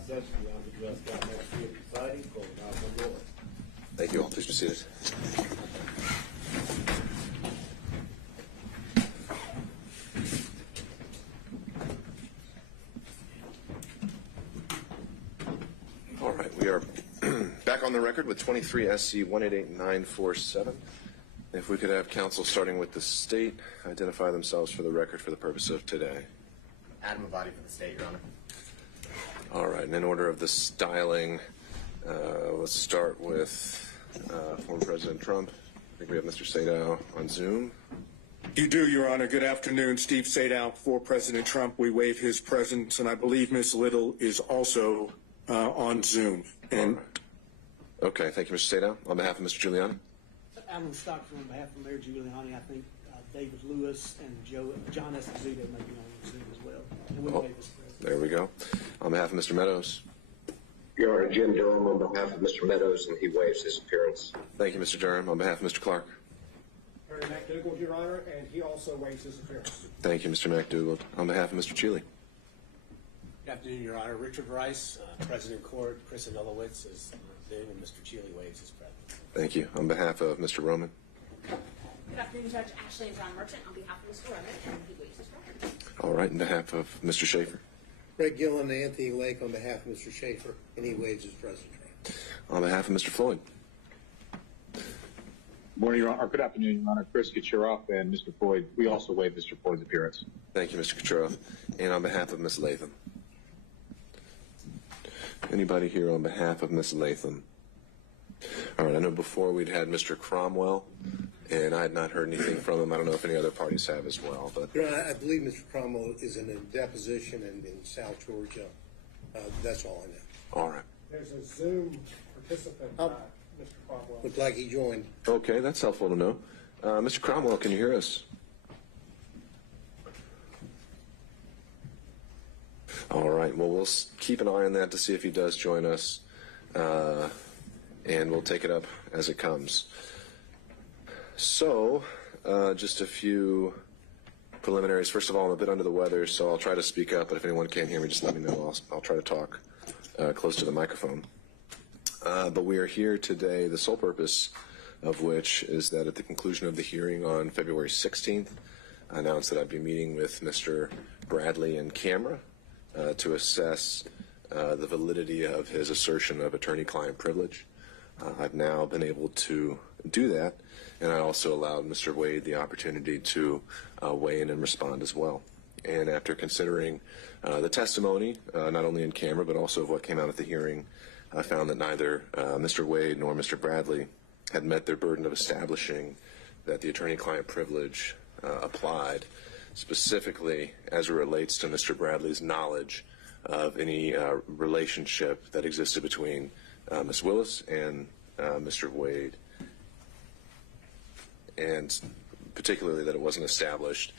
session. The Honorable Judge Scott Maxfield presiding. Call the House on board. Thank you all. Please be seated. All right, we are back on the record with 23 SC 188947. If we could have counsel starting with the state identify themselves for the record for the purpose of today. Adam Avadi for the state, Your Honor. All right, and in order of the styling, let's start with former President Trump. I think we have Mr. Sadow on Zoom. You do, Your Honor. Good afternoon. Steve Sadow for President Trump. We waive his presence, and I believe Ms. Little is also on Zoom. And okay, thank you, Mr. Sadow. On behalf of Mr. Giuliani. Alan Stockton on behalf of Mayor Giuliani. I think David Lewis and John Esposito may be on Zoom as well. And we waive his presence. There we go. On behalf of Mr. Meadows. Your Honor, Jim Durham on behalf of Mr. Meadows, and he waives his appearance. Thank you, Mr. Durham. On behalf of Mr. Clark. Harry McDougald, Your Honor, and he also waives his appearance. Thank you, Mr. McDougald. On behalf of Mr. Cheeley. Good afternoon, Your Honor. Richard Rice, President Court, Chris Anulowitz is Zoom, and Mr. Cheeley waives his presence. Thank you. On behalf of Mr. Roman. Good afternoon, Judge Ashley and John Merchant. On behalf of Mr. Roman, and he waives his presence. All right. On behalf of Mr. Schaefer. Greg Gillen and Anthony Lake on behalf of Mr. Schaefer, and he waives his presence. On behalf of Mr. Floyd. Morning, Your Honor. Good afternoon, Your Honor. Chris Kucherov and Mr. Floyd. We also waive Mr. Floyd's appearance. Thank you, Mr. Kucherov. And on behalf of Ms. Latham. Anybody here on behalf of Ms. Latham? All right. I know before we'd had Mr. Cromwell, and I had not heard anything from him. I don't know if any other parties have as well. But Your Honor, I believe Mr. Cromwell is in a deposition in South Georgia. That's all I know. all right. There's a Zoom participant, Mr. Cromwell. Looked like he joined. Okay, that's helpful to know. Mr. Cromwell, can you hear us? All right. Well, we'll keep an eye on that to see if he does join us, and we'll take it up as it comes. So, just a few preliminaries. First of all, I'm a bit under the weather, so I'll try to speak up, but if anyone can't hear me, just let me know. I'll try to talk close to the microphone. But we are here today, the sole purpose of which is that at the conclusion of the hearing on February 16th, I announced that I'd be meeting with Mr. Bradley in camera to assess the validity of his assertion of attorney-client privilege. I've now been able to do that, and I also allowed Mr. Wade the opportunity to weigh in and respond as well. And after considering the testimony, not only in camera but also of what came out at the hearing, I found that neither Mr. Wade nor Mr. Bradley had met their burden of establishing that the attorney-client privilege applied, specifically as it relates to Mr. Bradley's knowledge of any relationship that existed between Ms. Willis and Mr. Wade, and particularly that it wasn't established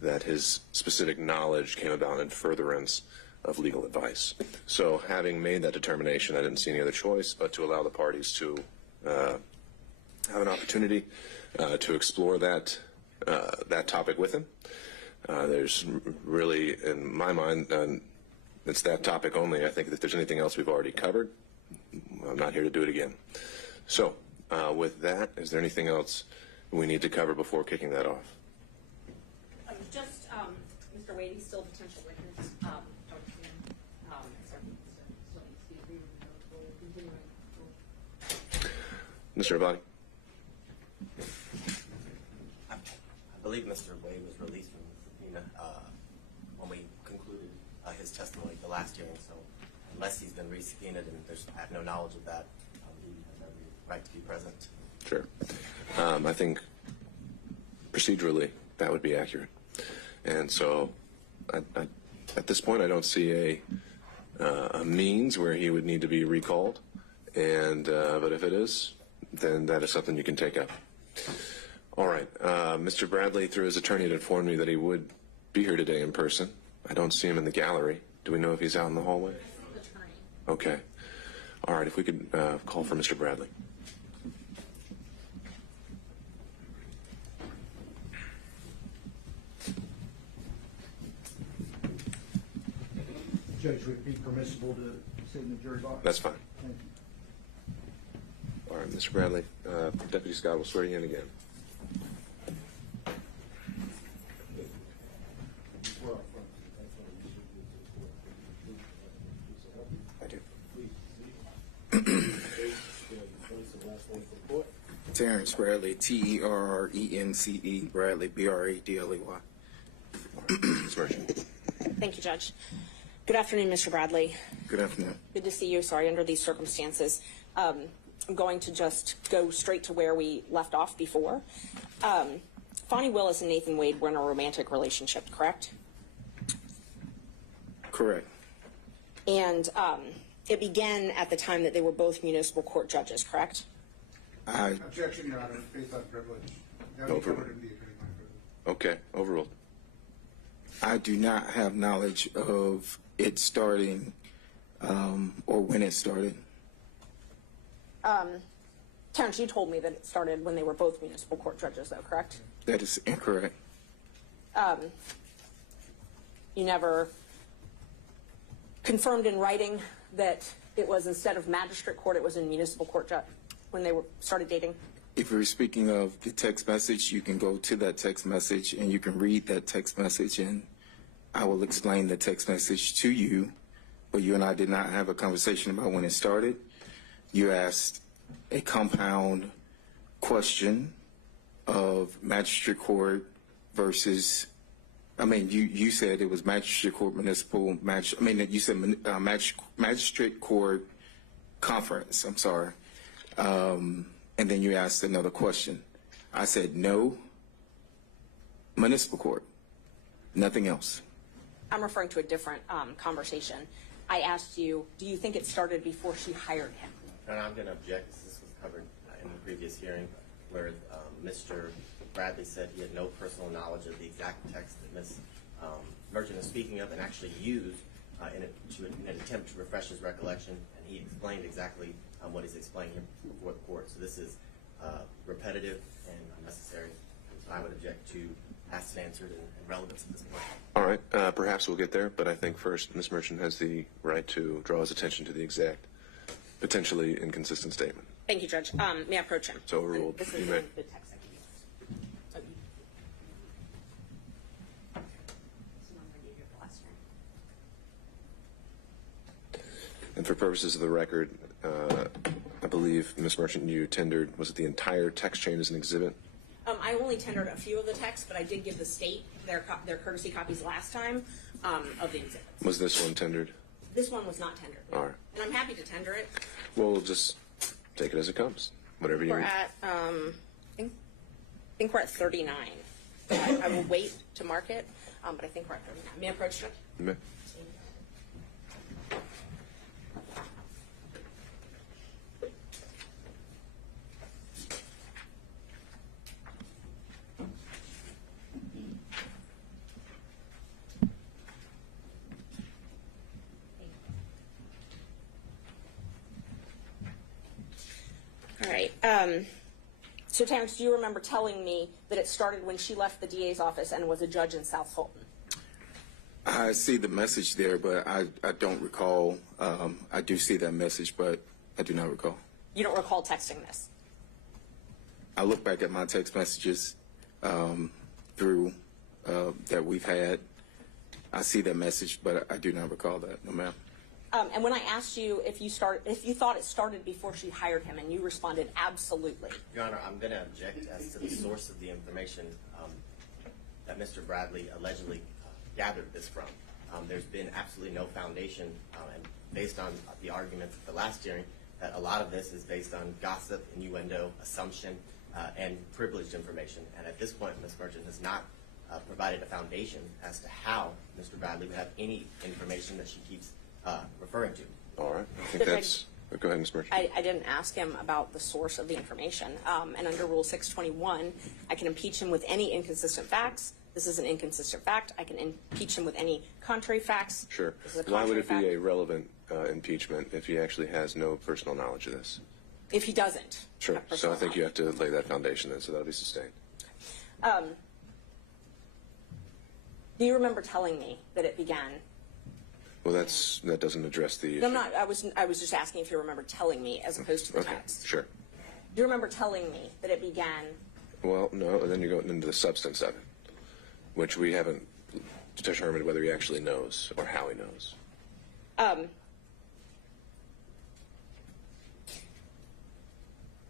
that his specific knowledge came about in furtherance of legal advice. So having made that determination, I didn't see any other choice but to allow the parties to have an opportunity to explore that topic with him. There's really, in my mind, it's that topic only. I think that if there's anything else we've already covered, I'm not here to do it again. So with that, is there anything else we need to cover before kicking that off? Just Mr. Wade, he's still a potential witness. Mr. Avadi. I believe Mr. Wade was released from the subpoena when we concluded his testimony at the last hearing. So unless he's been re-subpoenaed, and I have no knowledge of that, he has every right to be present. Sure. I think procedurally that would be accurate. And so at this point, I don't see a means where he would need to be recalled. And but if it is, then that is something you can take up. All right. Mr. Bradley, through his attorney, had informed me that he would be here today in person. I don't see him in the gallery. Do we know if he's out in the hallway? Attorney. Okay. All right. If we could call for Mr. Bradley. Judge, would it be permissible to sit in the jury box? That's fine. Thank you. All right, Mr. Bradley, Deputy Scott will swear you in again. I do. Terrence Bradley, Terrence Bradley, Bradley. Ms. Merchant. Thank you, Judge. Good afternoon, Mr. Bradley. Good afternoon. Good to see you. Sorry, under these circumstances. I'm going to just go straight to where we left off before. Fani Willis and Nathan Wade were in a romantic relationship, correct? Correct. And it began at the time that they were both municipal court judges, correct? Objection, Your Honor, based on privilege. That would be covered in the attorney-client privilege. Okay, overruled. I do not have knowledge of it starting or when it started. Terrence, you told me that it started when they were both municipal court judges, though, correct? That is incorrect. You never confirmed in writing that it was, instead of magistrate court, it was in municipal court when they started dating? If you're speaking of the text message, you can go to that text message and you can read that text message, and I will explain the text message to you. But you and I did not have a conversation about when it started. You asked a compound question of magistrate court versus, you said it was magistrate court, you said magistrate court conference, I'm sorry. And then you asked another question. I said, no, municipal court, nothing else. I'm referring to a different conversation. I asked you, do you think it started before she hired him? And I'm going to object. This was covered in the previous hearing where Mr. Bradley said he had no personal knowledge of the exact text that Ms. Merchant is speaking of and actually used in an attempt to refresh his recollection, and he explained exactly what he's explaining here before the court. So this is repetitive and unnecessary. So I would object to asked and answered and relevance at this point. All right, perhaps we'll get there, but I think first Ms. Merchant has the right to draw his attention to the exact, potentially inconsistent statement. Thank you, Judge. May I approach him? So overruled. This is You may. the text I can use. So this is one I gave you the last time. And for purposes of the record, I believe, Ms. Merchant, you tendered, was it the entire text chain as an exhibit? I only tendered a few of the texts, but I did give the state their courtesy copies last time of the exhibits. Was this one tendered? This one was not tendered. All right. And I'm happy to tender it. Well, we'll just take it as it comes, whatever you We're need. at, I think we're at 39. I will wait to mark it, but I think we're at 39. May I approach it? You may. All right. So, Terrence, do you remember telling me that it started when she left the DA's office and was a judge in South Fulton? I see the message there, but I don't recall. I do see that message, but I do not recall. You don't recall texting this? I look back at my text messages through that we've had. I see that message, but I do not recall that, no ma'am. And when I asked you if you thought it started before she hired him, and you responded absolutely. Your Honor, I'm going to object as to the source of the information that Mr. Bradley allegedly gathered this from. There's been absolutely no foundation, and based on the arguments at the last hearing, that a lot of this is based on gossip, innuendo, assumption, and privileged information. And at this point, Ms. Merchant has not provided a foundation as to how Mr. Bradley would have any information that she keeps referring to. All right. I think that's... Go ahead, Ms. Merchant. I didn't ask him about the source of the information. And under Rule 621, I can impeach him with any inconsistent facts. This is an inconsistent fact. I can impeach him with any contrary facts. Sure. This is a Why would contrary it be fact. a relevant impeachment if he actually has no personal knowledge of this? If he doesn't. Sure. have So personal I think you knowledge. have to lay that foundation then, so that'll be sustained. Do you remember telling me that it began? Well, that doesn't address the issue. No, I'm not. I was just asking if you remember telling me as opposed to the Okay, text. sure. Do you remember telling me that it began? Well, no, and then you're going into the substance of it, which we haven't determined whether he actually knows or how he knows.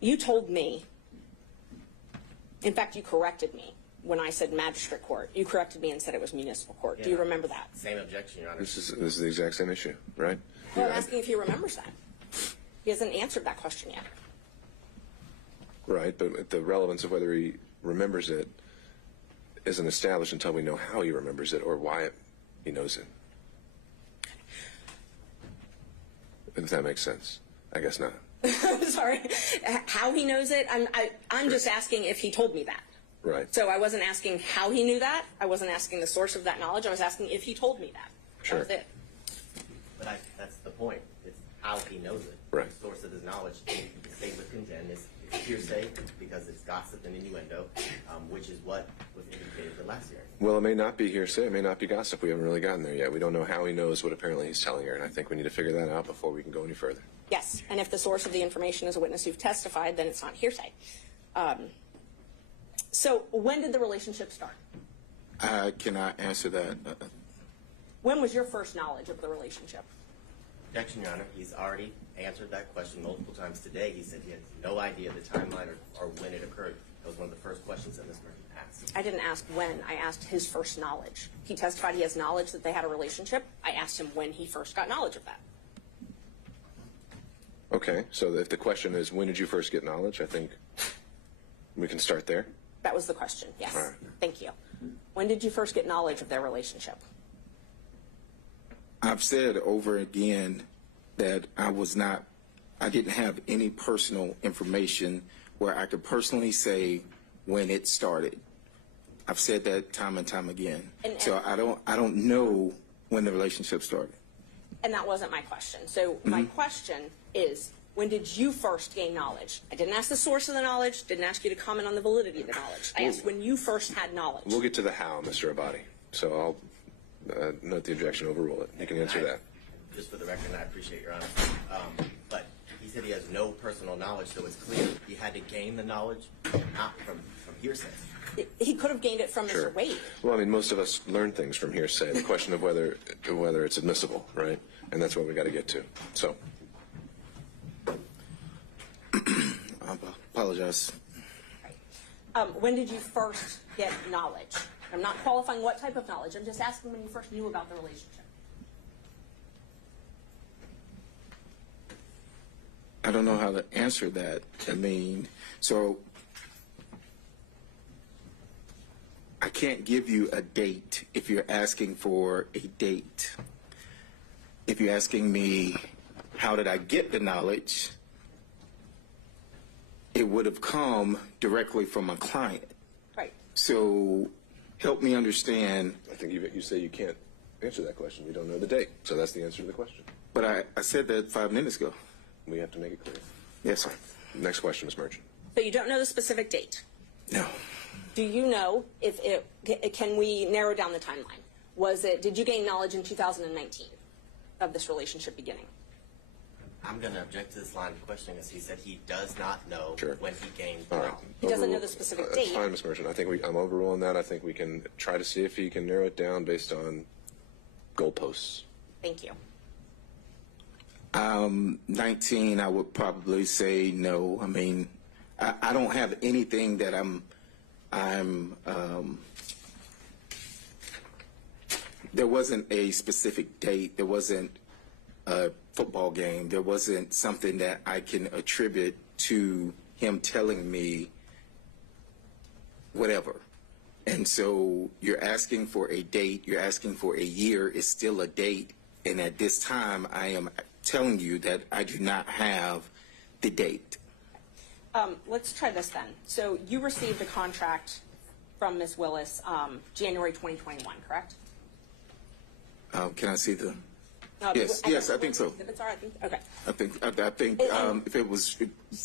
You told me, in fact, you corrected me when I said magistrate court. You corrected me and said it was municipal court. Do you remember that? Same objection, Your Honor. This is the exact same issue, right? Well, I'm asking if he remembers that. He hasn't answered that question yet. Right, but the relevance of whether he remembers it isn't established until we know how he remembers it or why he knows it. If that makes sense. I guess not. I'm sorry. How he knows it? I'm just asking if he told me that. Right. So I wasn't asking how he knew that. I wasn't asking the source of that knowledge. I was asking if he told me that. Sure. That was it. But that's the point. It's how he knows it. Right. The source of his knowledge, the state would contend, is hearsay because it's gossip and innuendo, which is what was indicated the last hearing. Well, it may not be hearsay. It may not be gossip. We haven't really gotten there yet. We don't know how he knows what apparently he's telling her, and I think we need to figure that out before we can go any further. Yes, and if the source of the information is a witness who've testified, then it's not hearsay. So when did the relationship start? I cannot answer that. When was your first knowledge of the relationship? Objection, Your Honor. He's already answered that question multiple times today. He said he had no idea the timeline or when it occurred. That was one of the first questions that Ms. Murphy asked. I didn't ask when. I asked his first knowledge. He testified he has knowledge that they had a relationship. I asked him when he first got knowledge of that. Okay, so if the question is, when did you first get knowledge, I think we can start there. That was the question, yes. All right. Thank you. When did you first get knowledge of their relationship? I've said over again that I didn't have any personal information where I could personally say when it started. I've said that time and time again. So I don't know when the relationship started. And that wasn't my question. So my question is, when did you first gain knowledge? I didn't ask the source of the knowledge, didn't ask you to comment on the validity of the knowledge. I asked when you first had knowledge. We'll get to the how, Mr. Abadi. So I'll note the objection, overrule it. You can answer that. Just for the record, I appreciate Your Honor. But he said he has no personal knowledge, so it's clear he had to gain the knowledge, not from hearsay. He could have gained it from Sure. Mr. Wade. Well, I mean, most of us learn things from hearsay. The question of whether it's admissible, right? And that's what we got to get to. So. I apologize. When did you first get knowledge? I'm not qualifying what type of knowledge. I'm just asking when you first knew about the relationship. I don't know how to answer that. I mean, so I can't give you a date if you're asking for a date. If you're asking me, how did I get the knowledge? It would have come directly from my client. Right. So help me understand. I think you say you can't answer that question. You don't know the date. So that's the answer to the question. But I said that 5 minutes ago. We have to make it clear. Yes, sir. Next question, Ms. Merchant. So you don't know the specific date? No. Do you know can we narrow down the timeline? Did you gain knowledge in 2019 of this relationship beginning? I'm going to object to this line of questioning as he said he does not know when he gained All right. knowledge. He doesn't know the specific date. Fine, Ms. Merchant. I think I'm overruling that. I think we can try to see if he can narrow it down based on goalposts. Thank you. 19, I would probably say no. I mean, I don't have anything that there wasn't a specific date. There wasn't a football game. There wasn't something that I can attribute to him telling me whatever. And so you're asking for a date. You're asking for a year. It's still a date. And at this time, I am telling you that I do not have the date. Let's try this then. So you received a contract from Ms. Willis January 2021, correct? Can I see the? Yes, yes, I think so. Exhibits are, I think. Okay. I think if it was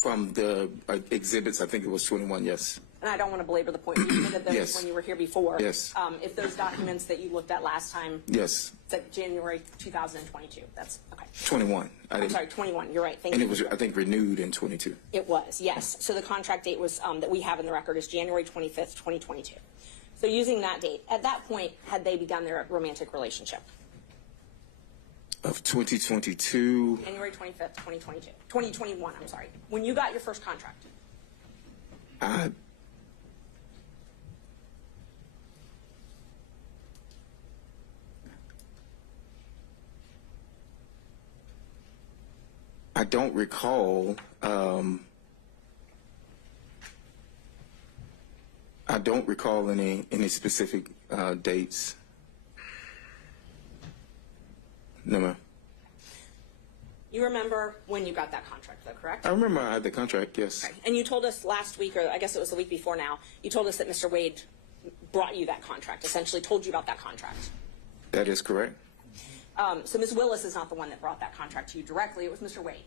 from the exhibits, I think it was 21. Yes. and I don't want to belabor the point, you admitted those Yes. when you were here before. Yes. If those documents that you looked at last time Yes. said January 2022, that's okay. 21. I'm sorry, 21. You're right. Thank And you. it was, I think, renewed in 22. It was, yes. So the contract date was that we have in the record is January 25th, 2022. So using that date, at that point, had they begun their romantic relationship? Of 2022. January 25th, 2022. 2021, I'm sorry. When you got your first contract. I don't recall. I don't recall any specific dates. No, ma'am. You remember when you got that contract, though, correct? I remember I had the contract, yes. Okay. And you told us last week, or I guess it was the week before now, you told us that Mr. Wade brought you that contract, essentially told you about that contract. That is correct. So Ms. Willis is not the one that brought that contract to you directly. It was Mr. Wade.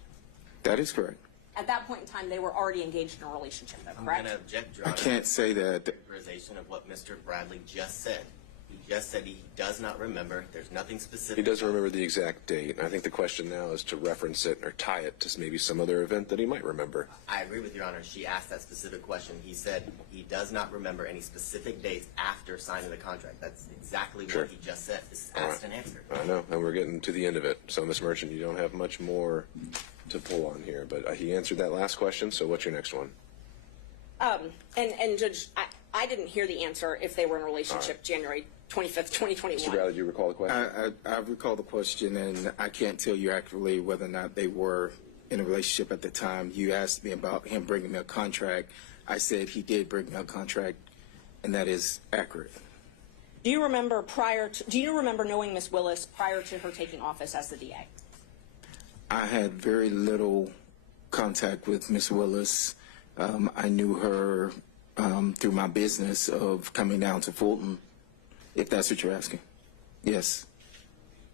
That is correct. At that point in time, they were already engaged in a relationship, though, I'm correct? going to object, Your I Honor. can't say that. Characterization of what Mr. Bradley just said. He just said he does not remember. There's nothing specific. He doesn't remember the exact date. I think the question now is to reference it or tie it to maybe some other event that he might remember. I agree with Your Honor. She asked that specific question. He said he does not remember any specific dates after signing the contract. That's exactly Sure. what he just said. This is All asked right. and answered. I know, and we're getting to the end of it. So, Ms. Merchant, you don't have much more to pull on here, but he answered that last question, so what's your next one? And Judge, I didn't hear the answer if they were in a relationship January 25th, 2021. Mr. Bradley, do you recall the question? I recall the question, and I can't tell you accurately whether or not they were in a relationship at the time. You asked me about him bringing me a contract. I said he did bring me a contract, and that is accurate. Do you remember knowing Ms. Willis prior to her taking office as the DA? I had very little contact with Ms. Willis. I knew her through my business of coming down to Fulton, if that's what you're asking. Yes.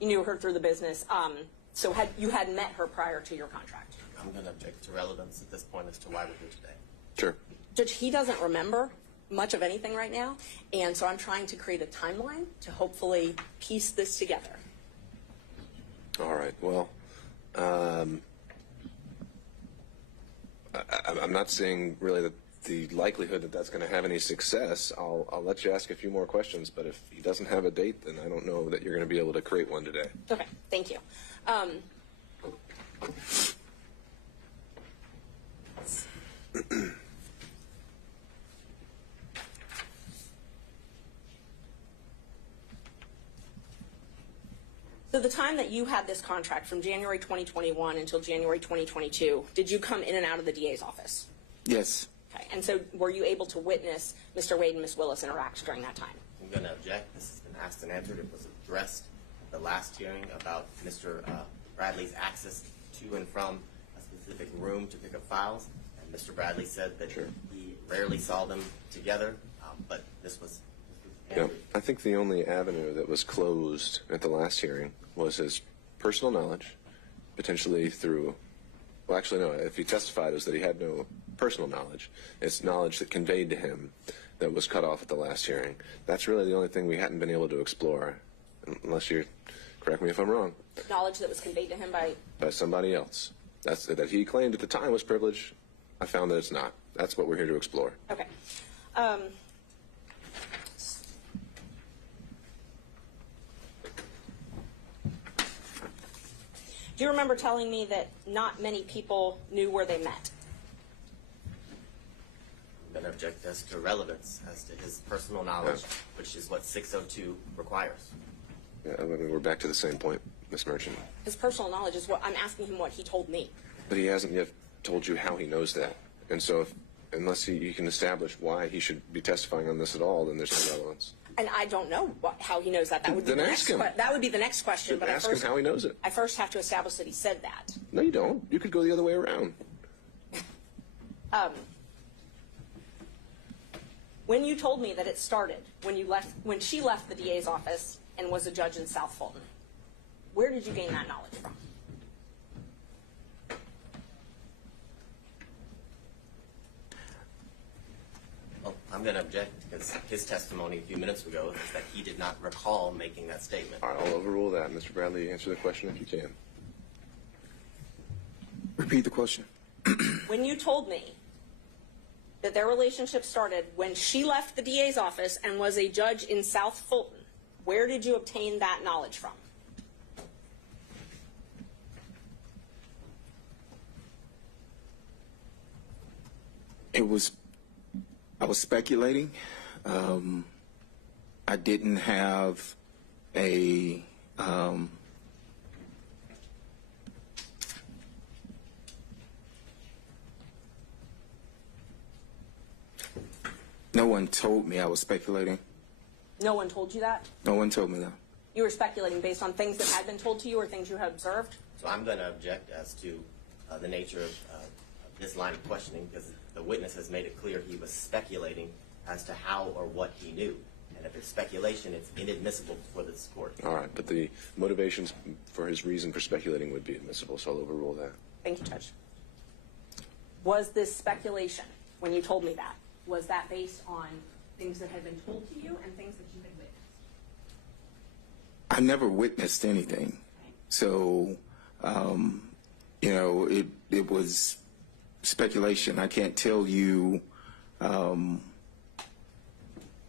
You knew her through the business. So you had met her prior to your contract? I'm going to object to relevance at this point as to why we're here today. Sure. Judge, he doesn't remember much of anything right now, and so I'm trying to create a timeline to hopefully piece this together. All right, well, I'm not seeing really the likelihood that that's going to have any success. I'll let you ask a few more questions, but if he doesn't have a date, then I don't know that you're going to be able to create one today. Okay, thank you. So the time that you had this contract from January 2021 until January 2022, did you come in and out of the DA's office? Yes. Okay, and so were you able to witness Mr. Wade and Ms. Willis interact during that time? I'm going to object. This has been asked and answered. It was addressed at the last hearing about Mr. Bradley's access to and from a specific room to pick up files. And Mr. Bradley said that he rarely saw them together, but this was Yeah, I think the only avenue that was closed at the last hearing was his personal knowledge, potentially through, well, actually, no, if he testified, it was that he had no personal knowledge. It's knowledge that conveyed to him that was cut off at the last hearing. That's really the only thing we hadn't been able to explore, unless you correct me if I'm wrong. Knowledge that was conveyed to him by somebody else. That's that he claimed at the time was privilege. I found that it's not. That's what we're here to explore. Okay. Do you remember telling me that not many people knew where they met? I'm going to object as to relevance, as to his personal knowledge, which is what 602 requires. Yeah, I mean, we're back to the same point, Ms. Merchant. His personal knowledge is what I'm asking him what he told me. But he hasn't yet told you how he knows that. And so unless you can establish why he should be testifying on this at all, then there's no relevance. And I don't know how he knows that. That would be Then the ask next him. that would be the next question. Then But ask him how he knows it. I first have to establish that he said that. No, you don't. You could go the other way around. When you told me that it started when she left the DA's office and was a judge in South Fulton, where did you gain that knowledge from? Well, I'm going to object because his testimony a few minutes ago is that he did not recall making that statement. All right, I'll overrule that. Mr. Bradley, answer the question if you can. Repeat the question. When you told me that their relationship started when she left the DA's office and was a judge in South Fulton, where did you obtain that knowledge from? I was speculating. I didn't have a no one told me I was speculating. No one told you that? No one told me that. You were speculating based on things that had been told to you or things you had observed? So I'm going to object as to the nature of this line of questioning because the witness has made it clear he was speculating as to how or what he knew. And if it's speculation, it's inadmissible for this court. All right, but the motivations for his reason for speculating would be admissible, so I'll overrule that. Thank you, Judge. Was this speculation when you told me that? Was that based on things that had been told to you and things that you had witnessed? I never witnessed anything. So, it was speculation. I can't tell you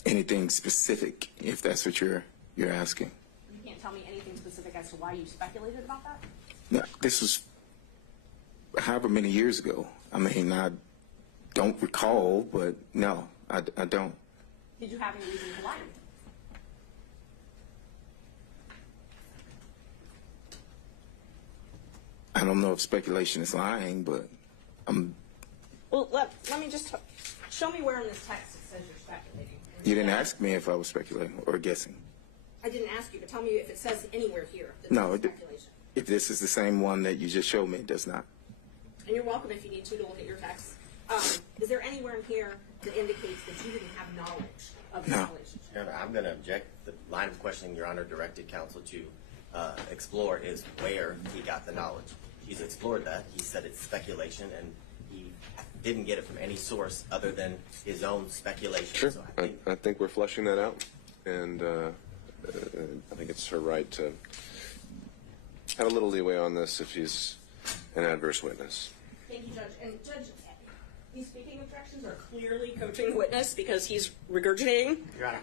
anything specific, if that's what you're asking. You can't tell me anything specific as to why you speculated about that? No, this was however many years ago. I mean, I don't recall, but no, I don't. Did you have any reason to lie to me? I don't know if speculation is lying, but Well, let me just show me where in this text it says you're speculating. You didn't ask me if I was speculating or guessing. I didn't ask you, but tell me if it says anywhere here that No, this is speculation. if this is the same one that you just showed me, it does not. And you're welcome if you need to look at your text. Is there anywhere in here that indicates that you didn't have knowledge of this relationship? Your Honor, I'm going to object. The line of questioning Your Honor directed counsel to explore is where he got the knowledge. He's explored that. He said it's speculation, and he didn't get it from any source other than his own speculation. Sure. So I think we're fleshing that out, and I think it's her right to have a little leeway on this if she's an adverse witness. Thank you, Judge. And Judge, these speaking objections are clearly coaching the witness because he's regurgitating. Your Honor,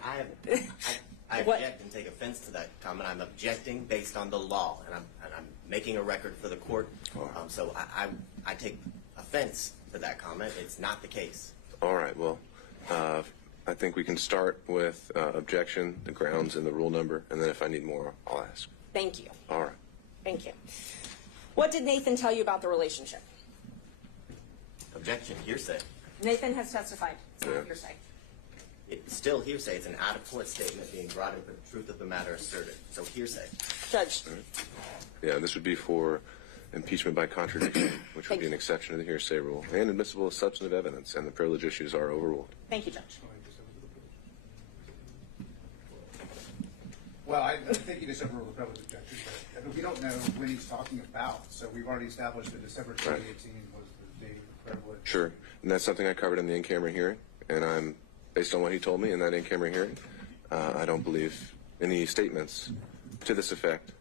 I object and take offense to that comment. I'm objecting based on the law, and I'm making a record for the court. So I take offense to that comment. It's not the case. All right. Well, I think we can start with objection, the grounds, and the rule number, and then if I need more, I'll ask. Thank you. All right. Thank you. What did Nathan tell you about the relationship? Objection, hearsay. Nathan has testified. It's not hearsay. It's still hearsay. It's an out-of-court statement being brought in for the truth of the matter asserted. So hearsay. Judge. Yeah, this would be for impeachment by contradiction, which would be an exception to the hearsay rule, and admissible as substantive evidence, and the privilege issues are overruled. Thank you, Judge. Well, I think you just overruled the privilege objection, but we don't know when he's talking about. So we've already established that December 2018 was the date of the privilege. Sure, and that's something I covered in the in-camera hearing, and I'm, based on what he told me in that in-camera hearing, I don't believe any statements to this effect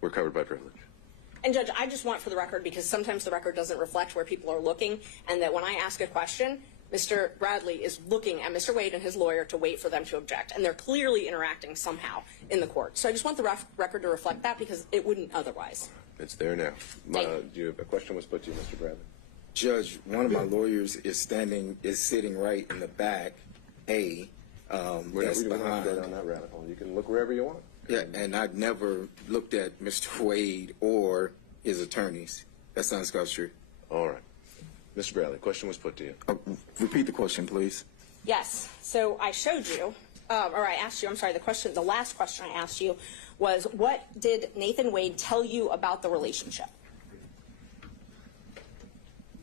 were covered by privilege. And Judge, I just want for the record, because sometimes the record doesn't reflect where people are looking, and that when I ask a question, Mr. Bradley is looking at Mr. Wade and his lawyer to wait for them to object, and they're clearly interacting somehow in the court. So I just want the record to reflect that because it wouldn't otherwise. It's there now. A question was put to you, Mr. Bradley. Judge, one of my lawyers is sitting right in the back. We're not going to go down that rabbit hole. You can look wherever you want. Yeah, and I've never looked at Mr. Wade or his attorneys. That sounds true. All right. Mr. Bradley, question was put to you. Repeat the question, please. Yes. So I showed you, or I asked you, I'm sorry, the last question I asked you was, what did Nathan Wade tell you about the relationship?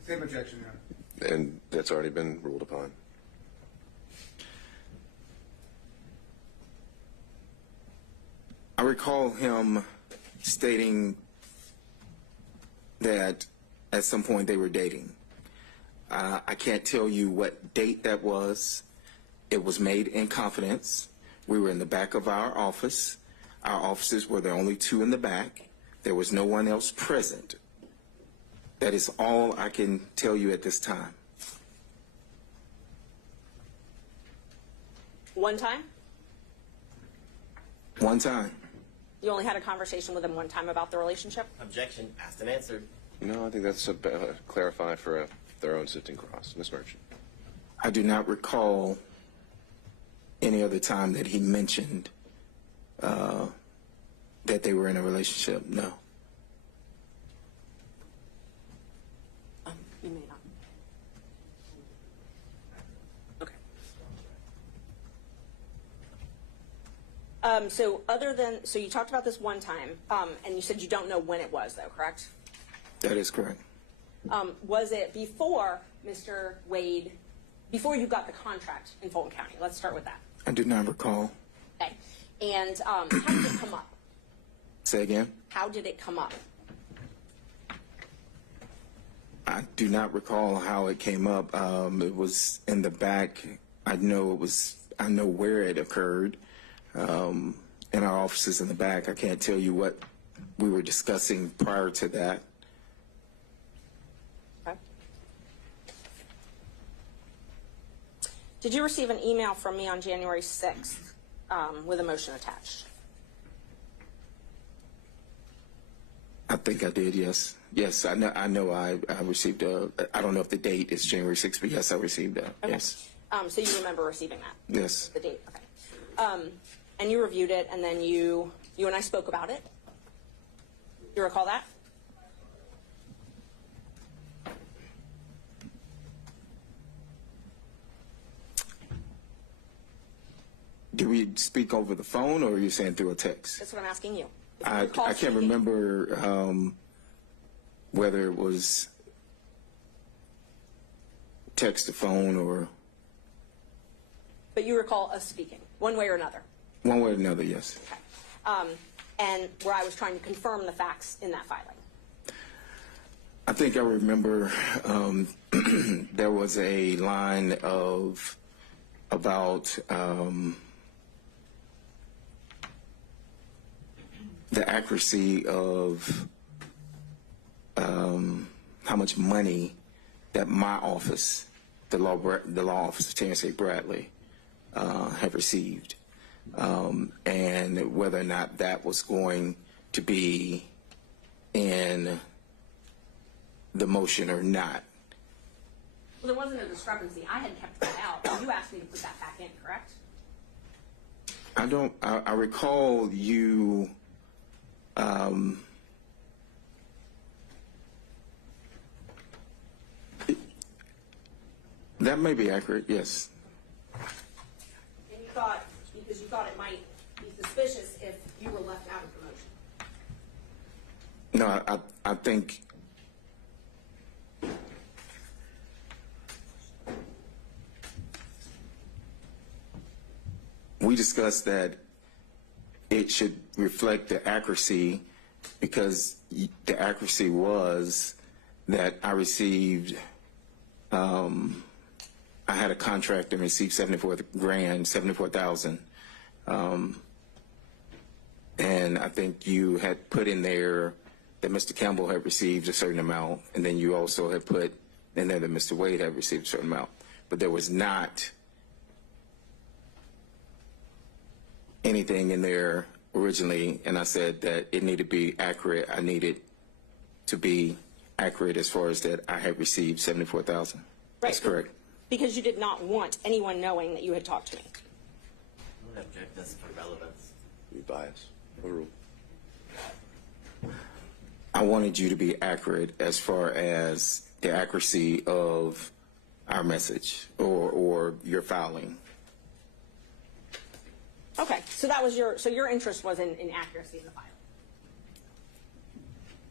Same objection, Your Honor. And that's already been ruled upon. I recall him stating that at some point they were dating. I can't tell you what date that was. It was made in confidence. We were in the back of our office. Our offices were the only two in the back. There was no one else present. That is all I can tell you at this time. One time? One time. You only had a conversation with him one time about the relationship? Objection, asked and answered. No, I think that's clarify for their own sitting cross. Ms. Merchant. I do not recall any other time that he mentioned that they were in a relationship. No. You may not. Okay. So you talked about this one time, and you said you don't know when it was, though, correct? That is correct. Was it before Mr. Wade, before you got the contract in Fulton County? Let's start with that. I do not recall. Okay. And how did it come up? Say again? How did it come up? I do not recall how it came up. It was in the back. I know where it occurred. In our offices in the back. I can't tell you what we were discussing prior to that. Okay. Did you receive an email from me on January 6th with a motion attached? I think I did, yes. Yes, I know I received I don't know if the date is January 6th, but yes, I received that, Okay. yes. So you remember receiving that? Yes. The date, okay. And you reviewed it, and then you and I spoke about it. You recall that? Do we speak over the phone, or are you saying through a text? That's what I'm asking you. I can't remember whether it was text to phone or... But you recall us speaking, one way or another? One way or another, yes. Okay. And where I was trying to confirm the facts in that filing. I think I remember there was a line of about the accuracy of how much money that my office, the law office of Terence Bradley, have received, and whether or not that was going to be in the motion or not. Well, there wasn't a discrepancy. I had kept that out, and you asked me to put that back in, correct? I recall you that may be accurate, yes. And you thought, because you thought it might be suspicious if you were left out of the motion. No, I think we discussed that it should reflect the accuracy, because the accuracy was that I received, I had a contract and received $74,000. And I think you had put in there that Mr. Campbell had received a certain amount, and then you also had put in there that Mr. Wade had received a certain amount. But there was not anything in there originally, and I said that it needed to be accurate. I needed to be accurate as far as that I had received $74,000. Right. That's correct. Because you did not want anyone knowing that you had talked to me. I would object this for relevance. Be biased. Overruled. I wanted you to be accurate as far as the accuracy of our message or your filing. Okay, so that was your interest was in accuracy in the filing.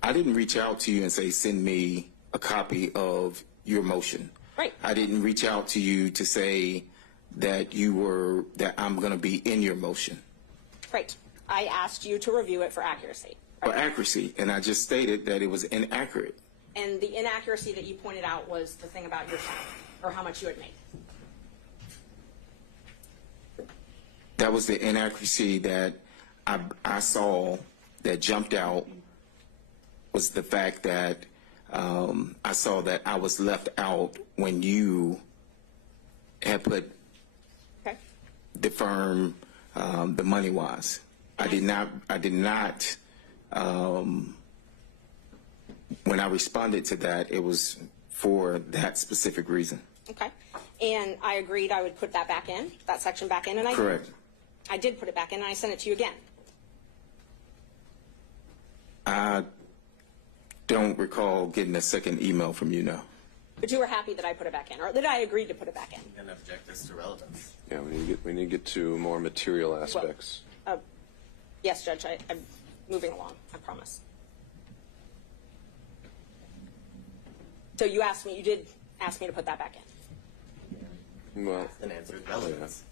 I didn't reach out to you and say, send me a copy of your motion. Right. I didn't reach out to you to say that that I'm going to be in your motion. Right. I asked you to review it for accuracy. For accuracy, and I just stated that it was inaccurate. And the inaccuracy that you pointed out was the thing about your salary, or how much you had made. That was the inaccuracy that I saw that jumped out, was the fact that I saw that I was left out when you had put the firm, the money was. I did not, when I responded to that, it was for that specific reason. Okay. And I agreed I would put that back in, that section back in, and I Correct. I did put it back in, and I sent it to you again. I don't recall getting a second email from you now. But you were happy that I put it back in, or that I agreed to put it back in. You're going to object this to relevance. Yeah, we need to get to more material aspects. Yes, Judge, I'm moving along, I promise. So you did ask me to put that back in. Well, Then answered relevance.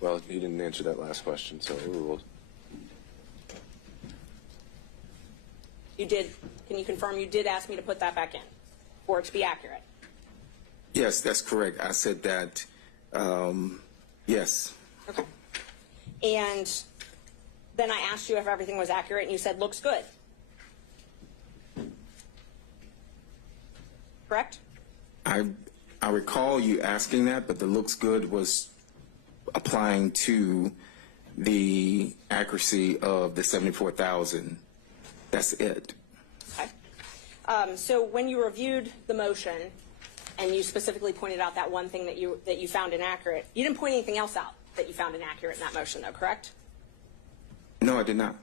well, you didn't answer that last question, so overruled. You did, can you confirm you did ask me to put that back in, for it to be accurate? Yes, that's correct. I said that, yes. Okay. And then I asked you if everything was accurate, and you said, looks good. Correct? I recall you asking that, but the looks good was applying to the accuracy of the 74,000. That's it. Okay. So when you reviewed the motion, and you specifically pointed out that one thing that you found inaccurate, you didn't point anything else out that you found inaccurate in that motion, though, correct? No, I did not.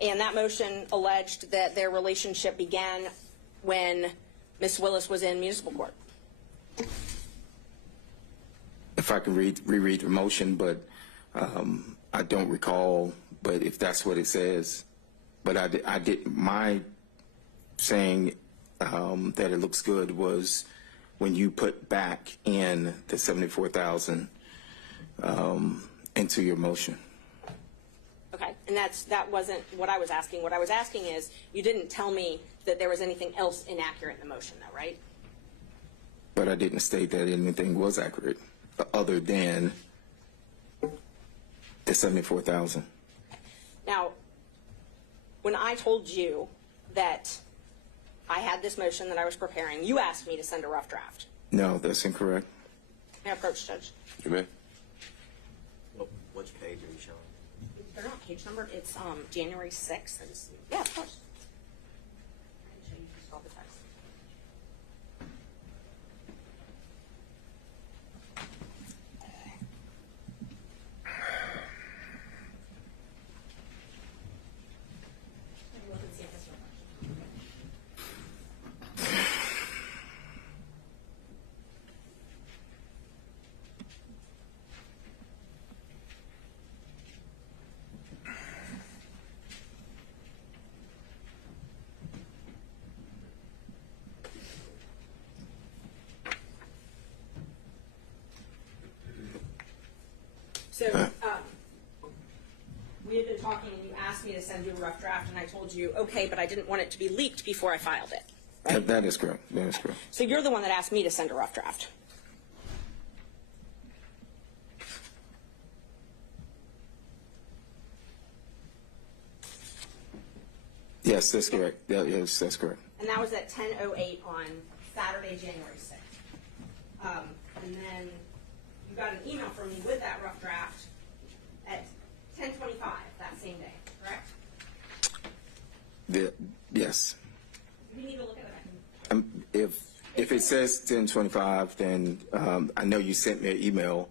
And that motion alleged that their relationship began when Ms. Willis was in municipal court. If I can reread the motion, but I don't recall, but if that's what it says. But I did my saying that it looks good was when you put back in the 74,000 into your motion. Okay, and that wasn't what I was asking. What I was asking is, you didn't tell me that there was anything else inaccurate in the motion, though, right? But I didn't state that anything was accurate other than the 74,000. Now, when I told you that I had this motion that I was preparing, you asked me to send a rough draft. No, that's incorrect. May I approach, Judge? You may. Which page are you showing? They're not page numbered. It's January 6th. Yeah, of course. I can show you just all the text. Take a look and see if this reflects. So we had been talking, and you asked me to send you a rough draft, and I told you, okay, but I didn't want it to be leaked before I filed it. Right? That is correct. That is correct. So you're the one that asked me to send a rough draft. Yes, that's correct. Yeah, yes, that's correct. And that was at 10:08 on Saturday, January 6th. And then you got an email from me with that rough draft at 10:25 that same day, correct? Yes. You need to look at it. If it says 10:25, then I know you sent me an email.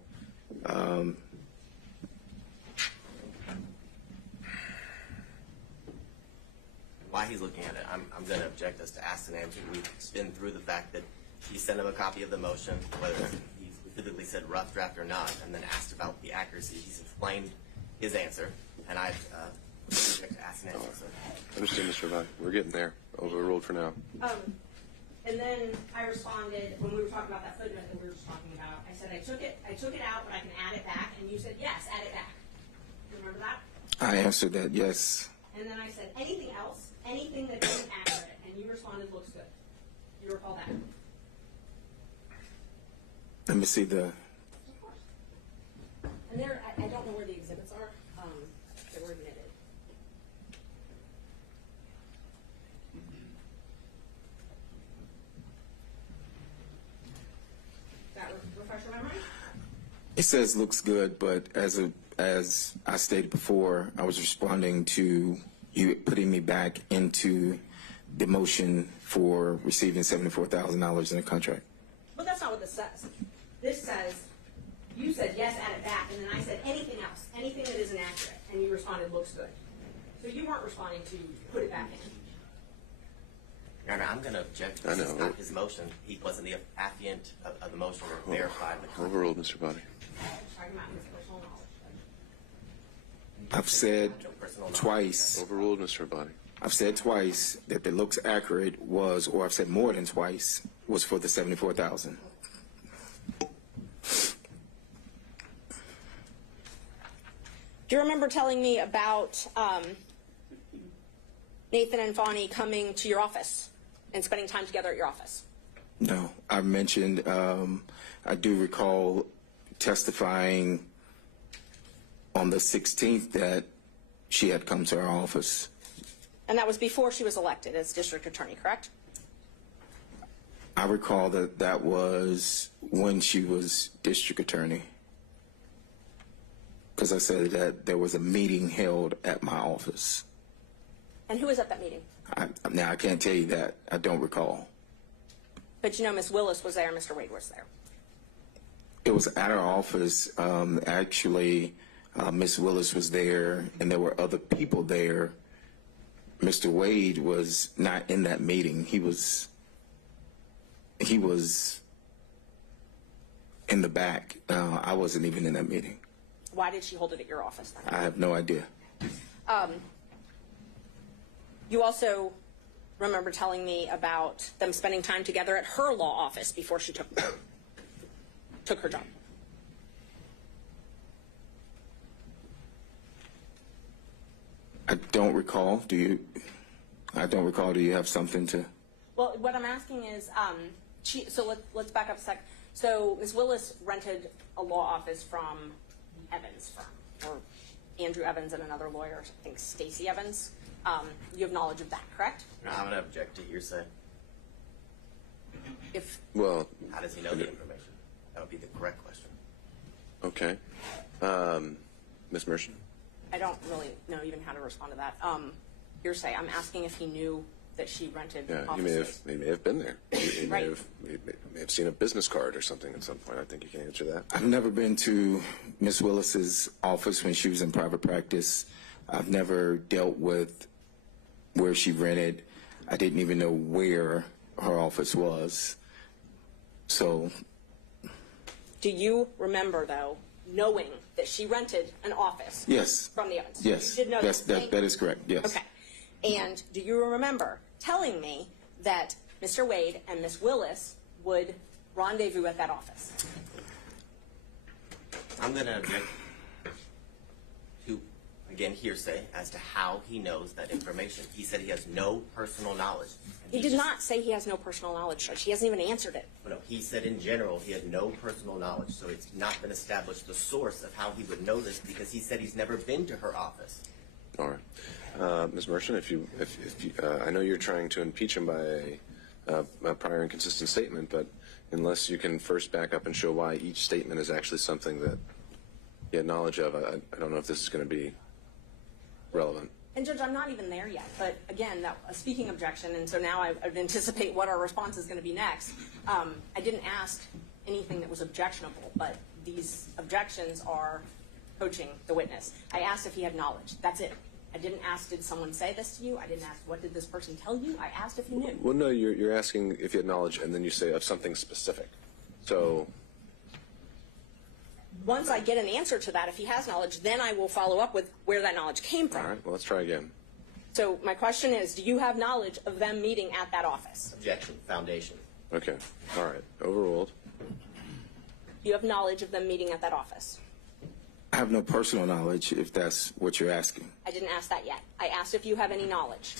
While he's looking at it, I'm going to object us to ask and answer. We've been through the fact that he sent him a copy of the motion, whether he specifically said rough draft or not, and then asked about the accuracy. He's explained his answer, and I've object to ask and answer. So. Understand, Mr. Vine. We're getting there. Overruled for now. And then I responded when we were talking about that footnote that we were just talking about. I said I took it out, but I can add it back. And you said yes, add it back. You remember that? I answered that, yes. And then I said anything else, anything that isn't accurate, and you responded looks good. you recall that? Let me see the. And there, I don't know where the exhibits are. They were admitted. That refresh your memory? It says looks good, but as I stated before, I was responding to you putting me back into the motion for receiving $74,000 in a contract. But that's not what this says. This says, you said yes, add it back, and then I said anything else, anything that isn't accurate, and you responded looks good. So you weren't responding to put it back in. Your Honor, I'm going to object. This is not his motion. He wasn't the affiant of the motion or verified the contract. Overruled, Mr. Body. Talking about his personal knowledge. I've said twice. Overruled, Mr. Body. I've said twice that the looks accurate was, or I've said more than twice, was for the $74,000. Do you remember telling me about Nathan and Fani coming to your office and spending time together at your office? No, I mentioned, I do recall testifying on the 16th that she had come to our office. And that was before she was elected as district attorney, correct? I recall that that was when she was district attorney. Because I said that there was a meeting held at my office. And who was at that meeting? Now, I can't tell you that. I don't recall. But you know Ms. Willis was there, Mr. Wade was there. It was at our office. Actually, Ms. Willis was there, and there were other people there. Mr. Wade was not in that meeting. He was in the back. I wasn't even in that meeting. Why did she hold it at your office then? I have no idea. You also remember telling me about them spending time together at her law office before she took her job. I don't recall. Do you? I don't recall. Do you have something to? Well, what I'm asking is, so let's back up a sec. So Ms. Willis rented a law office from Evans firm, or Andrew Evans and another lawyer, I think Stacy Evans. You have knowledge of that, correct? No, I'm going to object to hearsay. Well, how does he know the information? That would be the correct question. Okay. Ms. Mershon? I don't really know even how to respond to that. Hearsay, I'm asking if he knew that she rented offices. He may have been there. He Right. may have seen a business card or something at some point. I think you can answer that. I've never been to Ms. Willis's office when she was in private practice. I've never dealt with where she rented. I didn't even know where her office was. So. Do you remember, though, knowing that she rented an office? Yes. From the Evans? Yes. You did know that is correct, yes. Okay. And do you remember telling me that Mr. Wade and Ms. Willis would rendezvous at that office? I'm going to object to, again, hearsay as to how he knows that information. He said he has no personal knowledge. He did not say he has no personal knowledge, Judge. He hasn't even answered it. No, he said in general he had no personal knowledge, so it's not been established the source of how he would know this because he said he's never been to her office. All right. Ms. Mershon, if you, I know you're trying to impeach him by a prior inconsistent statement, but unless you can first back up and show why each statement is actually something that he had knowledge of, I don't know if this is going to be relevant. And Judge, I'm not even there yet, but again, a speaking objection, and so now I would anticipate what our response is going to be next. I didn't ask anything that was objectionable, but these objections are coaching the witness. I asked if he had knowledge. That's it. I didn't ask, did someone say this to you? I didn't ask, what did this person tell you? I asked if you knew. Well, no, you're asking if you had knowledge, and then you say of something specific. So once I get an answer to that, if he has knowledge, then I will follow up with where that knowledge came from. all right, well, let's try again. So my question is, do you have knowledge of them meeting at that office? Objection. Foundation. Okay. All right. Overruled. Do you have knowledge of them meeting at that office? I have no personal knowledge, if that's what you're asking. I didn't ask that yet. I asked if you have any knowledge.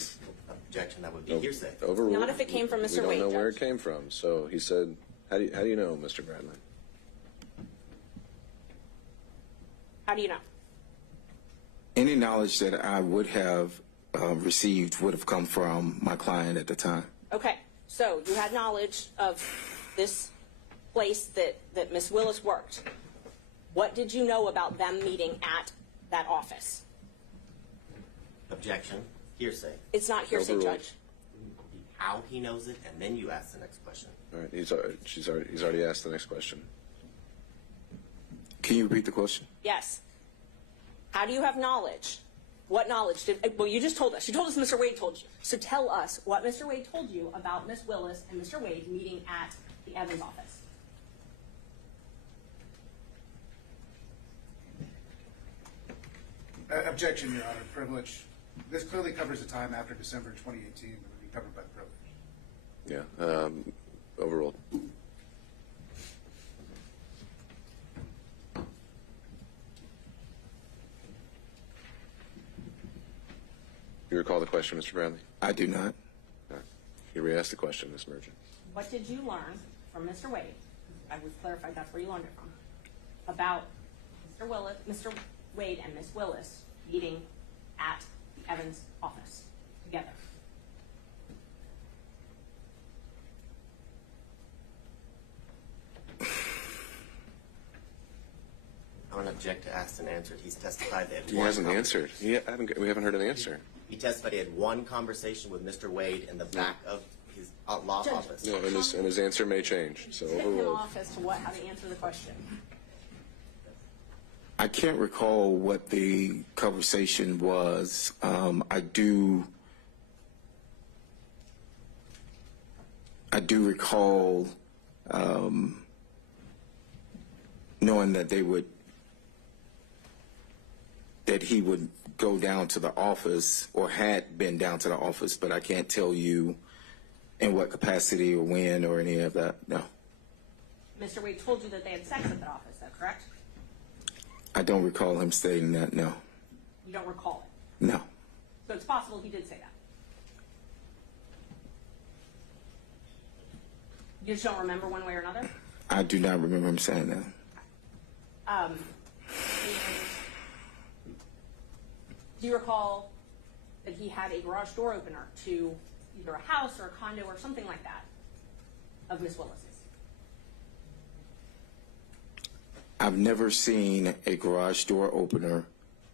Objection, that would be hearsay. Overruled. Not if it came from Mr. We don't Wade, know where it Judge. came from. So he said, how do you know, Mr. Bradley? How do you know? Any knowledge that I would have received would have come from my client at the time. Okay, so you had knowledge of this place that Ms. Willis worked. What did you know about them meeting at that office? Objection, hearsay. It's not hearsay, Overruled. Judge. How he knows it, and then you ask the next question. All right, he's already asked the next question. Can you repeat the question? Yes. How do you have knowledge? What knowledge did, well, you just told us. You told us Mr. Wade told you. So tell us what Mr. Wade told you about Ms. Willis and Mr. Wade meeting at the Evans office. Objection, Your Honor, privilege. This clearly covers the time after December 2018 that would be covered by the privilege. Yeah, overruled. You recall the question, Mr. Bradley? I do not. All right. You re-asked the question, Ms. Merchant. What did you learn from Mr. Wade? I was clarified that's where you learned it from. About Mr. Wade and Ms. Willis meeting at the Evans office together. I don't object to asked and answered. He's testified that He hasn't answered. We haven't heard an answer. He testified he had one conversation with Mr. Wade in the back of his law Judge, office. No, and his answer may change. So Tip him overruled. off as to how to answer the question. I can't recall what the conversation was. I do recall knowing that he would go down to the office or had been down to the office, but I can't tell you in what capacity or when or any of that. No. Mr. Wade told you that they had sex at the office, is that correct? I don't recall him stating that, no. You don't recall it. No. So it's possible he did say that. You just don't remember one way or another? I do not remember him saying that. And do you recall that he had a garage door opener to either a house or a condo or something like that of Miss Willis's? I've never seen a garage door opener.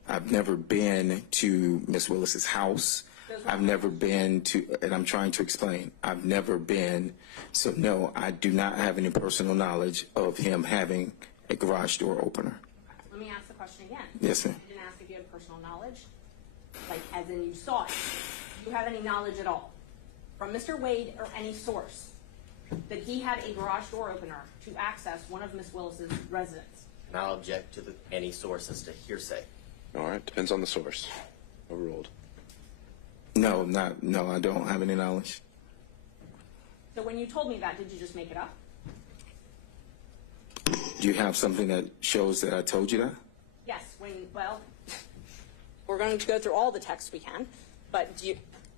I've never been to Miss Willis's house. I've never been to, and I'm trying to explain, I've never been, so no, I do not have any personal knowledge of him having a garage door opener. Let me ask the question again. Yes, ma'am. I didn't ask if you had personal knowledge, like as in you saw it. Do you have any knowledge at all from Mr. Wade or any source that he had a garage door opener to access one of Miss Willis's residence? And I'll object to any source as to hearsay. All right, depends on the source. Overruled. No, I don't have any knowledge. So when you told me that, did you just make it up? Do you have something that shows that I told you that? Yes, well, we're going to go through all the texts we can, but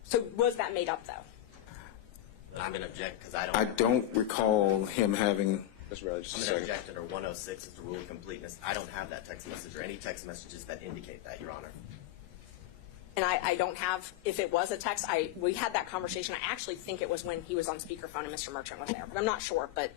so was that made up though? I'm going to object because I don't recall him having. That's right, just a I'm second. going to object under 106 as the rule of completeness. I don't have that text message or any text messages that indicate that, Your Honor. And I don't have, if it was a text, we had that conversation. I actually think it was when he was on speakerphone and Mr. Merchant was there, but I'm not sure. But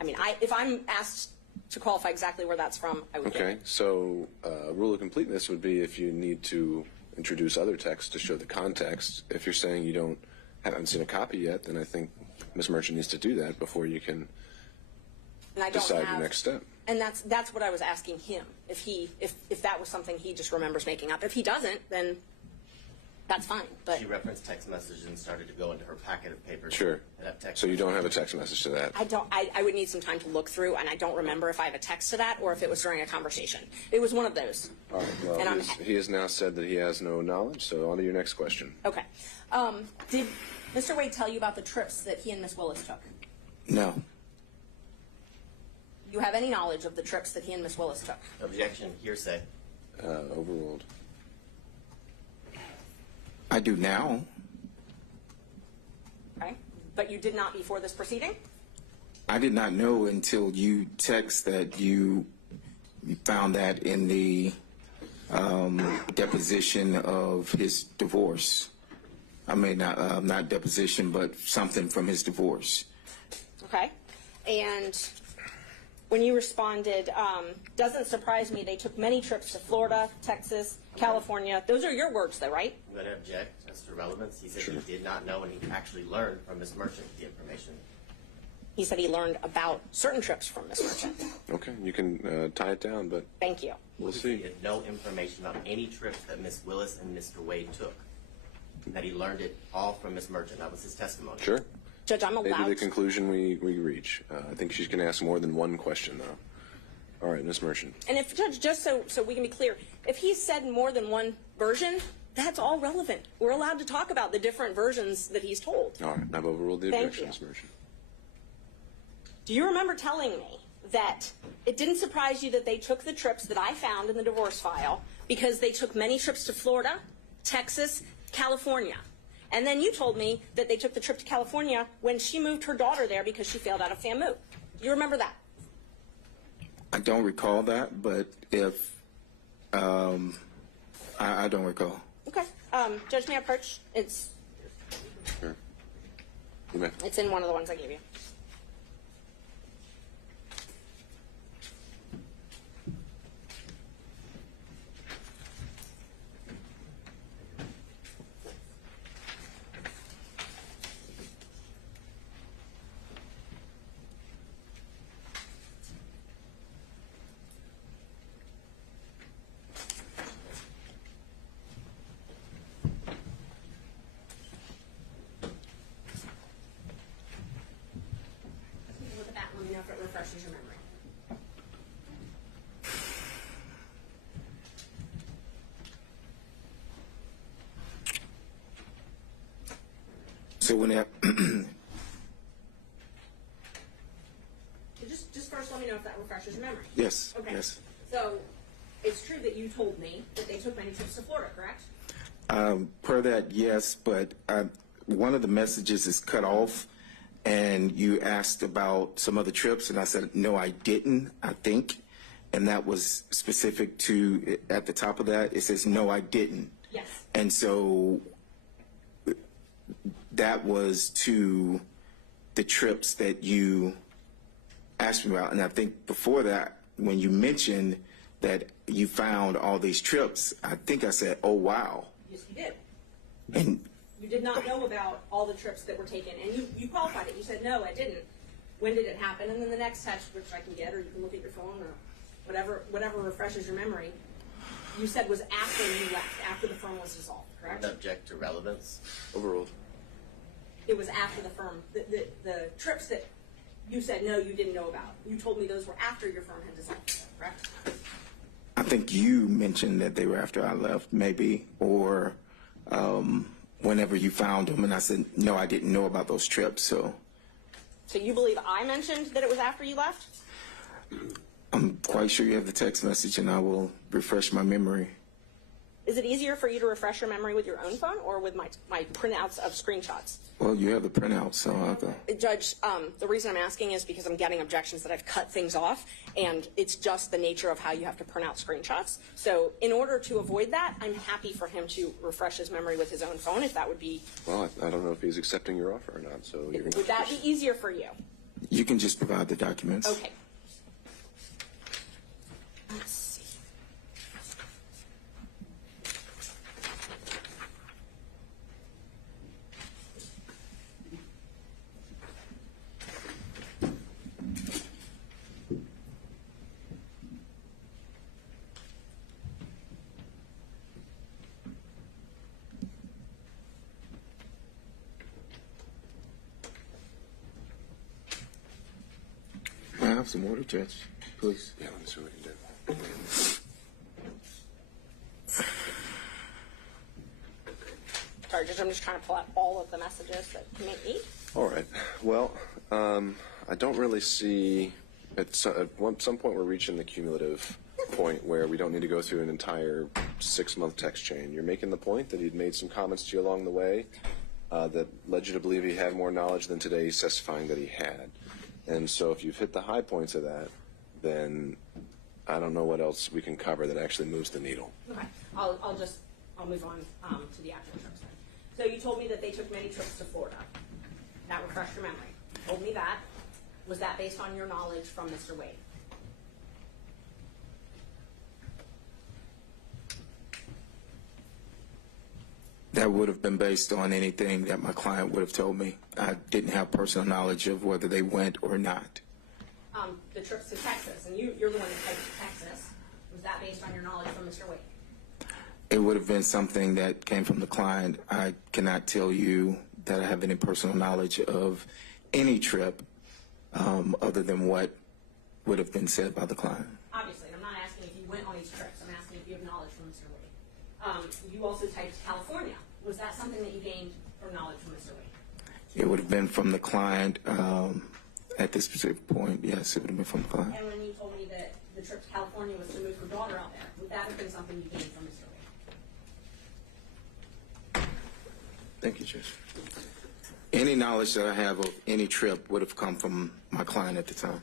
I mean, if I'm asked to qualify exactly where that's from, I would give Okay, it. so rule of completeness would be if you need to introduce other text to show the context. If you're saying you haven't seen a copy yet, then I think Ms. Merchant needs to do that before you can And I don't decide have, your next step. And that's what I was asking him. If that was something he just remembers making up. If he doesn't, then that's fine. But She referenced text messages and started to go into her packet of papers. Sure. That text So you don't have a text message to that? I would need some time to look through, and I don't remember if I have a text to that or if it was during a conversation. It was one of those. All right, well, And he has now said that he has no knowledge, so on to your next question. Okay. Did Mr. Wade tell you about the trips that he and Miss Willis took? No. Do you have any knowledge of the trips that he and Miss Willis took? Objection, hearsay. Overruled. I do now. Okay. But you did not before this proceeding? I did not know until you text that you found that in the deposition of his divorce. I mean, not deposition, but something from his divorce. Okay. And when you responded, doesn't surprise me, they took many trips to Florida, Texas, California. Those are your words, though, right? I'm going to object as to relevance. He said he did not know, and he actually learned from Ms. Merchant the information. He said he learned about certain trips from Ms. Merchant. Okay, you can tie it down, but Thank you. we'll He see. had no information about any trips that Ms. Willis and Mr. Wade took. That he learned it all from Ms. Merchant. That was his testimony. Sure. Judge, I'm Maybe allowed the conclusion we reach. I think she's going to ask more than one question, though. All right, Ms. Merchant. And if, Judge, just so we can be clear, if he said more than one version, that's all relevant. We're allowed to talk about the different versions that he's told. All right, I've overruled the Thank objection, you. Ms. Merchant. Do you remember telling me that it didn't surprise you that they took the trips that I found in the divorce file because they took many trips to Florida, Texas, California? And then you told me that they took the trip to California when she moved her daughter there because she failed out of FAMU. Do you remember that? I don't recall that, but if I don't recall. Okay. Judge, may I approach? It's Sure. You may. It's in one of the ones I gave you. Look at that. Let me know if it refreshes your memory. So when that, Just first let me know if that refreshes your memory. yes, Okay. yes. So it's true that you told me that they took many trips to Florida, correct? Per that, yes, but one of the messages is cut off, and you asked about some other trips, and I said, no, I didn't, I think. And that was specific to, at the top of that, it says, no, I didn't. Yes. And so that was to the trips that you asked me about. And I think before that, when you mentioned that you found all these trips, I think I said, oh, wow. Yes, you did. And You did not know about all the trips that were taken, and you qualified it. You said, no, I didn't. When did it happen? And then the next text, which I can get, or you can look at your phone, or whatever refreshes your memory, you said was after you left, after the firm was dissolved, I'm correct? going to object to relevance. Overruled. It was after the firm. The trips that you said, no, you didn't know about. You told me those were after your firm had dissolved, correct? I think you mentioned that they were after I left, maybe, or whenever you found them, and I said, no, I didn't know about those trips, so So you believe I mentioned that it was after you left? I'm quite sure you have the text message, and I will refresh my memory. Is it easier for you to refresh your memory with your own phone or with my printouts of screenshots? Well, you have the printout, so I'll go. Judge, the reason I'm asking is because I'm getting objections that I've cut things off, and it's just the nature of how you have to print out screenshots. So in order to avoid that, I'm happy for him to refresh his memory with his own phone, if that would be... Well, I don't know if he's accepting your offer or not, so you're going to... Would that be easier for you? You can just provide the documents. Okay. Let's see. I have some order, Judge, please. Yeah, let me see what we can do. Sorry, Judge, I'm just trying to pull out all of the messages that you may need. All right. Well, I don't really see at some point we're reaching the cumulative point where we don't need to go through an entire 6-month text chain. You're making the point that he'd made some comments to you along the way. that led you to believe he had more knowledge than today he's testifying that he had. And so if you've hit the high points of that, then I don't know what else we can cover that actually moves the needle. Okay, I'll move on to the actual trips then. So you told me that they took many trips to Florida. That refreshed your memory. You told me that. Was that based on your knowledge from Mr. Wade? That would have been based on anything that my client would have told me. I didn't have personal knowledge of whether they went or not. The trips to Texas, and you're the one that typed to Texas. Was that based on your knowledge from Mr. Wade? It would have been something that came from the client. I cannot tell you that I have any personal knowledge of any trip other than what would have been said by the client. Obviously, I'm not asking if you went on these trips. I'm asking if you have knowledge from Mr. Wade. You also typed California. Was that something that you gained from knowledge from Mr. Wade? It would have been from the client at this specific point. Yes, it would have been from the client. And when you told me that the trip to California was to move her daughter out there, would that have been something you gained from Mr. Wade? Thank you, Judge. Any knowledge that I have of any trip would have come from my client at the time.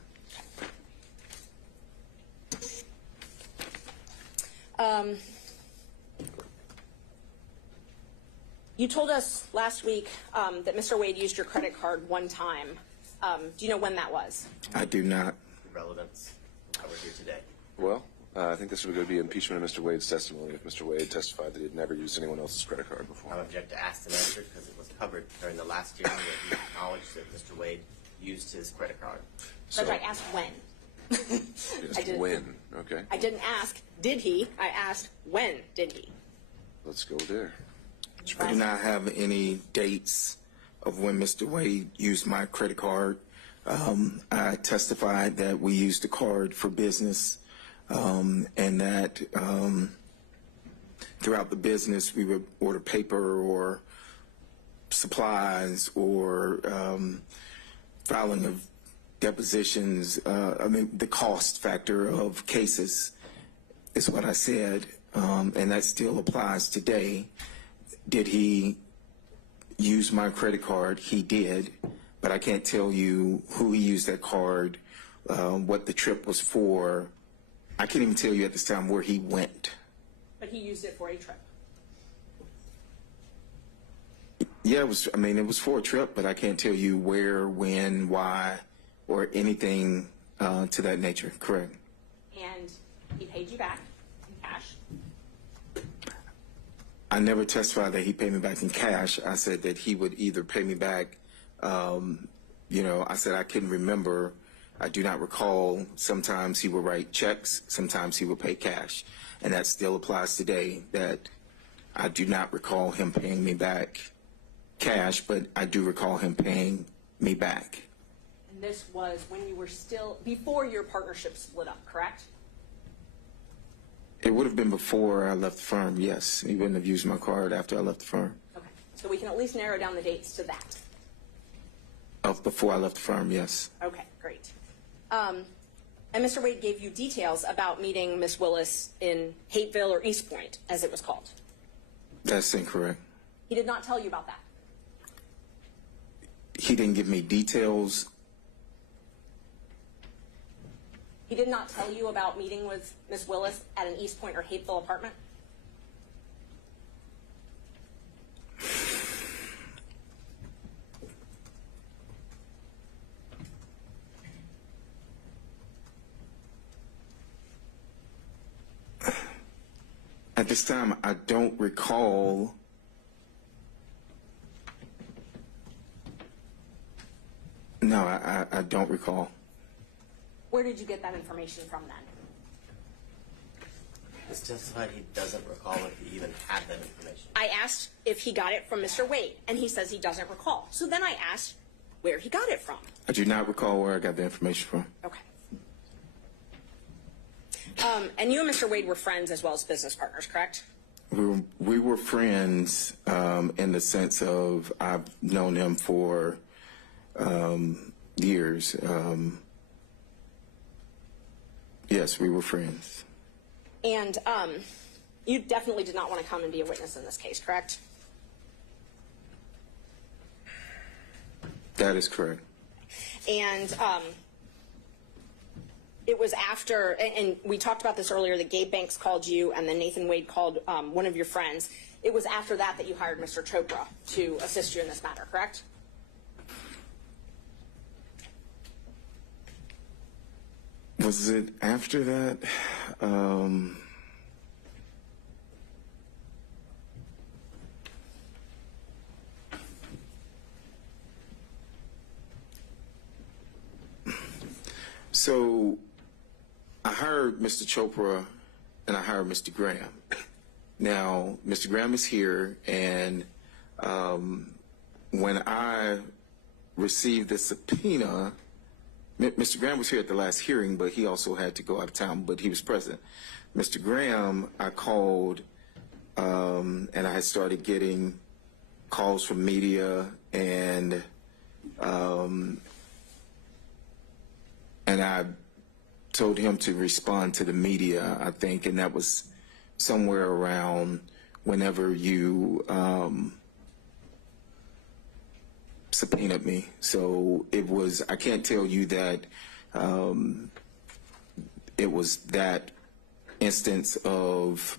You told us last week that Mr. Wade used your credit card one time. Do you know when that was? I do not. Relevance covered here today. Well, I think this would be impeachment of Mr. Wade's testimony if Mr. Wade testified that he had never used anyone else's credit card before. I object to asked and answered because it was covered during the last hearing where he acknowledged that Mr. Wade used his credit card. Judge, I asked when. Just when, okay? I didn't ask, did he? I asked, when did he? Let's go there. I do not have any dates of when Mr. Wade used my credit card. I testified that we used the card for business and that throughout the business we would order paper or supplies or filing of depositions. I mean, the cost factor of cases is what I said, and that still applies today. Did he use my credit card? He did, but I can't tell you who he used that card, what the trip was for. I can't even tell you at this time where he went. But he used it for a trip. Yeah, it was. I mean, it was for a trip, but I can't tell you where, when, why, or anything to that nature. Correct. And he paid you back in cash. I never testified that he paid me back in cash. I said that he would either pay me back, I said I couldn't remember. I do not recall. Sometimes he would write checks. Sometimes he would pay cash. And that still applies today, that I do not recall him paying me back cash, but I do recall him paying me back. And this was when you were still, before your partnership split up, correct? It would have been before I left the firm, yes. He wouldn't have used my card after I left the firm. Okay. So we can at least narrow down the dates to that. Of before I left the firm, yes. Okay, great. And Mr. Wade gave you details about meeting Miss Willis in Hateville or East Point, as it was called. That's incorrect. He did not tell you about that. He didn't give me details. He did not tell you about meeting with Miss Willis at an East Point or Hateville apartment? At this time, I don't recall. No, I don't recall. Where did you get that information from then? He's testified he doesn't recall if he even had that information. I asked if he got it from Mr. Wade, and he says he doesn't recall. So then I asked where he got it from. I do not recall where I got the information from. Okay. And you and Mr. Wade were friends as well as business partners, correct? We were friends in the sense of I've known him for years. Yes, we were friends. And you definitely did not want to come and be a witness in this case, correct? That is correct. And it was after, and we talked about this earlier, that Gabe Banks called you and then Nathan Wade called one of your friends. It was after that that you hired Mr. Chopra to assist you in this matter, correct? Was it after that? So I hired Mr. Chopra and I hired Mr. Graham. Now, Mr. Graham is here, and when I received the subpoena, Mr. Graham was here at the last hearing, but he also had to go out of town, but he was present. Mr. Graham, I called, and I had started getting calls from media, and I told him to respond to the media, I think, and that was somewhere around whenever you subpoenaed me. So it was, I can't tell you that it was that instance of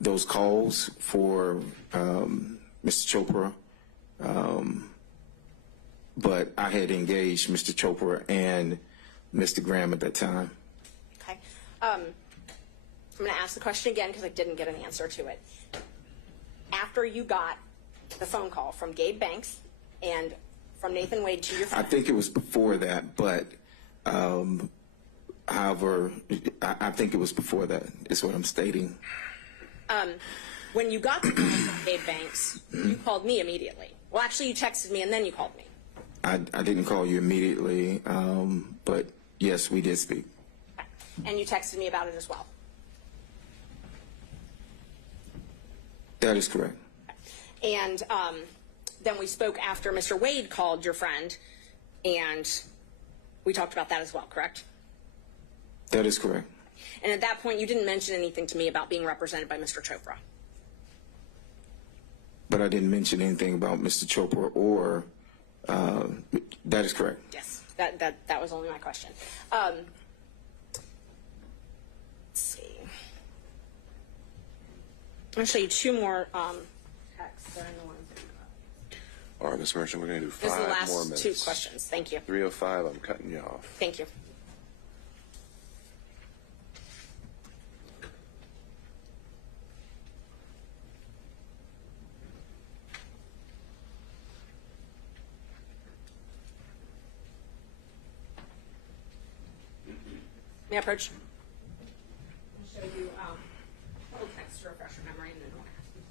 those calls for Mr. Chopra, but I had engaged Mr. Chopra and Mr. Graham at that time. Okay. I'm going to ask the question again because I didn't get an answer to it. After you got the phone call from Gabe Banks and from Nathan Wade to your friend. I think it was before that, but however, I think it was before that is what I'm stating. When you got the call from Gabe Banks, you called me immediately. Well, actually, you texted me and then you called me. I didn't call you immediately, but yes, we did speak. Okay. And you texted me about it as well. That is correct. Okay. And then we spoke after Mr. Wade called your friend, and we talked about that as well, correct? That is correct. And at that point, you didn't mention anything to me about being represented by Mr. Chopra. But I didn't mention anything about Mr. Chopra or, that is correct. Yes, that was only my question. Let's see. I'm going to show you two more texts that I know. All right, Ms. Merchant, we're going to do This is the 5 more last minutes. 2 questions. Thank you. 3:05, I'm cutting you off. Thank you. May I approach? I'll show you a little text to refresh your memory, and then we'll ask you.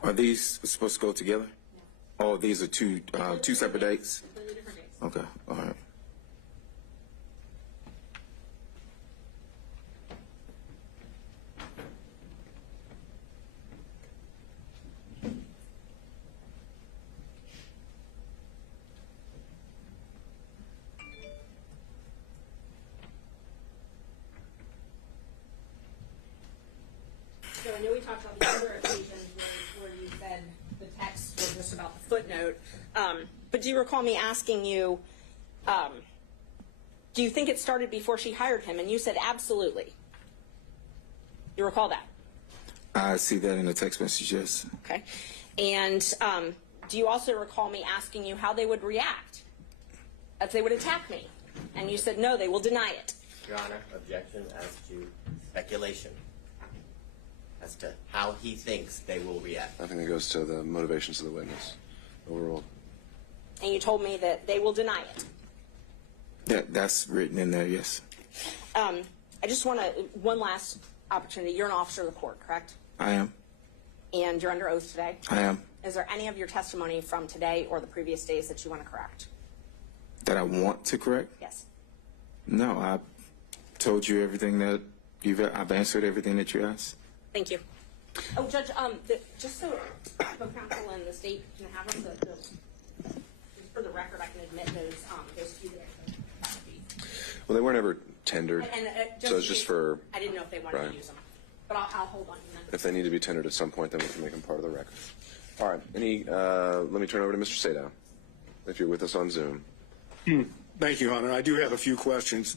Are these supposed to go together? Yeah. Oh, these are two separate dates? Completely different dates. Okay, all right. So I know we talked about the other occasions where you said the text was just about the footnote, but do you recall me asking you, do you think it started before she hired him? And you said absolutely. You recall that? I see that in the text message, yes. Okay. And do you also recall me asking you how they would react if they would attack me? And you said no, they will deny it. Your Honor, objection as to speculation as to how he thinks they will react. I think it goes to the motivations of the witness overall. And you told me that they will deny it. That's written in there, yes. I just want to, one last opportunity. You're an officer of the court, correct? I am. And you're under oath today? I am. Is there any of your testimony from today or the previous days that you want to correct? That I want to correct? Yes. No, I told you everything that I've answered everything that you asked. Thank you. Oh, Judge, just so the counsel and the state can have them, for the record, I can admit those two that Well, they weren't ever tendered, just so it's just for. I didn't know if they wanted right. to use them, but I'll hold on to them. If they need to be tendered at some point, then we can make them part of the record. All right. Let me turn over to Mr. Sadow, if you're with us on Zoom. Thank you, Hunter. I do have a few questions.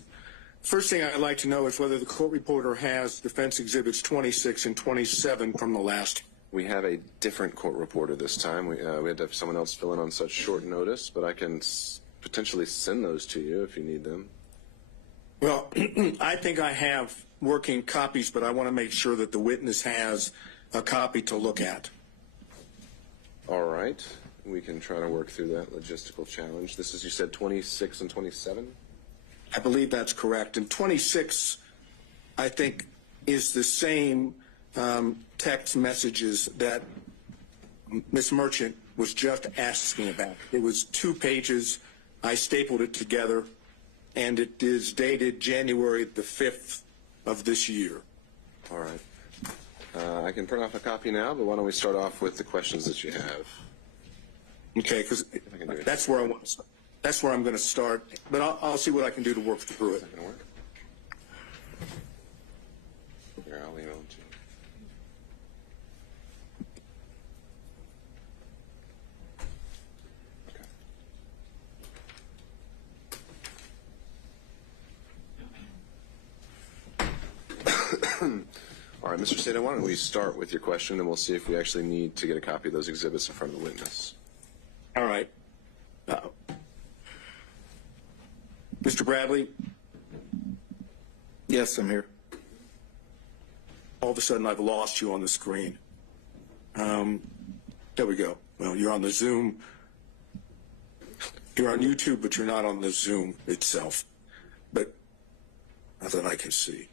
First thing I'd like to know is whether the court reporter has defense exhibits 26 and 27 from the last. We have a different court reporter this time. We had to have someone else fill in on such short notice, but I can potentially send those to you if you need them. Well, I think I have working copies, but I want to make sure that the witness has a copy to look at. All right. We can try to work through that logistical challenge. This is, you said, 26 and 27? I believe that's correct. And 26, I think, is the same text messages that Ms. Merchant was just asking about. It was 2 pages. I stapled it together, and it is dated January the 5th of this year. All right. I can print off a copy now, but why don't we start off with the questions that you have? Okay, because that's where I want. That's where I'm going to start, but I'll see what I can do to work through it. Is that going to work? Here, I'll email them to you. All right, Mr. Sadow, why don't we start with your question, and we'll see if we actually need to get a copy of those exhibits in front of the witness. All right. Mr. Bradley? Yes, I'm here. All of a sudden, I've lost you on the screen. There we go. Well, you're on the Zoom. You're on YouTube, but you're not on the Zoom itself. But not that I can see.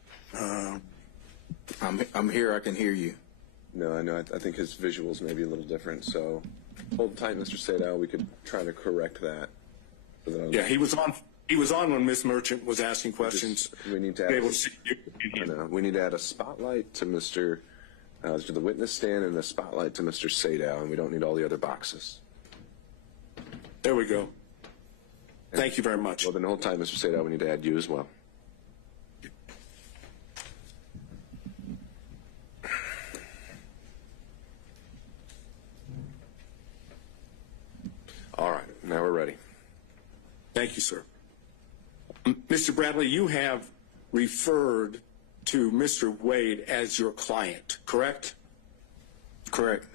I'm here. I can hear you. No, I know. I think his visuals may be a little different, so hold tight, Mr. Sadow. We could try to correct that. Yeah, he was on. He was on when Ms. Merchant was asking questions. We need to add. We need to add a spotlight to to the witness stand and a spotlight to Mr. Sadow, and we don't need all the other boxes. There we go. Thank you very much. Well, then hold tight, Mr. Sadow. We need to add you as well. All right, now we're ready. Thank you, sir. Mr. Bradley, you have referred to Mr. Wade as your client, correct? Correct.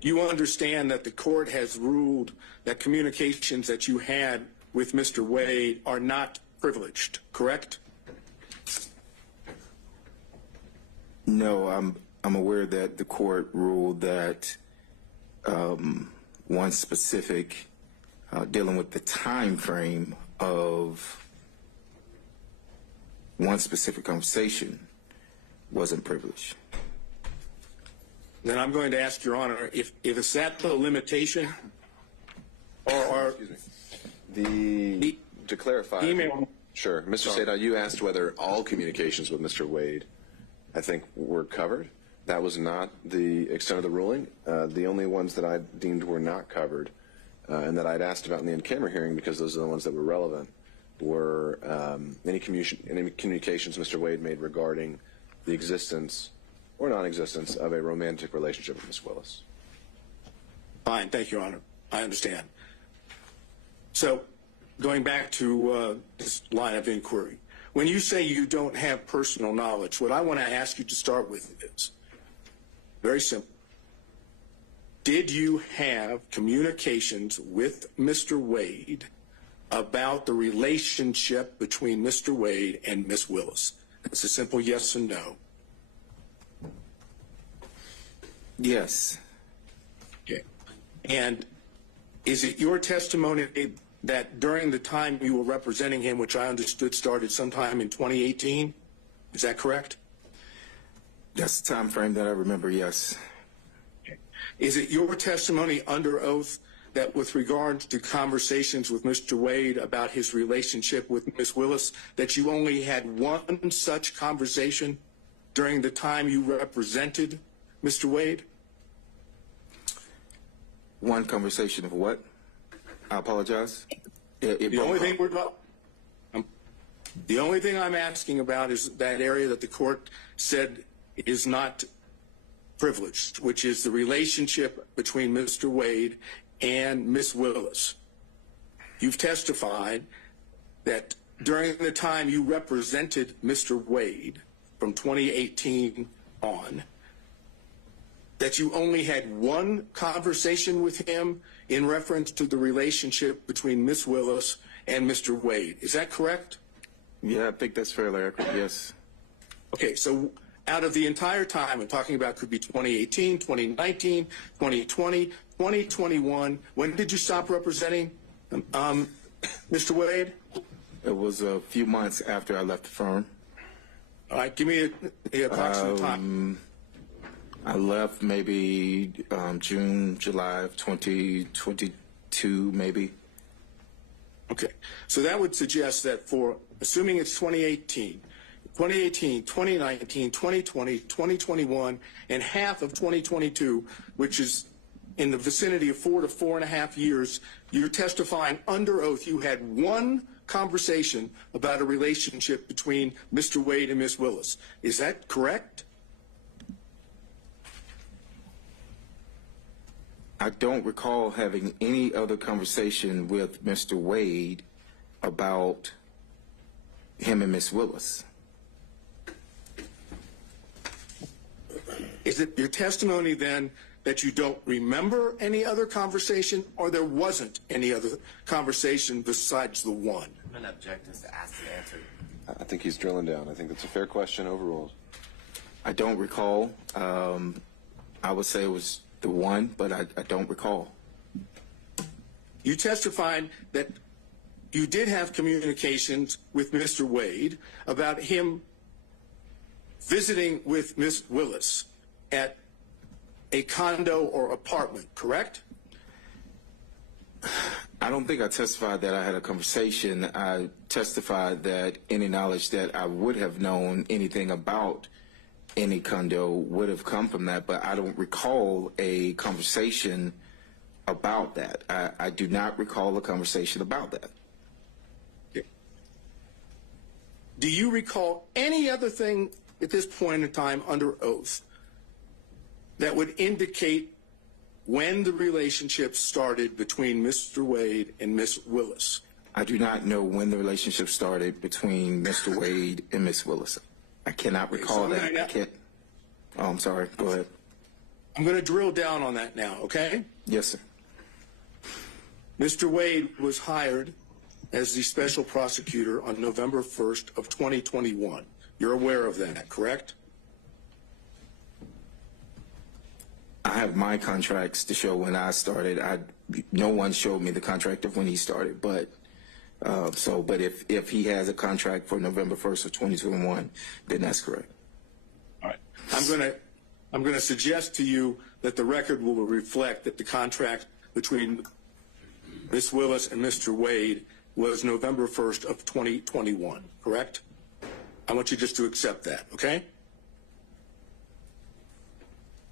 You understand that the court has ruled that communications that you had with Mr. Wade are not privileged, correct? No, I'm aware that the court ruled that one specific dealing with the time frame of one specific conversation wasn't privileged. Then I'm going to ask Your Honor if it's that the limitation, or to clarify. Email. Sure, Mr. Sadow, you asked whether all communications with Mr. Wade, I think, were covered. That was not the extent of the ruling. The only ones that I deemed were not covered, and that I'd asked about in the in-camera hearing, because those are the ones that were relevant, were any communications Mr. Wade made regarding the existence or non-existence of a romantic relationship with Ms. Willis. Fine, thank you, Your Honor. I understand. So, going back to this line of inquiry, when you say you don't have personal knowledge, what I want to ask you to start with is very simple. Did you have communications with Mr. Wade about the relationship between Mr. Wade and Ms. Willis? It's a simple yes and no. Yes. Okay. And is it your testimony that during the time you were representing him, which I understood started sometime in 2018, is that correct? That's the time frame that I remember, yes. Okay. Is it your testimony under oath that with regard to conversations with Mr. Wade about his relationship with Ms. Willis, that you only had one such conversation during the time you represented Mr. Wade? One conversation of what? I apologize. The only thing I'm asking about is that area that the court said is not privileged, which is the relationship between Mr. Wade and Ms. Willis. You've testified that during the time you represented Mr. Wade from 2018 on, that you only had one conversation with him in reference to the relationship between Ms. Willis and Mr. Wade. Is that correct? Yeah, I think that's fairly accurate, yes. Okay, so out of the entire time, I'm talking about could be 2018, 2019, 2020, 2021. When did you stop representing Mr. Wade? It was a few months after I left the firm. All right, give me the approximate time. I left maybe June, July of 2022, maybe. Okay, so that would suggest that for, assuming it's 2018, 2019, 2020, 2021, and half of 2022, which is in the vicinity of 4 to 4.5 years, you're testifying under oath you had one conversation about a relationship between Mr. Wade and Ms. Willis. Is that correct? I don't recall having any other conversation with Mr. Wade about him and Ms. Willis. Is it your testimony then that you don't remember any other conversation, or there wasn't any other conversation besides the one? I'm going to object as to ask and answer. I think he's drilling down. I think that's a fair question overruled. I don't recall. I would say it was the one, but I don't recall. You testified that you did have communications with Mr. Wade about him visiting with Ms. Willis at a condo or apartment, correct? I don't think I testified that I had a conversation. I testified that any knowledge that I would have known anything about any condo would have come from that, but I don't recall a conversation about that. I do not recall a conversation about that. Okay. Do you recall any other thing at this point in time under oath that would indicate when the relationship started between Mr. Wade and Ms. Willis? I do not know when the relationship started between Mr. Wade and Ms. Willis. I cannot recall that. I can't. Oh, I'm sorry. Go ahead. I'm going to drill down on that now, okay? Yes, sir. Mr. Wade was hired as the special prosecutor on November 1st of 2021. You're aware of that, correct? I have my contracts to show when I started. No one showed me the contract of when he started, but if he has a contract for November 1st of 2021, then that's correct. All right. I'm going to suggest to you that the record will reflect that the contract between Ms. Willis and Mr. Wade was November 1st of 2021, correct? I want you just to accept that, okay?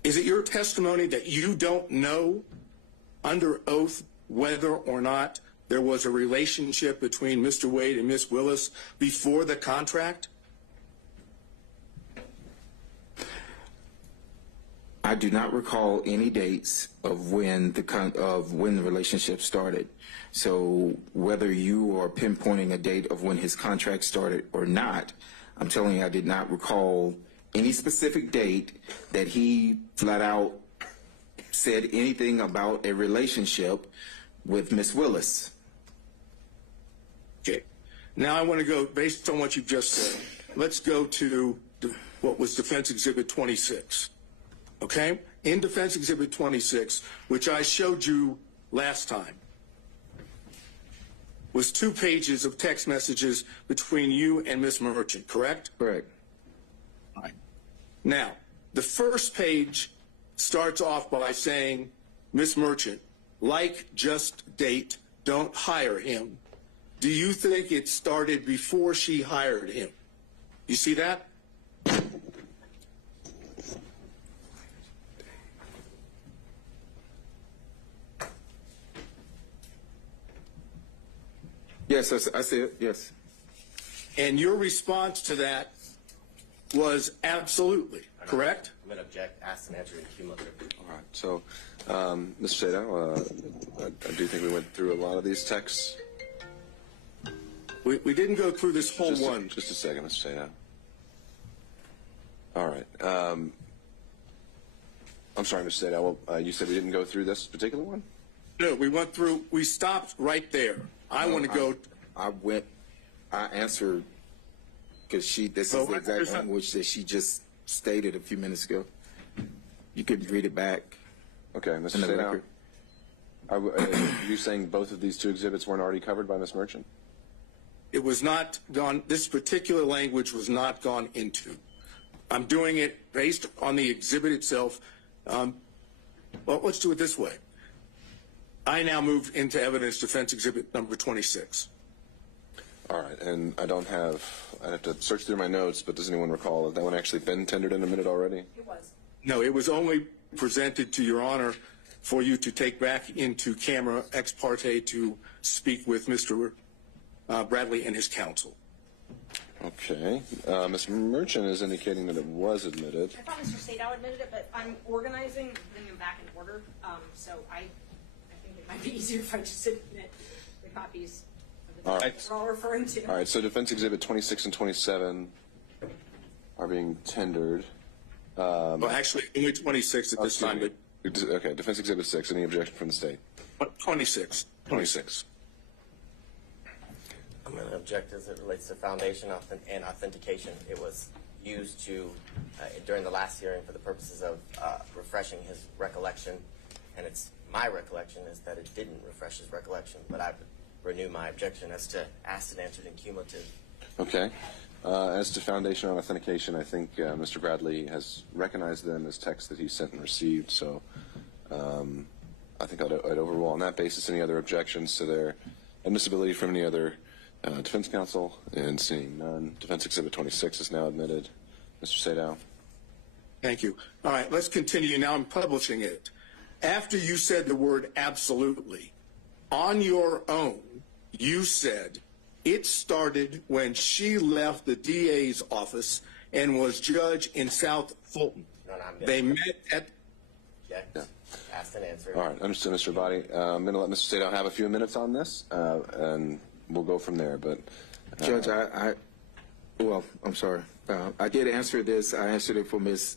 Is it your testimony that you don't know under oath whether or not there was a relationship between Mr. Wade and Ms. Willis before the contract? I do not recall any dates of when the relationship started. So whether you are pinpointing a date of when his contract started or not, I'm telling you I did not recall any specific date that he flat out said anything about a relationship with Ms. Willis. Okay. Now I want to go, based on what you've just said, let's go to what was Defense Exhibit 26. Okay? In Defense Exhibit 26, which I showed you last time, was 2 pages of text messages between you and Ms. Merchant, correct? Correct. All right. Now, the first page starts off by saying, Ms. Merchant, like just date, don't hire him. Do you think it started before she hired him? You see that? Yes, I see it, yes. And your response to that was absolutely, correct? I'm going to object, ask and answer in cumulative. All right. So, Mr. Sato, I do think we went through a lot of these texts. We didn't go through this whole one. Just a second, Mr. Sato. All right. I'm sorry, Mr. Sato. You said we didn't go through this particular one? No, we stopped right there. I want to go. I answered, because this is the exact language that she just stated a few minutes ago. You could read it back. Okay, Mr. Sato. Are you saying both of these two exhibits weren't already covered by Ms. Merchant? It was not gone, this particular language was not gone into. I'm doing it based on the exhibit itself. Well, let's do it this way. I now move into evidence defense exhibit number 26. All right, and I'd have to search through my notes, but does anyone recall that that one actually been tendered in a minute already? It was. No, it was only presented to Your Honor for you to take back into camera ex parte to speak with Mr. Bradley and his counsel. Okay. Ms. Merchant is indicating that it was admitted. I thought Mr. Sadow admitted it, but I'm organizing, putting them back in order, so I think it might be easier if I just admit the copies of the documents we're all referring to. All right, so Defense Exhibit 26 and 27 are being tendered. Well, actually, only 26 at this time. But okay, Defense Exhibit 6. Any objection from the state? 26. 26. I'm going to object as it relates to foundation and authentication. It was used to, during the last hearing, for the purposes of refreshing his recollection, and it's my recollection is that it didn't refresh his recollection, but I would renew my objection as to asked and answered in cumulative. Okay. As to foundation and authentication, I think Mr. Bradley has recognized them as texts that he sent and received, so I think I'd overrule on that basis any other objections to their admissibility from any other defense counsel, and seeing none. Defense Exhibit 26 is now admitted. Mr. Sadow. Thank you. All right, let's continue. Now I'm publishing it. After you said the word absolutely, on your own, you said it started when she left the DA's office and was judge in South Fulton. They met at... Yeah. Asked and answered. All right, understood, Mr. Body. I'm going to let Mr. Sadow have a few minutes on this, and we'll go from there. But Judge, I'm sorry. I did answer this. I answered it for Ms.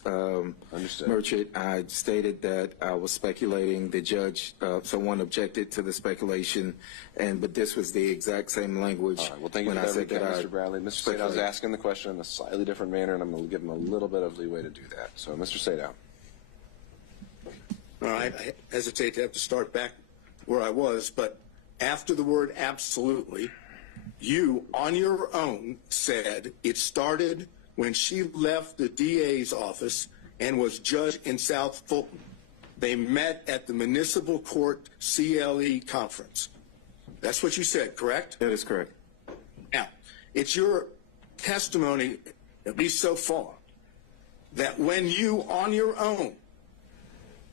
Merchant. I stated that I was speculating. The judge, someone objected to the speculation, but this was the exact same language. All right, well, thank you for that, Mr. Bradley. Mr. Sadow is asking the question in a slightly different manner, and I'm going to give him a little bit of leeway to do that. So, Mr. Sadow. All right, I hesitate to have to start back where I was, but after the word absolutely, you, on your own, said it started when she left the DA's office and was judge in South Fulton. They met at the municipal court CLE conference. That's what you said, correct? That is correct. Now, it's your testimony, at least so far, that when you, on your own,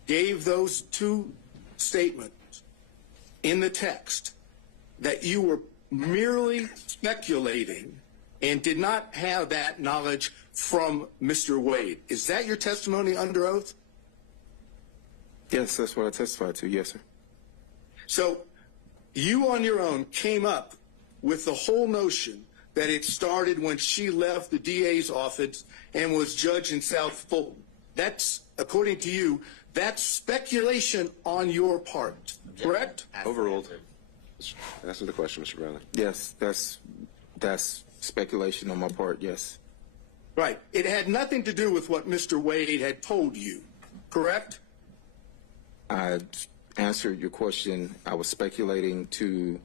gave those two statements in the text, that you were merely speculating and did not have that knowledge from Mr. Wade. Is that your testimony under oath? Yes, that's what I testified to. Yes, sir. So you on your own came up with the whole notion that it started when she left the DA's office and was judge in South Fulton. That's, according to you, that's speculation on your part, correct? Overruled. Answer the question, Mr. Bradley. Yes, that's speculation on my part, yes. Right. It had nothing to do with what Mr. Wade had told you, correct? I answered your question. I was speculating to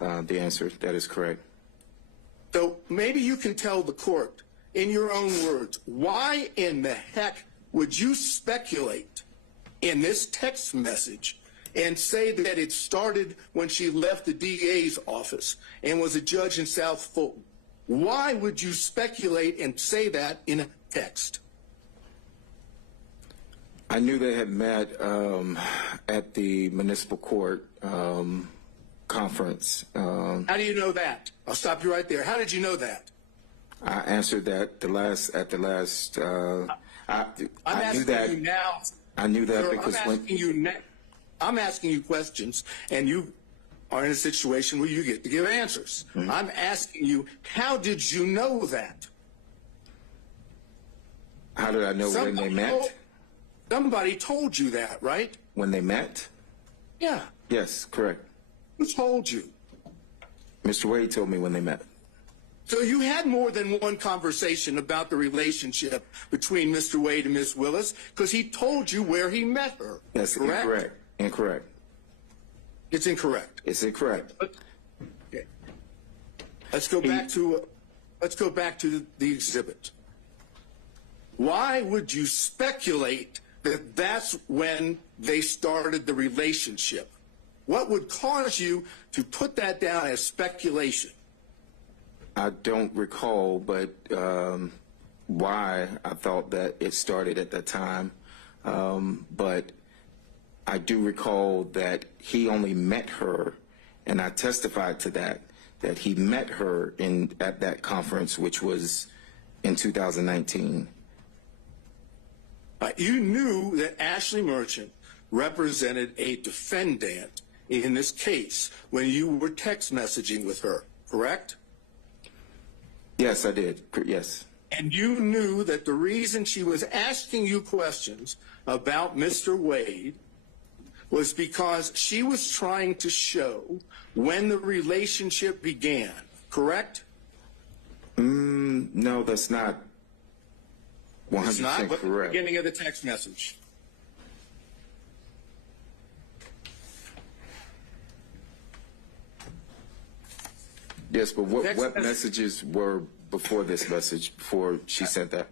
the answer. That is correct. So maybe you can tell the court, in your own words, why in the heck would you speculate in this text message and say that it started when she left the DA's office and was a judge in South Fulton? Why would you speculate and say that in a text? I knew they had met at the municipal court conference. How do you know that? I'll stop you right there. How did you know that? I answered that at the last. I knew that. You now. I knew that Sir, because I'm asking you questions, and you are in a situation where you get to give answers. Mm-hmm. I'm asking you, how did you know that? How did I know when they met? Somebody told you that, right? When they met? Yeah. Yes, correct. Who told you? Mr. Wade told me when they met. So you had more than one conversation about the relationship between Mr. Wade and Ms. Willis because he told you where he met her. That's correct? Incorrect. Incorrect. It's incorrect. It's incorrect. Okay. Let's go back to the exhibit. Why would you speculate that that's when they started the relationship? What would cause you to put that down as speculation? I don't recall, but why I thought that it started at that time. But I do recall that he only met her, and I testified to that he met her at that conference, which was in 2019. You knew that Ashley Merchant represented a defendant in this case when you were text messaging with her, correct? Yes, I did. Yes. And you knew that the reason she was asking you questions about Mr. Wade was because she was trying to show when the relationship began, correct? No, that's not 100% It's not, but correct. the beginning of the text message. Yes, but what messages were before this message, before she sent that?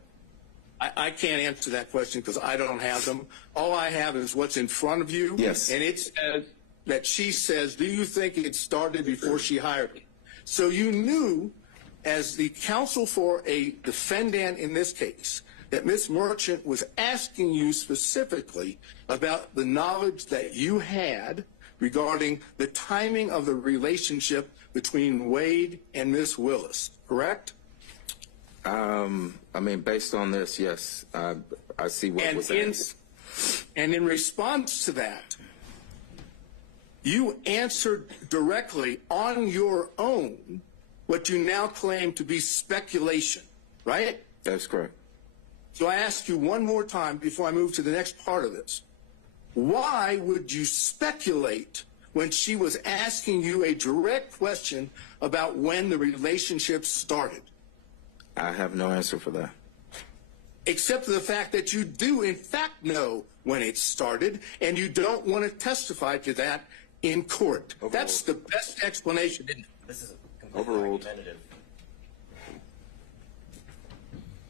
I can't answer that question because I don't have them. All I have is what's in front of you. Yes. And it says that she says, do you think it started before she hired me? So you knew, as the counsel for a defendant in this case, that Ms. Merchant was asking you specifically about the knowledge that you had regarding the timing of the relationship between Wade and Ms. Willis, correct? I mean, based on this, yes, I see what was asked. And in response to that, you answered directly on your own what you now claim to be speculation, right? That's correct. So I ask you one more time before I move to the next part of this. Why would you speculate when she was asking you a direct question about when the relationship started? I have no answer for that. Except for the fact that you do, in fact, know when it started, and you don't want to testify to that in court. Overruled. That's the best explanation, isn't it? This is completely Overruled. argumentative.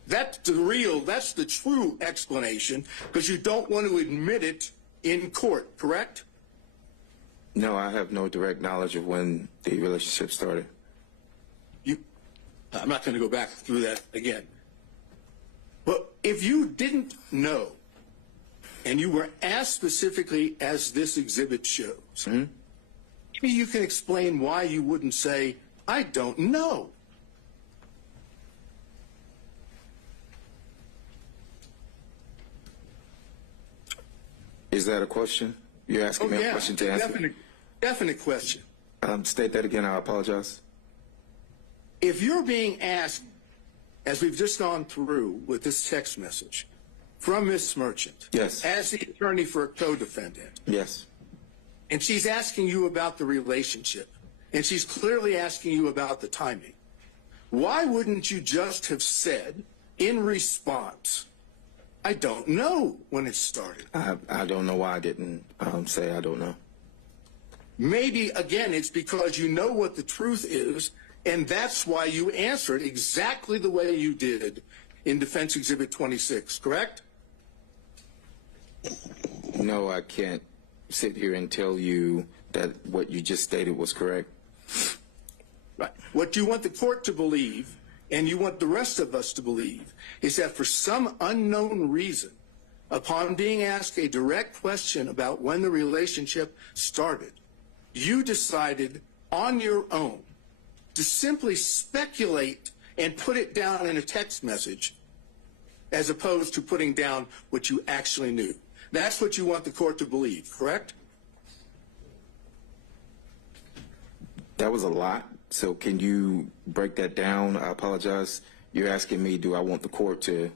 That's the true explanation, because you don't want to admit it in court, correct? No, I have no direct knowledge of when the relationship started. I'm not going to go back through that again. But if you didn't know, and you were asked specifically as this exhibit shows, maybe you can explain why you wouldn't say, I don't know. Is that a question? You're asking me a question to answer? Definite question. State that again. I apologize. If you're being asked, as we've just gone through with this text message from Ms. Merchant, Yes. as the attorney for a co-defendant, Yes. and she's asking you about the relationship, and she's clearly asking you about the timing, why wouldn't you just have said in response, I don't know when it started? I don't know why I didn't say I don't know. Maybe, again, it's because you know what the truth is, and that's why you answered exactly the way you did in Defense Exhibit 26, correct? No, I can't sit here and tell you that what you just stated was correct. Right. What you want the court to believe, and you want the rest of us to believe, is that for some unknown reason, upon being asked a direct question about when the relationship started, you decided on your own to simply speculate and put it down in a text message as opposed to putting down what you actually knew. That's what you want the court to believe, correct? That was a lot. So can you break that down? I apologize. You're asking me, do I want the court to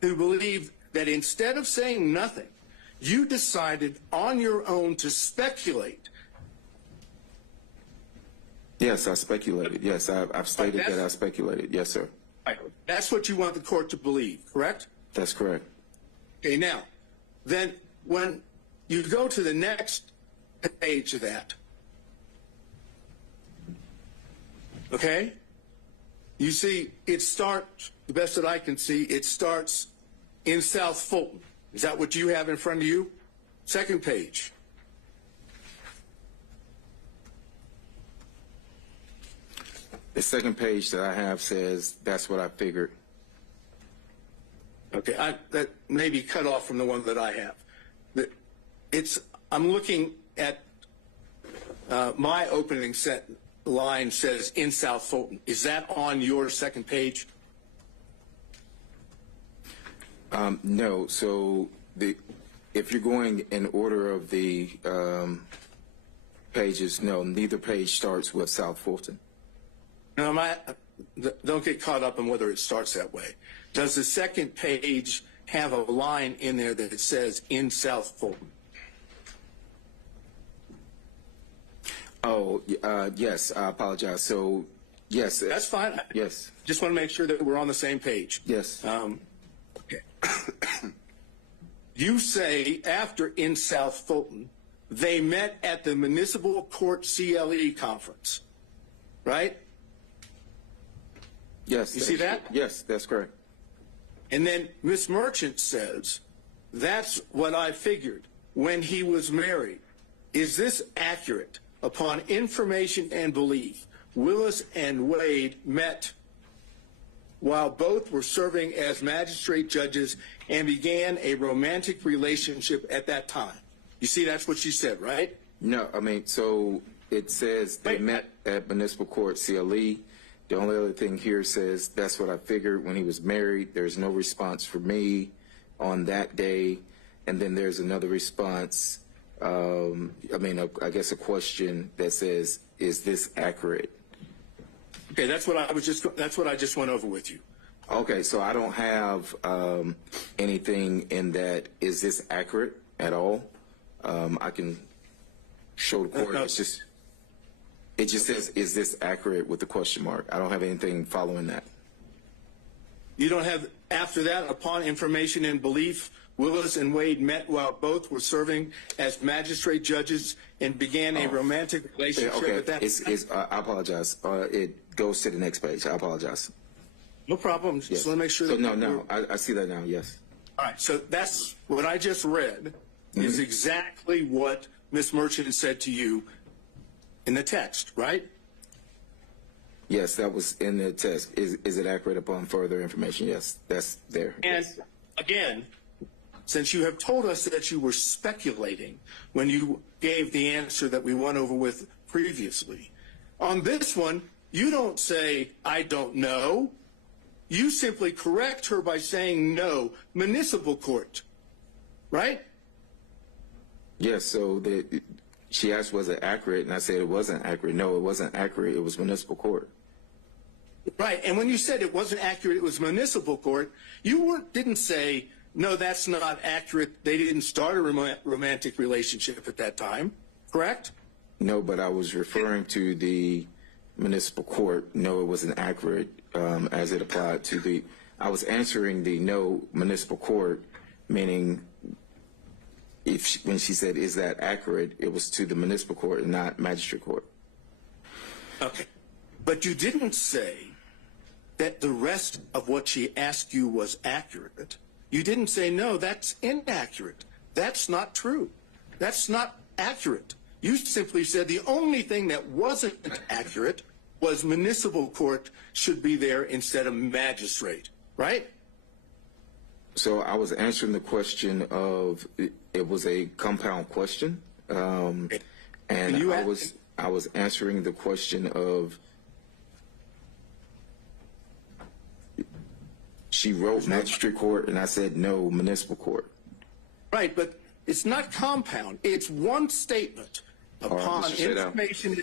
believe that instead of saying nothing, you decided on your own to speculate. Yes, I speculated. Yes, I've stated that I speculated. Yes, sir. Right. That's what you want the court to believe, correct? That's correct. Okay, now, then when you go to the next page of that, okay, you see it starts, the best that I can see, it starts in South Fulton. Is that what you have in front of you? Second page. The second page that I have says, that's what I figured. Okay, that may be cut off from the one that I have. I'm looking at my opening line says in South Fulton. Is that on your second page? No. So if you're going in order of the pages, no, neither page starts with South Fulton. No, don't get caught up on whether it starts that way. Does the second page have a line in there that says in South Fulton? Oh, yes, I apologize. So, yes. That's fine. Yes. Just want to make sure that we're on the same page. Yes. Okay. You say after in South Fulton, they met at the Municipal Court CLE conference, right? Yes. You see that? Yes, that's correct. And then Ms. Merchant says, that's what I figured when he was married. Is this accurate? Upon information and belief, Willis and Wade met while both were serving as magistrate judges and began a romantic relationship at that time. You see, that's what she said, right? No, I mean, so it says they met at Municipal Court CLE. The only other thing here says that's what I figured when he was married. There's no response for me on that day. And then there's another response, I guess a question that says, is this accurate? Okay, that's what I just went over with you. Okay, so I don't have anything in that, is this accurate at all? I can show the court. No. It just says, is this accurate with the question mark? I don't have anything following that. You don't have, after that, upon information and belief, Willis and Wade met while both were serving as magistrate judges and began a romantic relationship at that time? I apologize. It goes to the next page. I apologize. No problem. Just want to make sure that I see that now, yes. All right, so that's what I just read is exactly what Ms. Merchant said to you in the text, right? Yes, that was in the text. Is it accurate upon further information? Yes, that's there. And again, since you have told us that you were speculating when you gave the answer that we went over with previously, on this one, you don't say, I don't know. You simply correct her by saying no, municipal court, right? Yes, so she asked, was it accurate? And I said it wasn't accurate. No, it wasn't accurate. It was municipal court. Right, and when you said it wasn't accurate, it was municipal court, you didn't say, no, that's not accurate. They didn't start a romantic relationship at that time, correct? No, but I was referring to the municipal court. No, it wasn't accurate as it applied to I was answering the no municipal court, meaning when she said, is that accurate, it was to the municipal court and not magistrate court. Okay, but you didn't say that the rest of what she asked you was accurate. You didn't say, no, that's inaccurate. That's not true. That's not accurate. You simply said the only thing that wasn't accurate was municipal court should be there instead of magistrate, right? So I was answering the question of, it was a compound question, and I was answering the question of, she wrote magistrate court, and I said no, municipal court. Right, but it's not compound. It's one statement upon Mr. Sadow. information.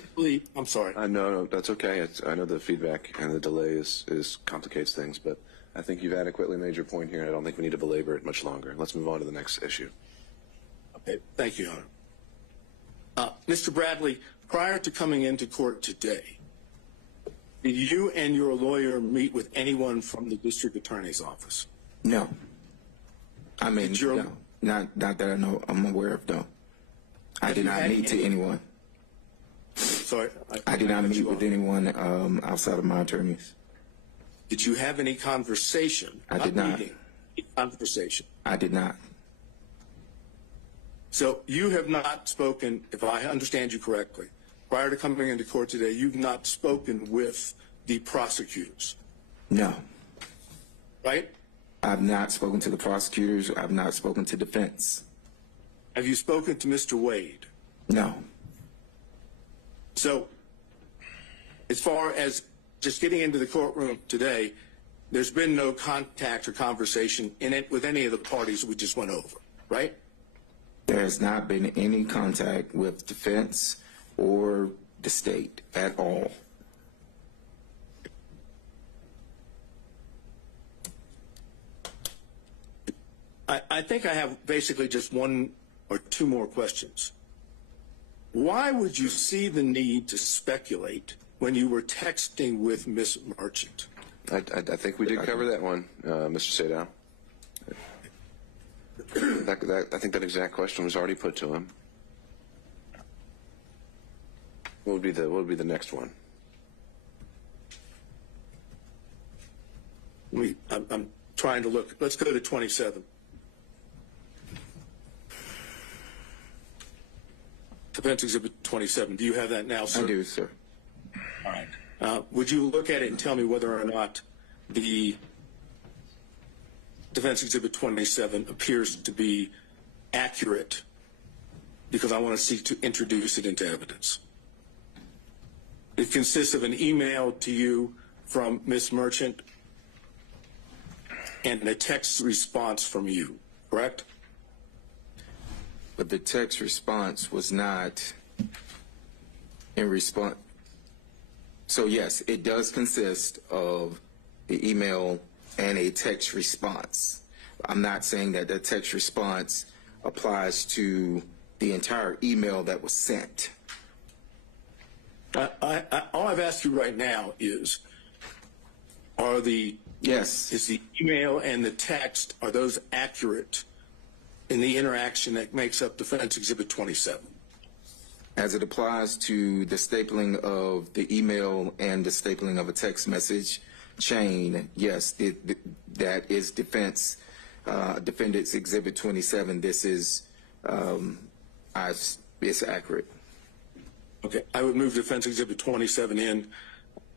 I'm sorry. No, that's okay. I know the feedback and the delay is complicates things, but I think you've adequately made your point here, and I don't think we need to belabor it much longer. Let's move on to the next issue. Okay, thank you, Your Honor. Mr. Bradley, prior to coming into court today, did you and your lawyer meet with anyone from the district attorney's office? No. I mean, no. Not that I know, I'm aware of, no. I did not meet to anyone. Sorry. I did not meet with anyone outside of my attorneys. Did you have any conversation? I did not. Meeting, conversation. I did not. So you have not spoken, if I understand you correctly, prior to coming into court today, you've not spoken with the prosecutors? No. Right? I've not spoken to the prosecutors. I've not spoken to defense. Have you spoken to Mr. Wade? No. So as far as just getting into the courtroom today, there's been no contact or conversation in it with any of the parties we just went over, right? There has not been any contact with defense or the state at all. I think I have basically just one or two more questions. Why would you see the need to speculate when you were texting with Miss Merchant? I think we did cover that one, Mr. Sadow. I think that exact question was already put to him. What would be the next one? I'm trying to look. Let's go to 27. Defense Exhibit 27. Do you have that now, sir? I do, sir. All right. Would you look at it and tell me whether or not the Defense Exhibit 27 appears to be accurate? Because I want to seek to introduce it into evidence. It consists of an email to you from Miss Merchant and a text response from you, correct? But the text response was not in response. So yes, it does consist of the email and a text response. I'm not saying that the text response applies to the entire email that was sent. All I've asked you right now is, is the email and the text, are those accurate in the interaction that makes up Defense Exhibit 27? As it applies to the stapling of the email and the stapling of a text message chain, yes, that is Defendant's Exhibit 27. This is, it's accurate. Okay, I would move Defense Exhibit 27 in.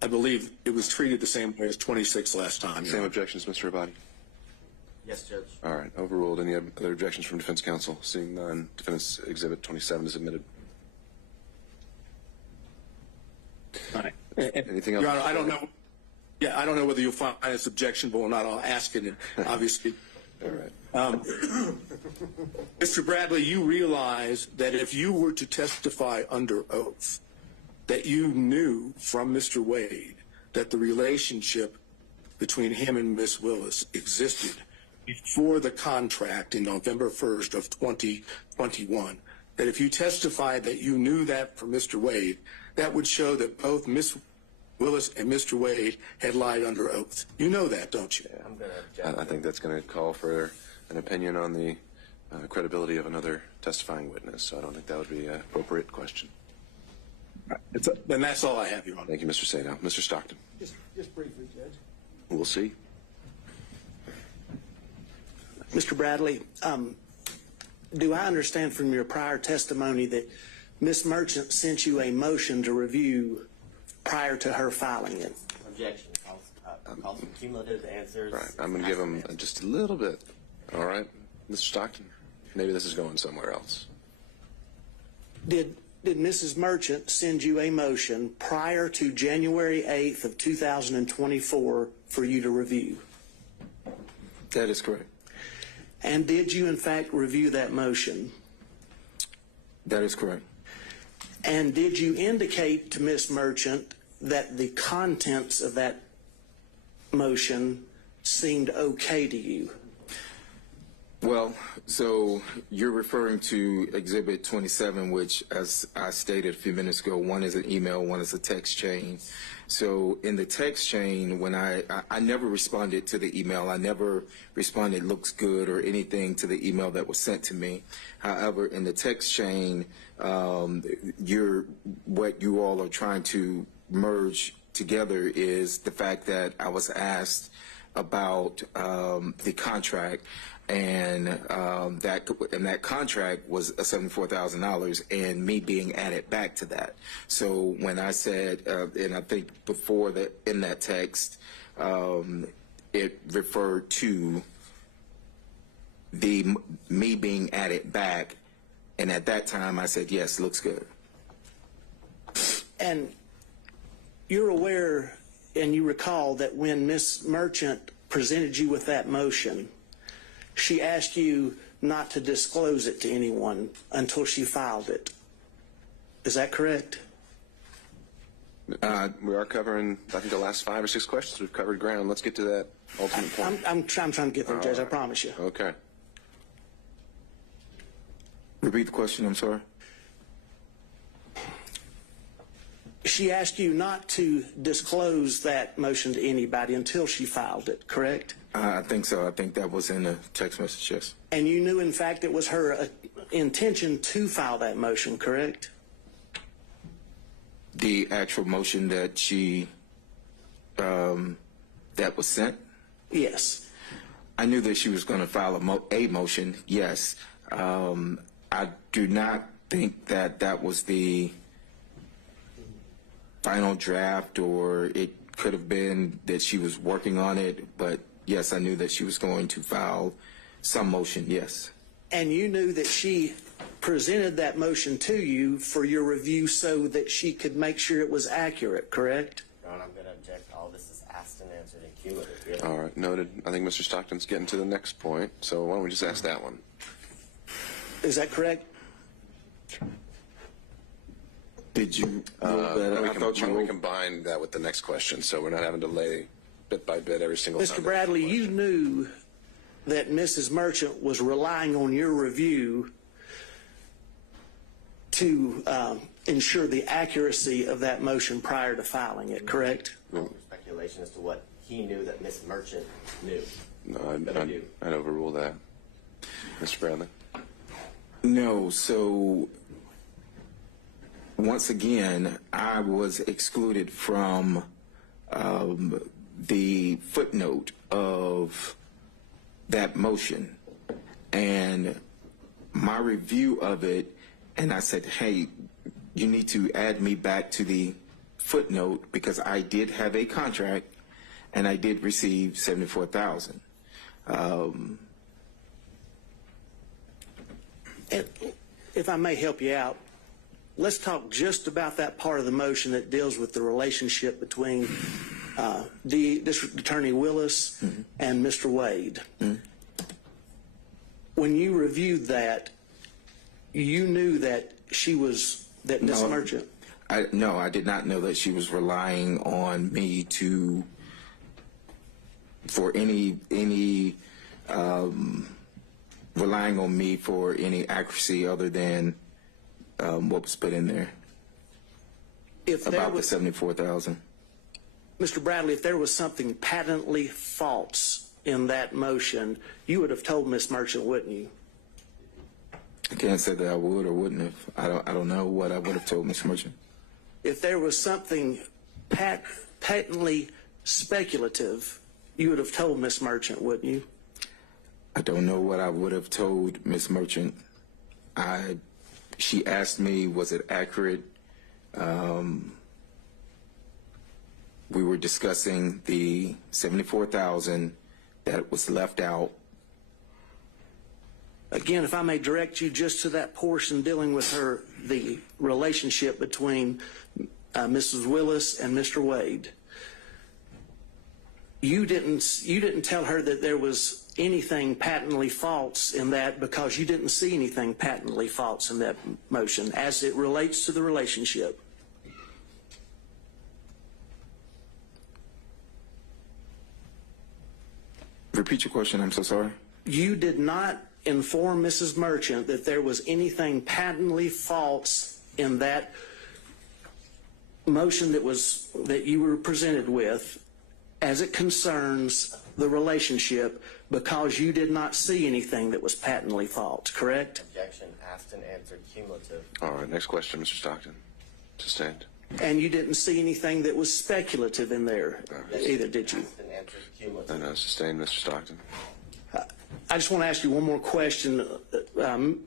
I believe it was treated the same way as 26 last time. Same objections, Mr. Abadi? Yes, Judge. All right, overruled. Any other objections from defense counsel? Seeing none, Defendant's Exhibit 27 is admitted. All right. Anything else? Your Honor, I don't know. Yeah, I don't know whether you'll find this objectionable or not. I'll ask it, obviously. All right. Mr. Bradley, you realize that if you were to testify under oath, that you knew from Mr. Wade that the relationship between him and Miss Willis existed before the contract in November 1st of 2021, that if you testified that you knew that from Mr. Wade, that would show that both Miss Willis and Mr. Wade had lied under oath. You know that, don't you? I'm going to object. I think that's going to call for an opinion on the credibility of another testifying witness, so I don't think that would be an appropriate question. Then that's all I have, Your Honor. Thank you, Mr. Sadow. Mr. Stockton. Just briefly, Judge. We'll see. Mr. Bradley, do I understand from your prior testimony that Ms. Merchant sent you a motion to review prior to her filing it? Objection. I'll some cumulative answers. Right. I'm going to give him just a little bit. All right, Mr. Stockton. Maybe this is going somewhere else. Did Mrs. Merchant send you a motion prior to January 8th of 2024 for you to review? That is correct. And did you in fact review that motion? That is correct. And did you indicate to Ms. Merchant that the contents of that motion seemed okay to you? Well, so you're referring to Exhibit 27, which, as I stated a few minutes ago, one is an email, one is a text chain. So in the text chain, when I never responded to the email. I never responded looks good or anything to the email that was sent to me. However, in the text chain, what you all are trying to merge together is the fact that I was asked about the contract, and that contract was $74,000, and me being added back to that. So when I said, and I think before that in that text, it referred to me being added back, and at that time I said yes, looks good. And you're aware and you recall that when Ms. Merchant presented you with that motion, she asked you not to disclose it to anyone until she filed it. Is that correct? We are covering, I think, the last 5 or 6 questions. We've covered ground. Let's get to that ultimate point. I'm trying to get there, Judge, I promise you. Okay. Repeat the question, I'm sorry. She asked you not to disclose that motion to anybody until she filed it, correct? I think so. I think that was in the text message, yes. And you knew, in fact, it was her intention to file that motion, correct? The actual motion that she, that was sent? Yes. I knew that she was going to file a motion, yes. I do not think that that was the final draft, or it could have been that she was working on it, but yes, I knew that she was going to file some motion, yes. And you knew that she presented that motion to you for your review so that she could make sure it was accurate, correct? Your Honor, I'm going to object. All this is asked and answered in cumulative here. All right, noted. I think Mr. Stockton's getting to the next point, so why don't we just ask that one? Is that correct? Did you roll that? Why don't we combine that with the next question, so we're not having to lay bit by bit every single time. Mr. Bradley, you knew that Mrs. Merchant was relying on your review to ensure the accuracy of that motion prior to filing it, correct? Speculation as to what he knew that Miss Merchant knew. No, I'd overrule that. Mr. Bradley? No, so once again, I was excluded from the footnote of that motion, and my review of it, and I said, hey, you need to add me back to the footnote because I did have a contract and I did receive $74,000. If I may help you out, let's talk just about that part of the motion that deals with the relationship between the District Attorney Willis and Mr. Wade. When you reviewed that, you knew that Ms. Merchant... No, I did not know that she was relying on me relying on me for any accuracy other than what was put in there about the $74,000. Mr. Bradley, if there was something patently false in that motion, you would have told Ms. Merchant, wouldn't you? I can't say that I would or wouldn't have. I don't know what I would have told Ms. Merchant. If there was something patently speculative, you would have told Ms. Merchant, wouldn't you? I don't know what I would have told Ms. Merchant. She asked me, was it accurate? We were discussing the $74,000 that was left out. Again, if I may direct you just to that portion dealing with the relationship between Mrs. Willis and Mr. Wade. You didn't tell her that there was anything patently false in that because you didn't see anything patently false in that motion as it relates to the relationship. Repeat your question, I'm so sorry. You did not inform Mrs. Merchant that there was anything patently false in that motion that you were presented with as it concerns the relationship because you did not see anything that was patently false, correct? Objection asked and answered cumulative. All right, next question, Mr. Stockton. Sustained. And you didn't see anything that was speculative in there either, did you? Asked and answered cumulative. And sustained, Mr. Stockton. I just want to ask you one more question. I'm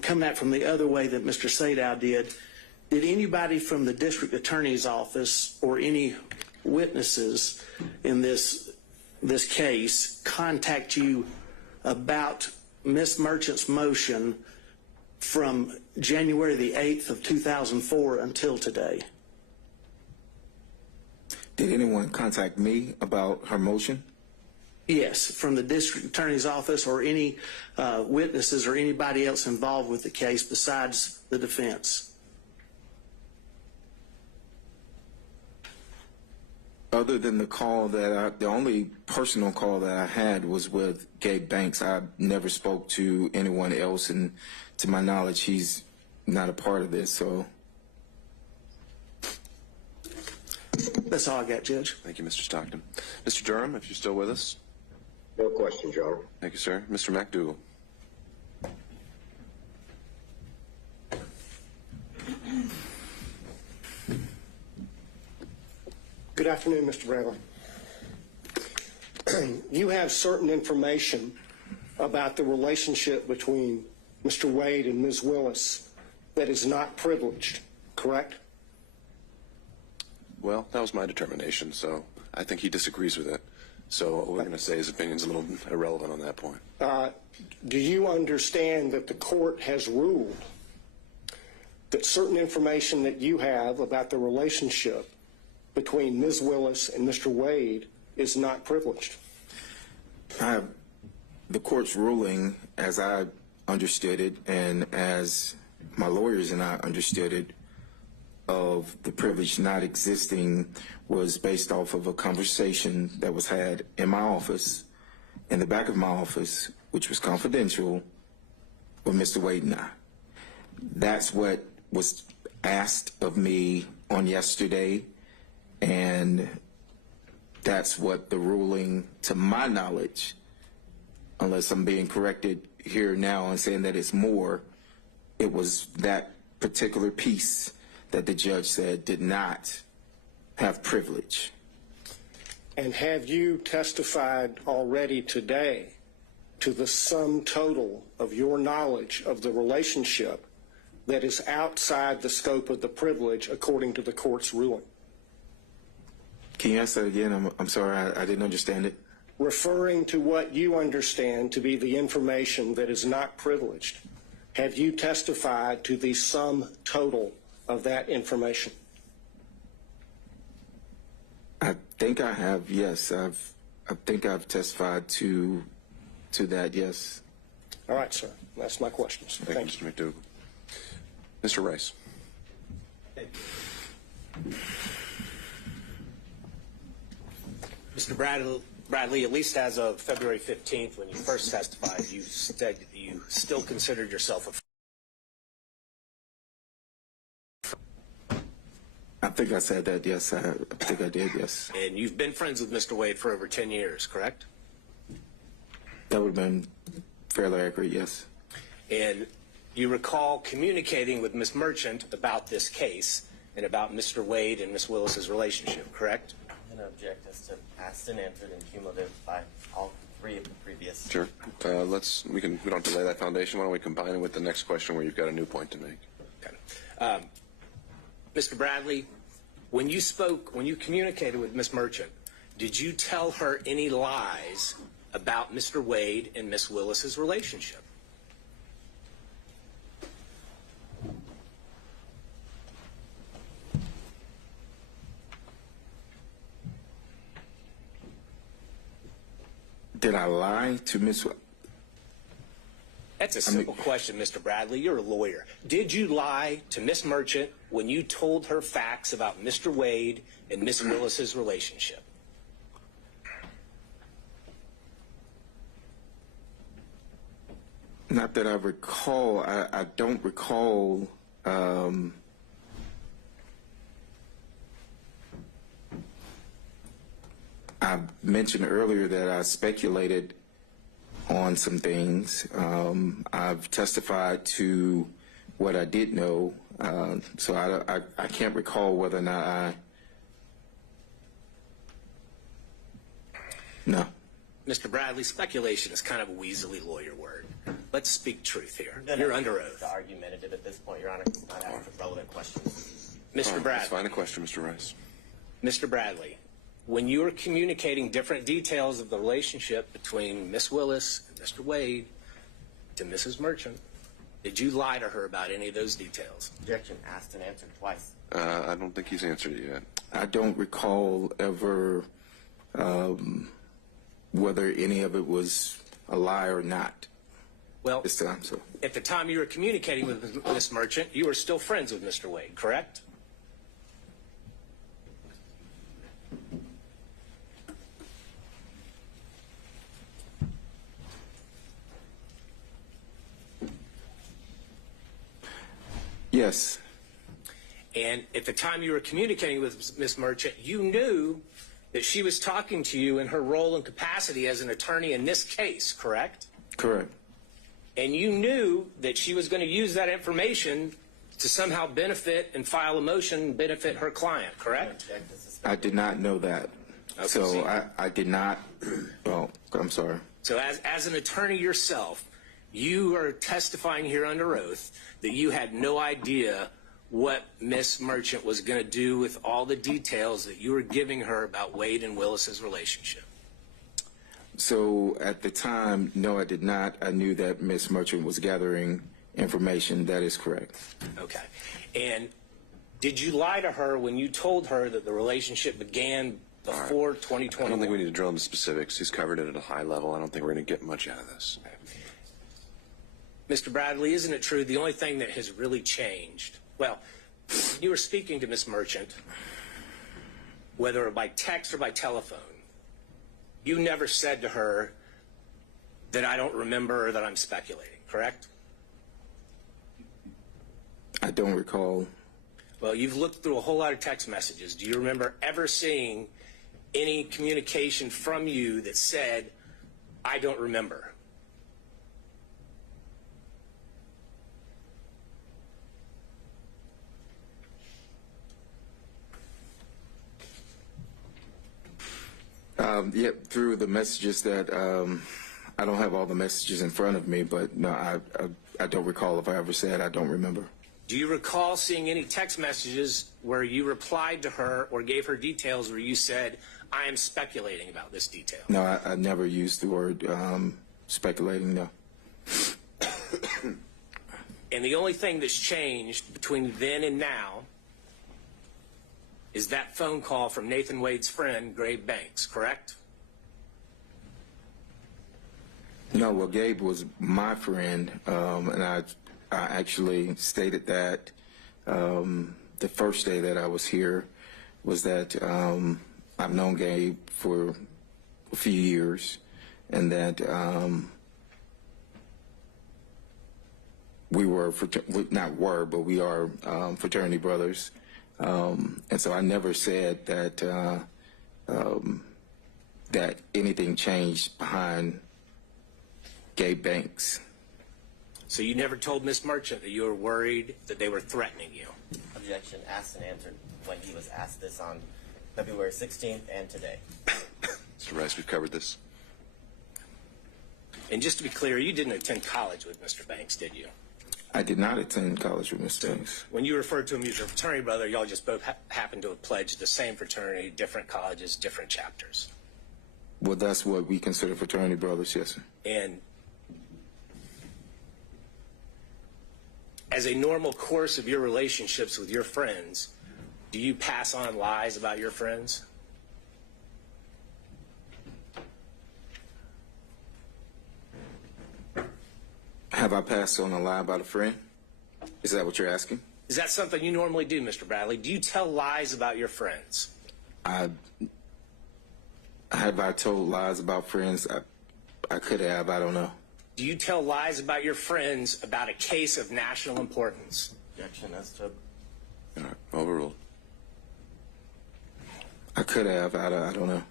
coming at from the other way that Mr. Sadow did. Did anybody from the district attorney's office or any witnesses in this case contact you about Ms. Merchant's motion from January the 8th of 2004 until today? Did anyone contact me about her motion? Yes, from the district attorney's office or any witnesses or anybody else involved with the case besides the defense? Other than the call the only personal call that I had was with Gabe Banks. I never spoke to anyone else, and to my knowledge, he's not a part of this, so. That's all I got, Judge. Thank you, Mr. Stockton. Mr. Durham, if you're still with us. No questions, Your Honor. Thank you, sir. Mr. McDougall. Good afternoon, Mr. Bradley. You have certain information about the relationship between Mr. Wade and Ms. Willis that is not privileged, correct? Well, that was my determination, so I think he disagrees with it. So what we're going to say his opinion's a little irrelevant on that point. Do you understand that the court has ruled that certain information that you have about the relationship between Ms. Willis and Mr. Wade is not privileged? The court's ruling, as I understood it, and as my lawyers and I understood it, of the privilege not existing was based off of a conversation that was had in my office, in the back of my office, which was confidential, with Mr. Wade and I. That's what was asked of me on yesterday, and that's what the ruling, to my knowledge, unless I'm being corrected here now and saying that it's more, it was that particular piece that the judge said did not have privilege. And have you testified already today to the sum total of your knowledge of the relationship that is outside the scope of the privilege according to the court's ruling? Can you ask that again? I'm sorry, I didn't understand it. Referring to what you understand to be the information that is not privileged, have you testified to the sum total of that information? I think I have, yes. I think I've testified to that, yes. All right, sir. That's my questions. Thank you, Mr. McDougall. Mr. Rice. Thank you. Mr. Bradley, at least as of February 15th, when you first testified, you said you still considered yourself a I think I said that, yes. I think I did, yes. And you've been friends with Mr. Wade for over 10 years, correct? That would have been fairly accurate, yes. And you recall communicating with Ms. Merchant about this case and about Mr. Wade and Ms. Willis's relationship, correct? I'm going to object as to asked and answered and cumulative by all three three of the previous. Sure. We don't delay that foundation. Why don't we combine it with the next question where you've got a new point to make? Okay. Mr. Bradley, when you communicated with Ms. Merchant, did you tell her any lies about Mr. Wade and Ms. Willis's relationship? Did I lie to Ms. That's a simple question, Mr. Bradley. You're a lawyer. Did you lie to Ms. Merchant when you told her facts about Mr. Wade and Ms. Willis's relationship? Not that I recall. I don't recall. I mentioned earlier that I speculated on some things. I've testified to what I did know, so I can't recall whether or not No. Mr. Bradley, speculation is kind of a weaselly lawyer word. Let's speak truth here. You're under oath. Argumentative at this point, Your Honor. Not asking relevant questions. Mr. Bradley. Let's find a question, Mr. Rice. Mr. Bradley, when you were communicating different details of the relationship between Miss Willis and Mr. Wade to Mrs. Merchant, did you lie to her about any of those details? Objection. Asked and answered twice. I don't think he's answered it yet. I don't recall ever whether any of it was a lie or not. Well, this time, so. At the time you were communicating with Miss Merchant, you were still friends with Mr. Wade, correct? Yes. And at the time you were communicating with Miss Merchant, you knew that she was talking to you in her role and capacity as an attorney in this case, correct? Correct. And you knew that she was going to use that information to somehow benefit and file a motion and benefit her client, correct? I did not know that. Okay, so I did not. Well, I'm sorry. So as an attorney yourself, you are testifying here under oath that you had no idea what Miss Merchant was going to do with all the details that you were giving her about Wade and Willis's relationship. So at the time, no, I did not. I knew that Miss Merchant was gathering information. That is correct. Okay. And did you lie to her when you told her that the relationship began before 2021? I don't think we need to drill into specifics. He's covered it at a high level. I don't think we're going to get much out of this. Mr. Bradley, isn't it true the only thing that has really changed? Well, you were speaking to Miss Merchant, whether by text or by telephone. You never said to her that I don't remember or that I'm speculating, correct? I don't recall. Well, you've looked through a whole lot of text messages. Do you remember ever seeing any communication from you that said, I don't remember? Yep, through the messages that I don't have all the messages in front of me, but no, I don't recall if I ever said I don't remember. Do you recall seeing any text messages where you replied to her or gave her details where you said, I am speculating about this detail? No, I never used the word speculating, no. And the only thing that's changed between then and now is that phone call from Nathan Wade's friend, Gabe Banks, correct? No, well, Gabe was my friend, and I actually stated that the first day that I was here was that I've known Gabe for a few years, and that we were, but we are fraternity brothers. And so I never said that that anything changed behind Gabe Banks. So you never told Miss Merchant that you were worried that they were threatening you? Objection. Asked and answered when he was asked this on February 16th and today. Mr. Rice, we've covered this. And just to be clear, you didn't attend college with Mr. Banks, did you? I did not attend college with Mr. Banks. When you referred to him as your fraternity brother, y'all just both happened to have pledged the same fraternity, different colleges, different chapters. Well, that's what we consider fraternity brothers, yes, sir. And as a normal course of your relationships with your friends, do you pass on lies about your friends? Have I passed on a lie about a friend? Is that what you're asking? Is that something you normally do, Mr. Bradley? Do you tell lies about your friends? Have I told lies about friends? I could have. I don't know. Do you tell lies about your friends about a case of national importance? Objection as to. All right, overruled. I could have. I don't know.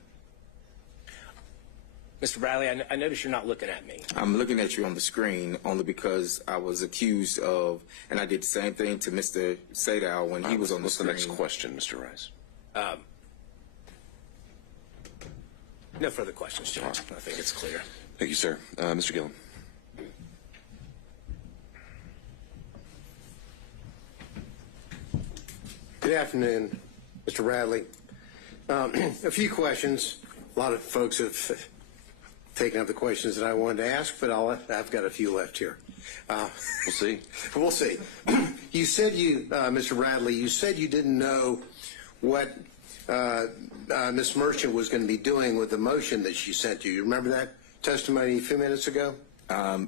Mr. Bradley, I notice you're not looking at me. I'm looking at you on the screen only because I was accused of, and I did the same thing to Mr. Sadow when he was on the screen. What's the next question, Mr. Rice? No further questions, Judge. I think it's clear. Thank you, sir. Mr. Gillen. Good afternoon, Mr. Bradley. A few questions. A lot of folks have taken up the questions that I wanted to ask, but I've got a few left here. We'll see. We'll see. You said Mr. Bradley, you said you didn't know what Ms. Merchant was going to be doing with the motion that she sent you. You remember that testimony a few minutes ago? I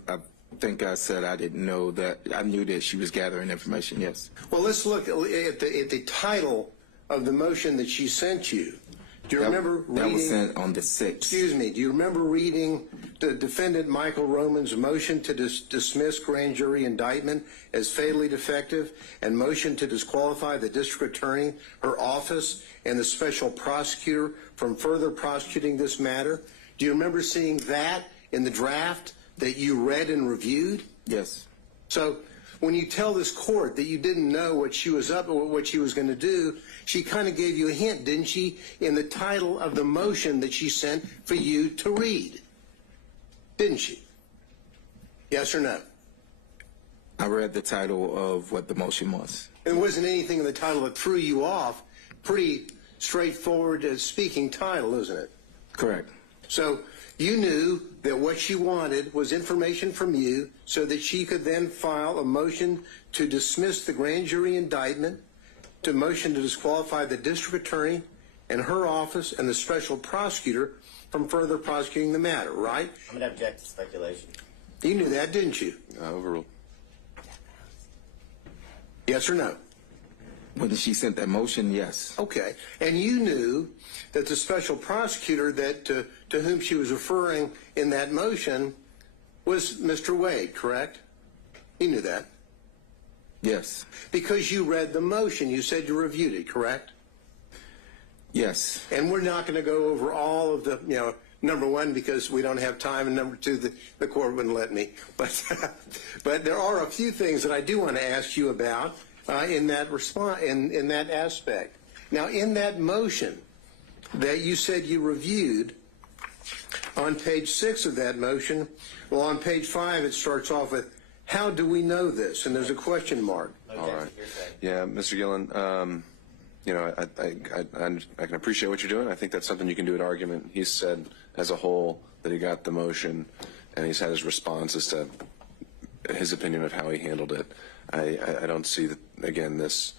think I said I didn't know that. I knew that she was gathering information, yes. Well, let's look at the title of the motion that she sent you. Do you remember reading? That was sent on the 6th. Excuse me. Do you remember reading the defendant Michael Roman's motion to dismiss grand jury indictment as fatally defective and motion to disqualify the district attorney, her office, and the special prosecutor from further prosecuting this matter? Do you remember seeing that in the draft that you read and reviewed? Yes. So when you tell this court that you didn't know what she was what she was going to do, she kind of gave you a hint, didn't she, in the title of the motion that she sent for you to read? Didn't she? Yes or no? I read the title of what the motion was. There wasn't anything in the title that threw you off. Pretty straightforward speaking title, isn't it? Correct. So you knew that what she wanted was information from you so that she could then file a motion to dismiss the grand jury indictment, to motion to disqualify the district attorney and her office and the special prosecutor from further prosecuting the matter, right? I'm going to object to speculation. You knew that, didn't you? Overruled. Yes or no? When she sent that motion, yes. Okay. And you knew that the special prosecutor that to whom she was referring in that motion was Mr. Wade, correct? You knew that. Yes. Because you read the motion. You said you reviewed it, correct? Yes. And we're not going to go over all of the, number one, because we don't have time, and number two, the court wouldn't let me. But there are a few things that I do want to ask you about in that response, in that aspect. Now, in that motion that you said you reviewed, on page 6 of that motion, well, on page 5 it starts off with, how do we know this? And there's a question mark. All right. Yeah, Mr. Gillen, I can appreciate what you're doing. I think that's something you can do at argument. He's said as a whole that he got the motion, and he's had his response as to his opinion of how he handled it. I don't see, that, again, this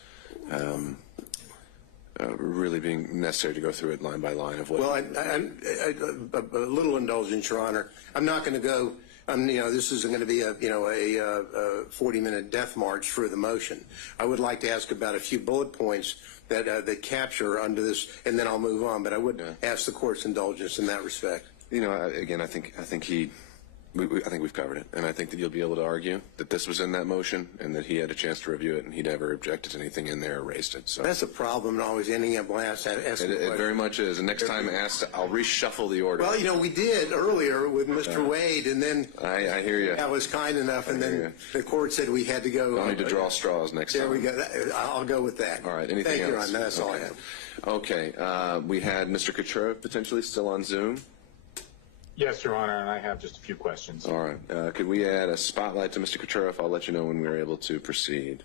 really being necessary to go through it line by line of what. Well, a little indulgence, Your Honor. I'm not going to go. This isn't going to be a 40-minute death march through the motion. I would like to ask about a few bullet points that capture under this, and then I'll move on. But I would ask the court's indulgence in that respect. Again, I think we've covered it, and I think that you'll be able to argue that this was in that motion and that he had a chance to review it, and he never objected to anything in there or raised it. So that's a problem, always ending up last asking. It very much is. And next time I'll reshuffle the order. Well, we did earlier with Mr. Wade, and then I hear you. I was kind enough, and then the court said we had to go. Don't need to draw straws next time. There we go. I'll go with that. All right. Anything Thank else? you, Your Honor. That's all I have. Okay. We had Mr. Couture potentially still on Zoom. Yes, Your Honor, and I have just a few questions. All right. Could we add a spotlight to Mr. Kucherov? I'll let you know when we're able to proceed.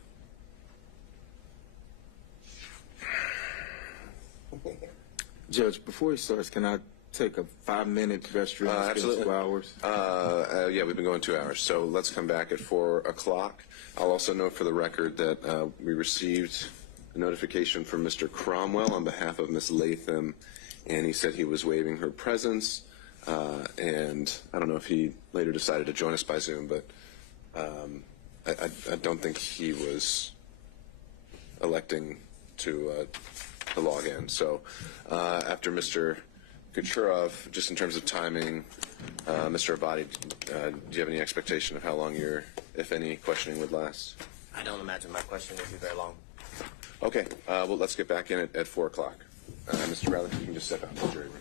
Judge, before he starts, can I take a 5-minute restroom? Absolutely. 2 hours. Yeah, we've been going 2 hours, so let's come back at 4 o'clock. I'll also note for the record that we received a notification from Mr. Cromwell on behalf of Ms. Latham, and he said he was waiving her presence. And I don't know if he later decided to join us by Zoom, but I don't think he was electing to log in. So after Mr. Kucherov, just in terms of timing, Mr. Abadi, do you have any expectation of how long your, if any, questioning would last? I don't imagine my question would be very long. Okay, well, let's get back in at 4 o'clock. Mr. Bradley, you can just step out to the jury room.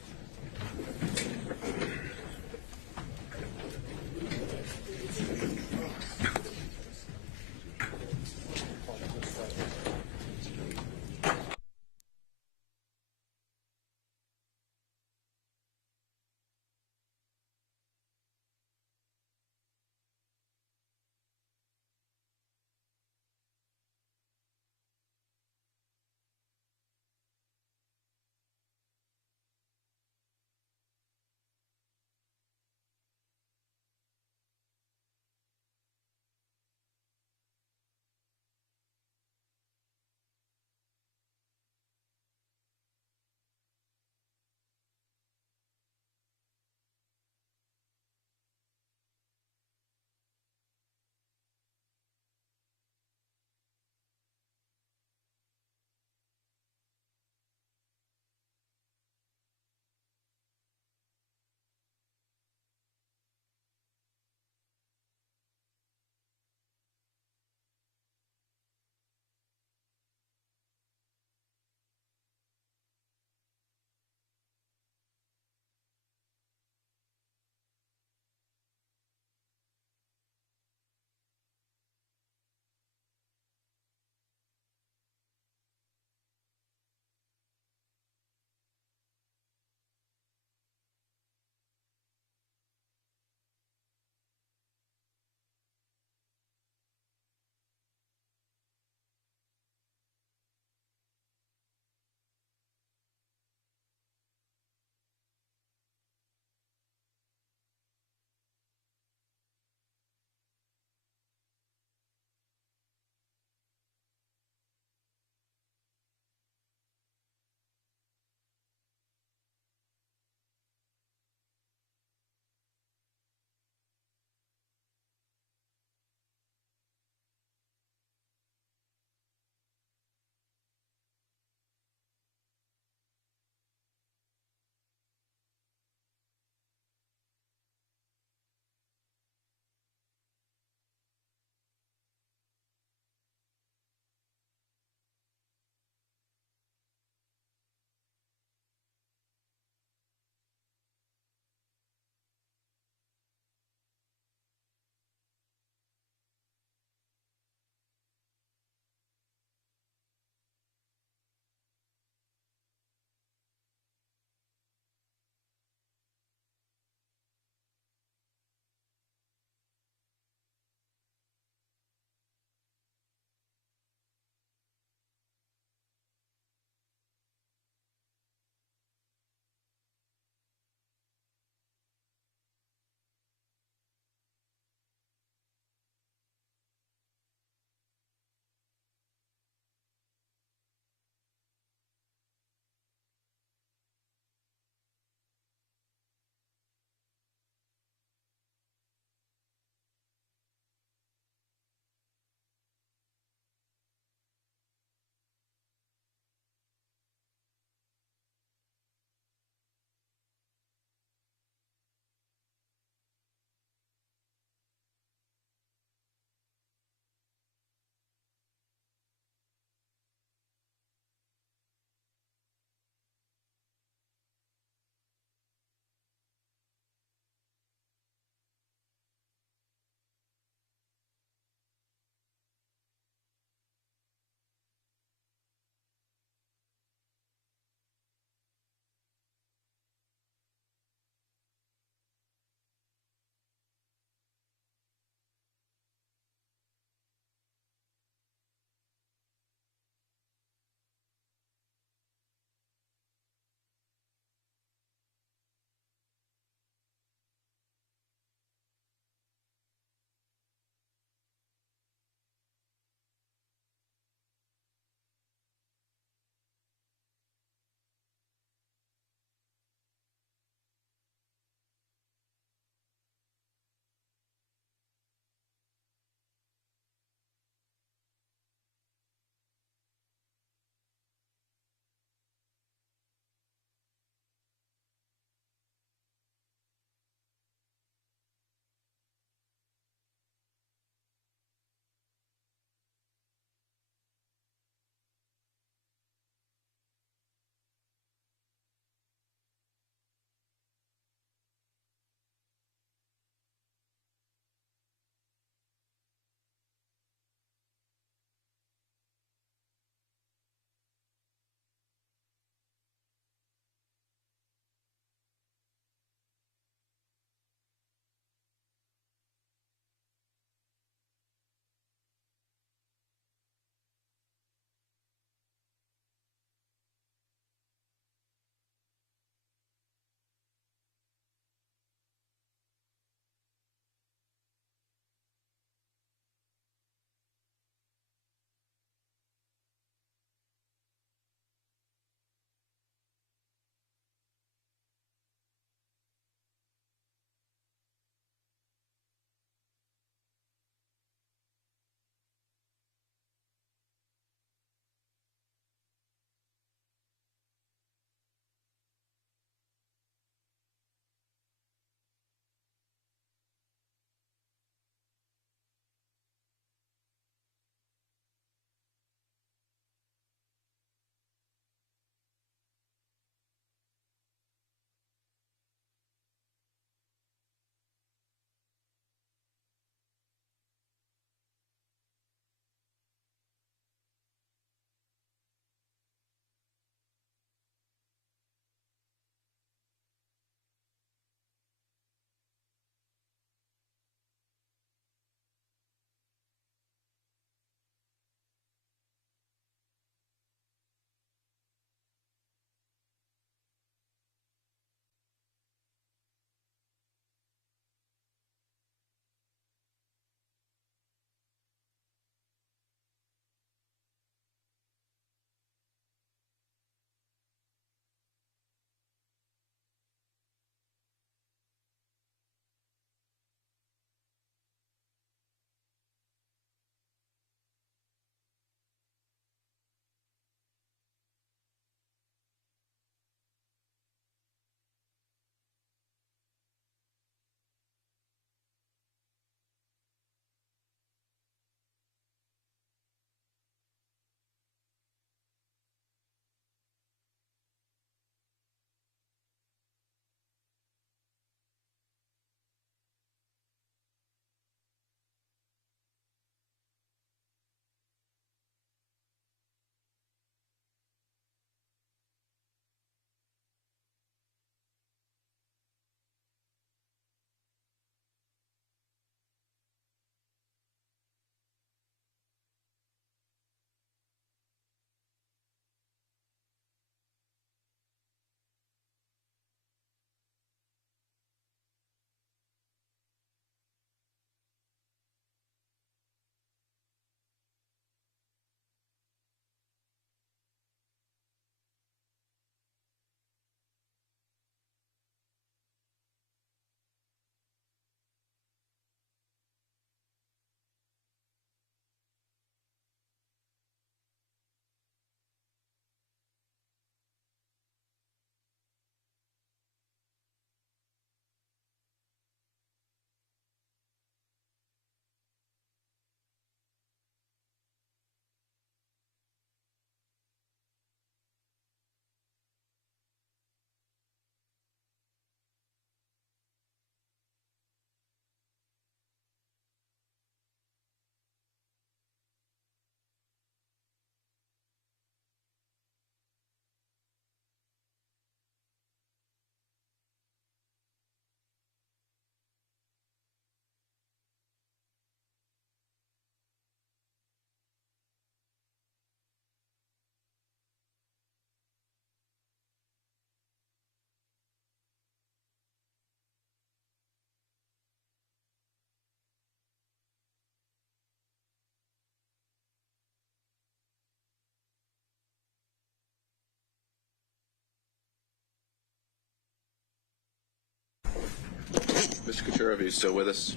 Mr. Kucherov, are you still with us?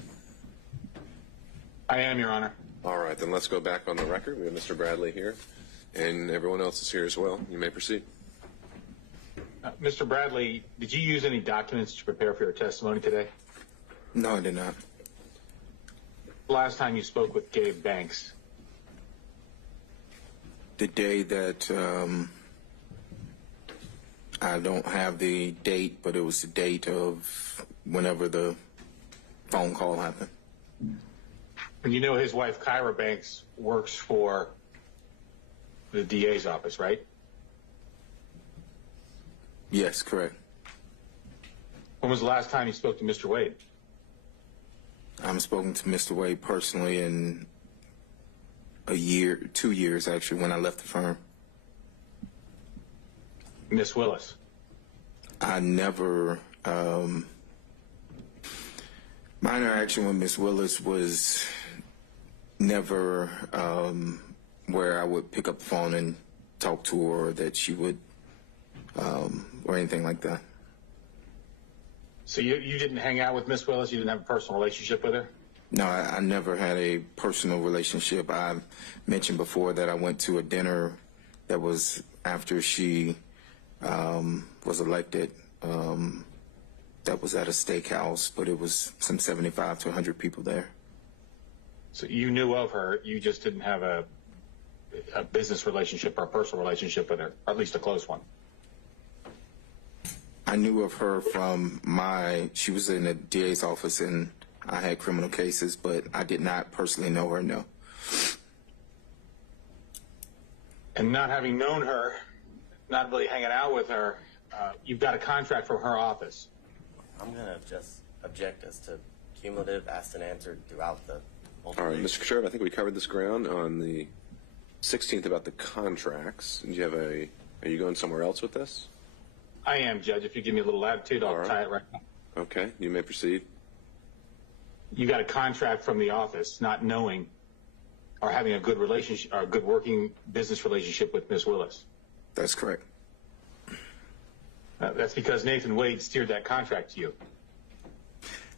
I am, Your Honor. All right, then let's go back on the record. We have Mr. Bradley here, and everyone else is here as well. You may proceed. Mr. Bradley, did you use any documents to prepare for your testimony today? No, I did not. Last time you spoke with Gabe Banks. The day that I don't have the date, but it was the date of whenever the phone call happened. And you know his wife, Kyra Banks, works for the DA's office, right? Yes, correct. When was the last time you spoke to Mr. Wade? I haven't spoken to Mr. Wade personally in a year, 2 years actually, when I left the firm. Miss Willis? I never, my interaction with Miss Willis was never where I would pick up the phone and talk to her, or that she would, or anything like that. So you didn't hang out with Miss Willis? You didn't have a personal relationship with her? No, I never had a personal relationship. I mentioned before that I went to a dinner that was after she was elected. That was at a steakhouse, but it was some 75 to 100 people there. So you knew of her, you just didn't have a business relationship or a personal relationship with her, or at least a close one? I knew of her from she was in the DA's office and I had criminal cases, but I did not personally know her, no. And not having known her, not really hanging out with her, you've got a contract from her office. I'm going to just object as to cumulative asked and answered throughout the whole All right, Mr. Kucherov, I think we covered this ground on the 16th about the contracts. Do you have are you going somewhere else with this? I am, Judge. If you give me a little latitude, I'll tie it right now. Okay, you may proceed. You got a contract from the office, not knowing or having a good relationship or a good working business relationship with Miss Willis. That's correct. That's because Nathan Wade steered that contract to you.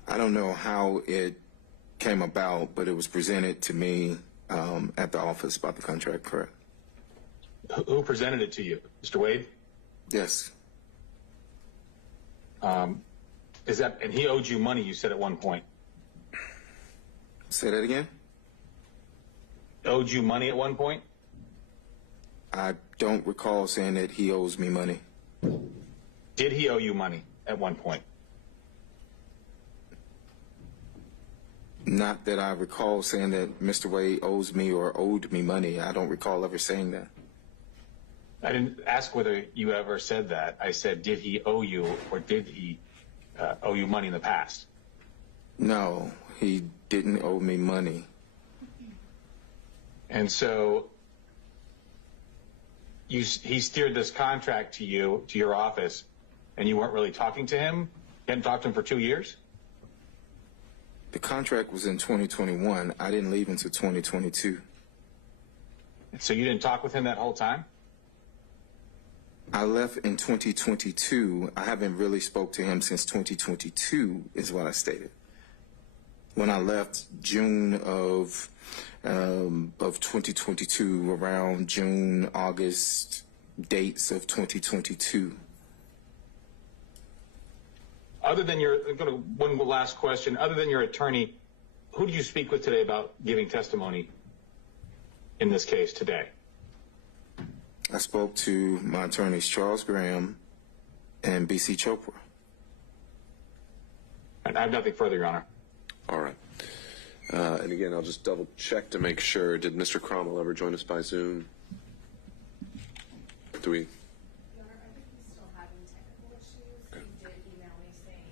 I don't know how it came about, but it was presented to me at the office about the contract, correct? Who presented it to you? Mr. Wade? Yes. And he owed you money, you said at one point. Say that again? Owed you money at one point? I don't recall saying that he owes me money. Did he owe you money at one point? Not that I recall saying that Mr. Wade owes me or owed me money. I don't recall ever saying that. I didn't ask whether you ever said that. I said, did he owe you or did he owe you money in the past? No, he didn't owe me money. And so he steered this contract to you, to your office, and you weren't really talking to him? You hadn't talked to him for 2 years? The contract was in 2021. I didn't leave until 2022. So you didn't talk with him that whole time? I left in 2022. I haven't really spoke to him since 2022 is what I stated. When I left June of 2022, around June, August dates of 2022. Other than one last question, other than your attorney, who did you speak with today about giving testimony in this case today? I spoke to my attorneys, Charles Graham and B.C. Chopra. And I have nothing further, Your Honor. All right. And again, I'll just double check to make sure. Did Mr. Cromwell ever join us by Zoom? Do we? Your Honor, I think he's still having technical issues. Okay. He did email me saying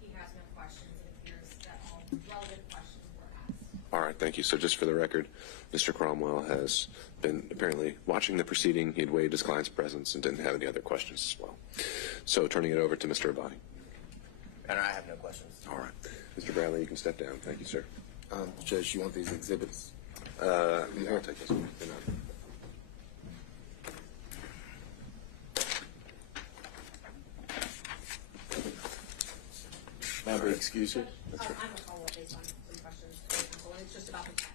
he has no questions. It appears that all relevant questions were asked. All right, thank you. So just for the record, Mr. Cromwell has been apparently watching the proceeding. He had waived his client's presence and didn't have any other questions as well. So turning it over to Mr. Abadi. And I have no questions. All right. Mr. Bradley, you can step down. Thank you, sir. Judge, you want these exhibits? Yeah, I'll take this one. Madam have an excuse you. I'm going to follow up based on some questions, and it's just about the text.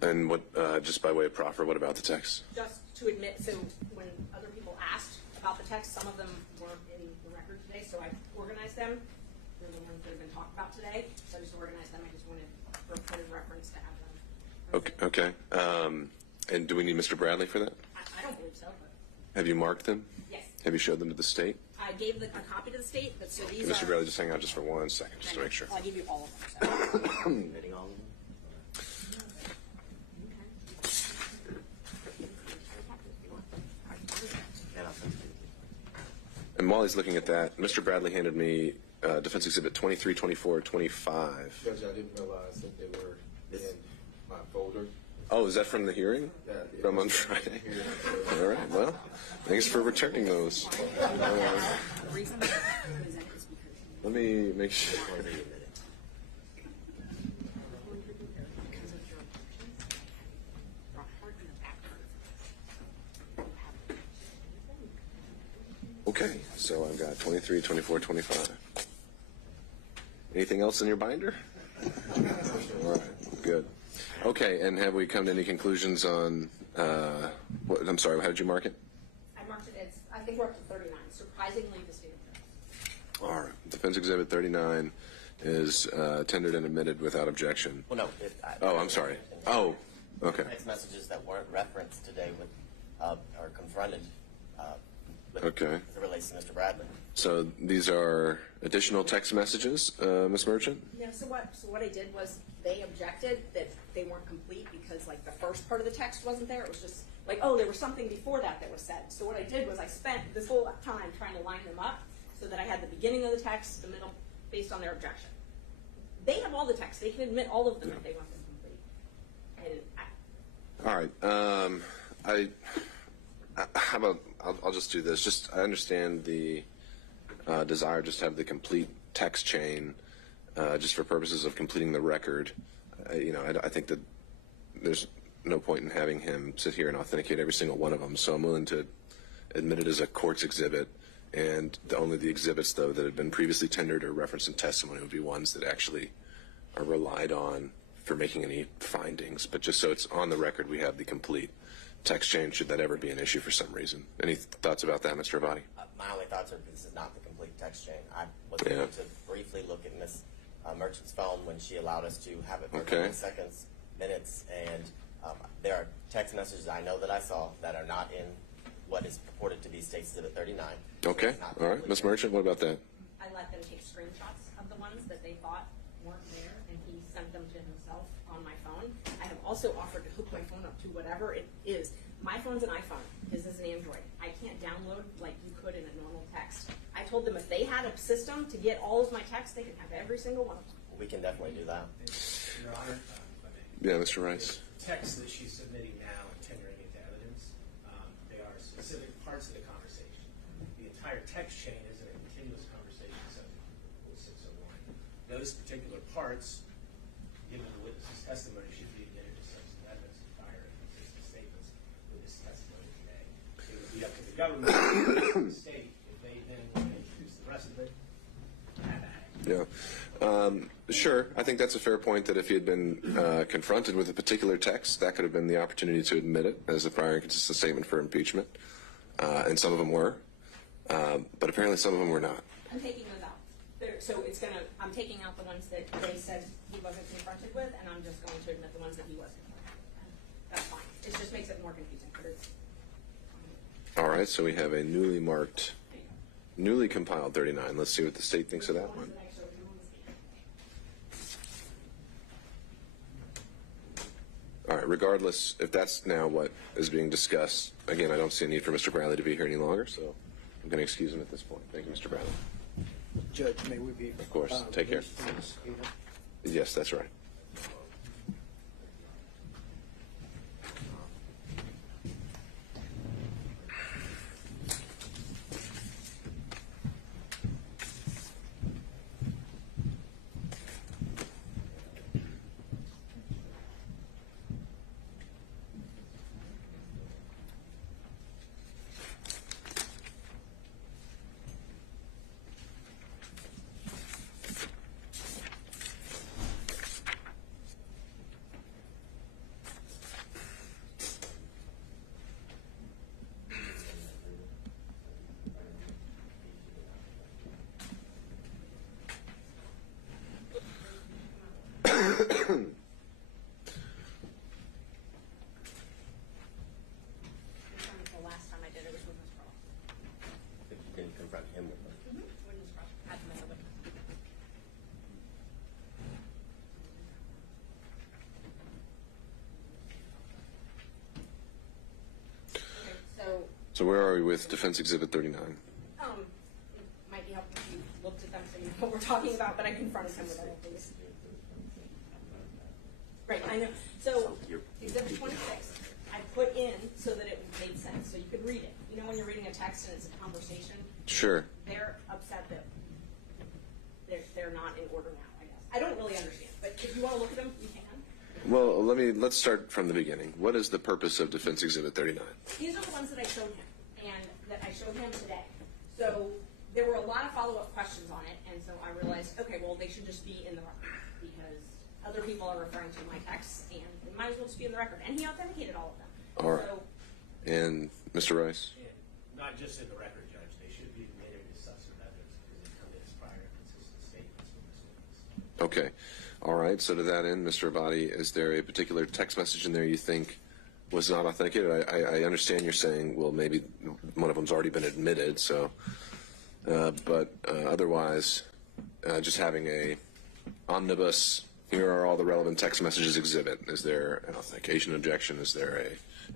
And what, just by way of proffer, what about the text? Just to admit, so when other people asked about the text, some of them weren't in the record today, so I organized them. They're the ones that have been talked about today, so I just organized them. I just wanted for a point of reference to have them. Okay. And do we need Mr. Bradley for that? I don't believe so, but Have you marked them? yes. Have you showed them to the state? I gave a copy to the state, but so these Mr. are... Bradley, just hang out just for 1 second, just to make sure. I'll give you all of them. So. Admitting all of them? And I'll send it to you. And while he's looking at that, Mr. Bradley handed me Defense Exhibit 23, 24, 25. Judge, I didn't realize that they were in my folder. Oh, is that from the hearing? From on Friday? All right, well, thanks for returning those. Let me make sure. Okay, so I've got 23, 24, 25. Anything else in your binder? All right, good. Okay, and have we come to any conclusions on, I'm sorry, how did you mark it? I marked it as, I think we're up to 39. Surprisingly, the state of Texas. All right, Defense Exhibit 39 is tendered and admitted without objection. Well, no. Oh, I'm sorry. Oh, okay. Text messages that weren't referenced today with, are confronted with, Okay. as it relates to Mr. Bradley. So these are additional text messages, Ms. Merchant? Yeah, so what I did was they objected that they weren't complete because like the first part of the text wasn't there. It was just like, oh, there was something before that was said. So what I did was I spent this whole time trying to line them up so that I had the beginning of the text, the middle, based on their objection. They have all the text. They can admit all of them if they want them complete. All right. How about I'll just do this. Just I understand the desire just to have the complete text chain, just for purposes of completing the record. I think that there's no point in having him sit here and authenticate every single one of them. So I'm willing to admit it as a court's exhibit, and only the exhibits though that had been previously tendered or referenced in testimony would be ones that actually are relied on for making any findings. But just so it's on the record, we have the complete text chain, should that ever be an issue for some reason. Any thoughts about that, Mr. Avati? My only thoughts are this is not the complete text chain. I was able to briefly look at Ms. Merchant's phone when she allowed us to have it for 10 seconds, minutes, and there are text messages I know that I saw that are not in what is purported to be State Exhibit 39. Okay, all right. Ms. Merchant, what about that? I let them take screenshots of the ones that they thought weren't there, and he sent them to himself on my phone. I have also offered to hook my phone up to whatever it is. My phone's an iPhone. His is an Android. I can't download like you could in a normal text. I told them if they had a system to get all of my texts, they could have every single one of them. We can definitely do that. Your Honor, Yeah, Mr. Rice. text that she's submitting now and tendering into evidence, they are specific parts of the conversation. The entire text chain is a continuous conversation subject to Rule 601. Those particular parts, given the witness's testimony, should be admitted as substantive evidence of prior and consistent statements with this testimony today. It would be up to the government and the state if they then want to introduce the rest of it. Yeah. Sure. I think that's a fair point that if he had been confronted with a particular text, that could have been the opportunity to admit it as a prior and consistent statement for impeachment. And some of them were. But apparently some of them were not. I'm taking those out. So I'm taking out the ones that they said he wasn't confronted with, and I'm just going to admit the ones that he was confronted with. That's fine. It just makes it more confusing. But it's, All right. So we have a newly marked, newly compiled 39. Let's see what the state thinks of that one. All right, regardless, if that's now what is being discussed, again, I don't see a need for Mr. Bradley to be here any longer, so I'm going to excuse him at this point. Thank you, Mr. Bradley. Judge, may we be? Of course. Take care. Yes, that's right. The last time I did it was with Ms. Pearl. If you didn't confront him with them. With Ms. Pearl. Had to mess with her. Okay, So where are we with Defense Exhibit 39? it might be helpful if you looked at them so you know what we're talking about, but I confronted him with all of these. Right, I know. So, Exhibit 26, I put in so that it made sense, so you could read it. You know when you're reading a text and it's a conversation? Sure. They're upset that they're not in order now, I guess. I don't really understand, but if you want to look at them, you can. Well, let's start from the beginning. What is the purpose of Defense Exhibit 39? These are the ones that I showed him, and that I showed him today. So there were a lot of follow-up questions on it, and so I realized, okay, well, they should just be in the record, because other people are referring to my texts, and they might as well just be in the record. And he authenticated all of them. All right. So, And Mr. Rice? And not just in the record, Judge, they should be admitted as substantive evidence because they come as prior consistent statements from this witness. Okay. All right. So to that end, Mr. Abadi, is there a particular text message in there you think was not authenticated? I understand you're saying, well, maybe one of them's already been admitted, so, but otherwise, just having a omnibus, here are all the relevant text messages exhibit. Is there an authentication objection? Is there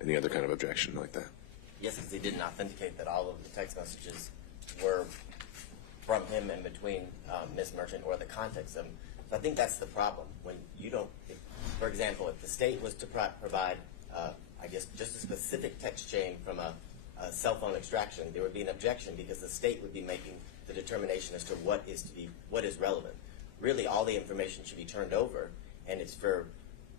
any other kind of objection like that? Yes, because he didn't authenticate that all of the text messages were from him and between Ms. Merchant or the context of them. So I think that's the problem. When you don't, for example, if the state was to provide, I guess, just a specific text chain from a cell phone extraction, there would be an objection because the state would be making the determination as to what is relevant. Really, all the information should be turned over, and it's for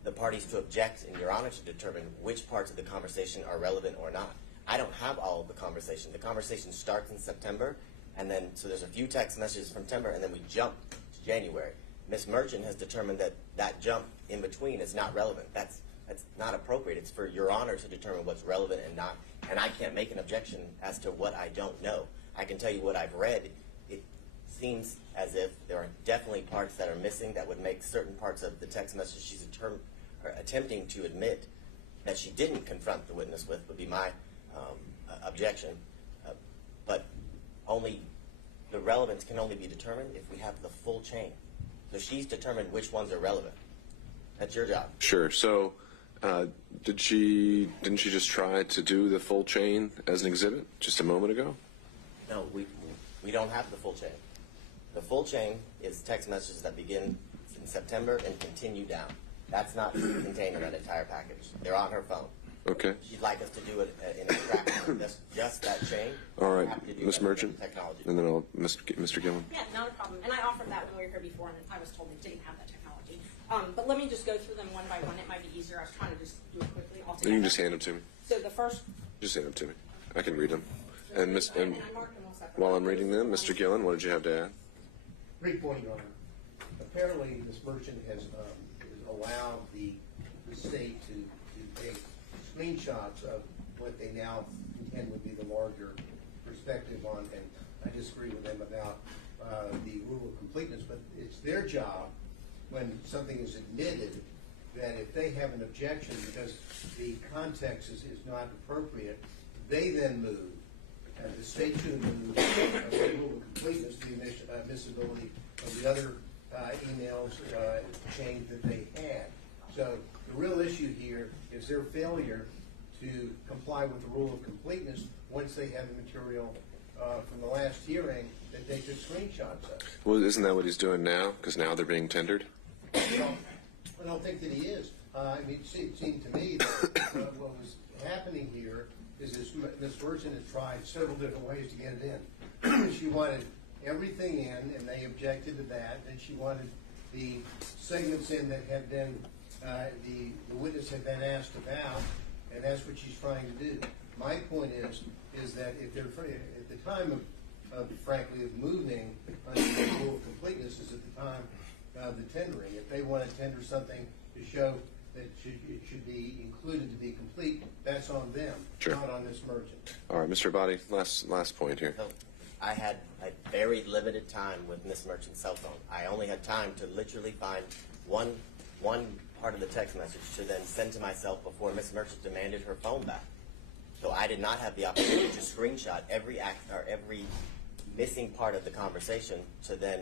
the parties to object and Your Honor to determine which parts of the conversation are relevant or not. I don't have all of the conversation. The conversation starts in September, and then, so there's a few text messages from September, and then we jump to January. Ms. Merchant has determined that that jump in between is not relevant. That's not appropriate. It's for Your Honor to determine what's relevant and not, and I can't make an objection as to what I don't know. I can tell you what I've read. It seems as if there are definitely parts that are missing that would make certain parts of the text message she's attempting to admit that she didn't confront the witness with would be my objection. But only the relevance can only be determined if we have the full chain. So she's determined which ones are relevant. That's your job. Sure. So didn't she just try to do the full chain as an exhibit just a moment ago? No, we don't have the full chain. The full chain is text messages that begin in September and continue down. That's not contained in that entire package. They're on her phone. Okay. She'd like us to do it in extraction. Just that chain. All right, We have to do Ms. that Merchant, with technology. and then Mr. Gillen. yeah, not a problem. And I offered that when we were here before, and I was told they didn't have that technology. But let me just go through them one by one. It might be easier. I was trying to just do it quickly all together. You can just hand them to me. So the first, Just hand them to me. I can read them. And and I marked them all separately. while I'm reading them, Mr. Gillen, what did you have to add? Brief point, Your Honor. Apparently, Ms. Merchant has allowed the state to take screenshots of what they now contend would be the larger perspective on, and I disagree with them about the rule of completeness, but it's their job when something is admitted that if they have an objection because the context is not appropriate, they then move. The state should move the rule of completeness, the admissibility of the other emails chain that they had. So the real issue here is their failure to comply with the rule of completeness once they have the material from the last hearing that they took screenshots of. Well, isn't that what he's doing now? Because now they're being tendered? Well, I don't think that he is. I mean, it seemed to me that what was happening here is Ms. Merchant had tried several different ways to get it in. She wanted everything in, and they objected to that. And she wanted the segments in that had been, the witness had been asked about, and that's what she's trying to do. My point is that if they're, at the time of frankly, of moving under the rule of completeness is at the time of the tendering. If they want to tender something to show that it should be included to be complete, that's on them, Sure. not on Ms. Merchant. All right, Mr. Abadi, last point here. So I had a very limited time with Ms. Merchant's cell phone. I only had time to literally find one one part of the text message to then send to myself before Ms. Merchant demanded her phone back. So I did not have the opportunity to screenshot every every missing part of the conversation to then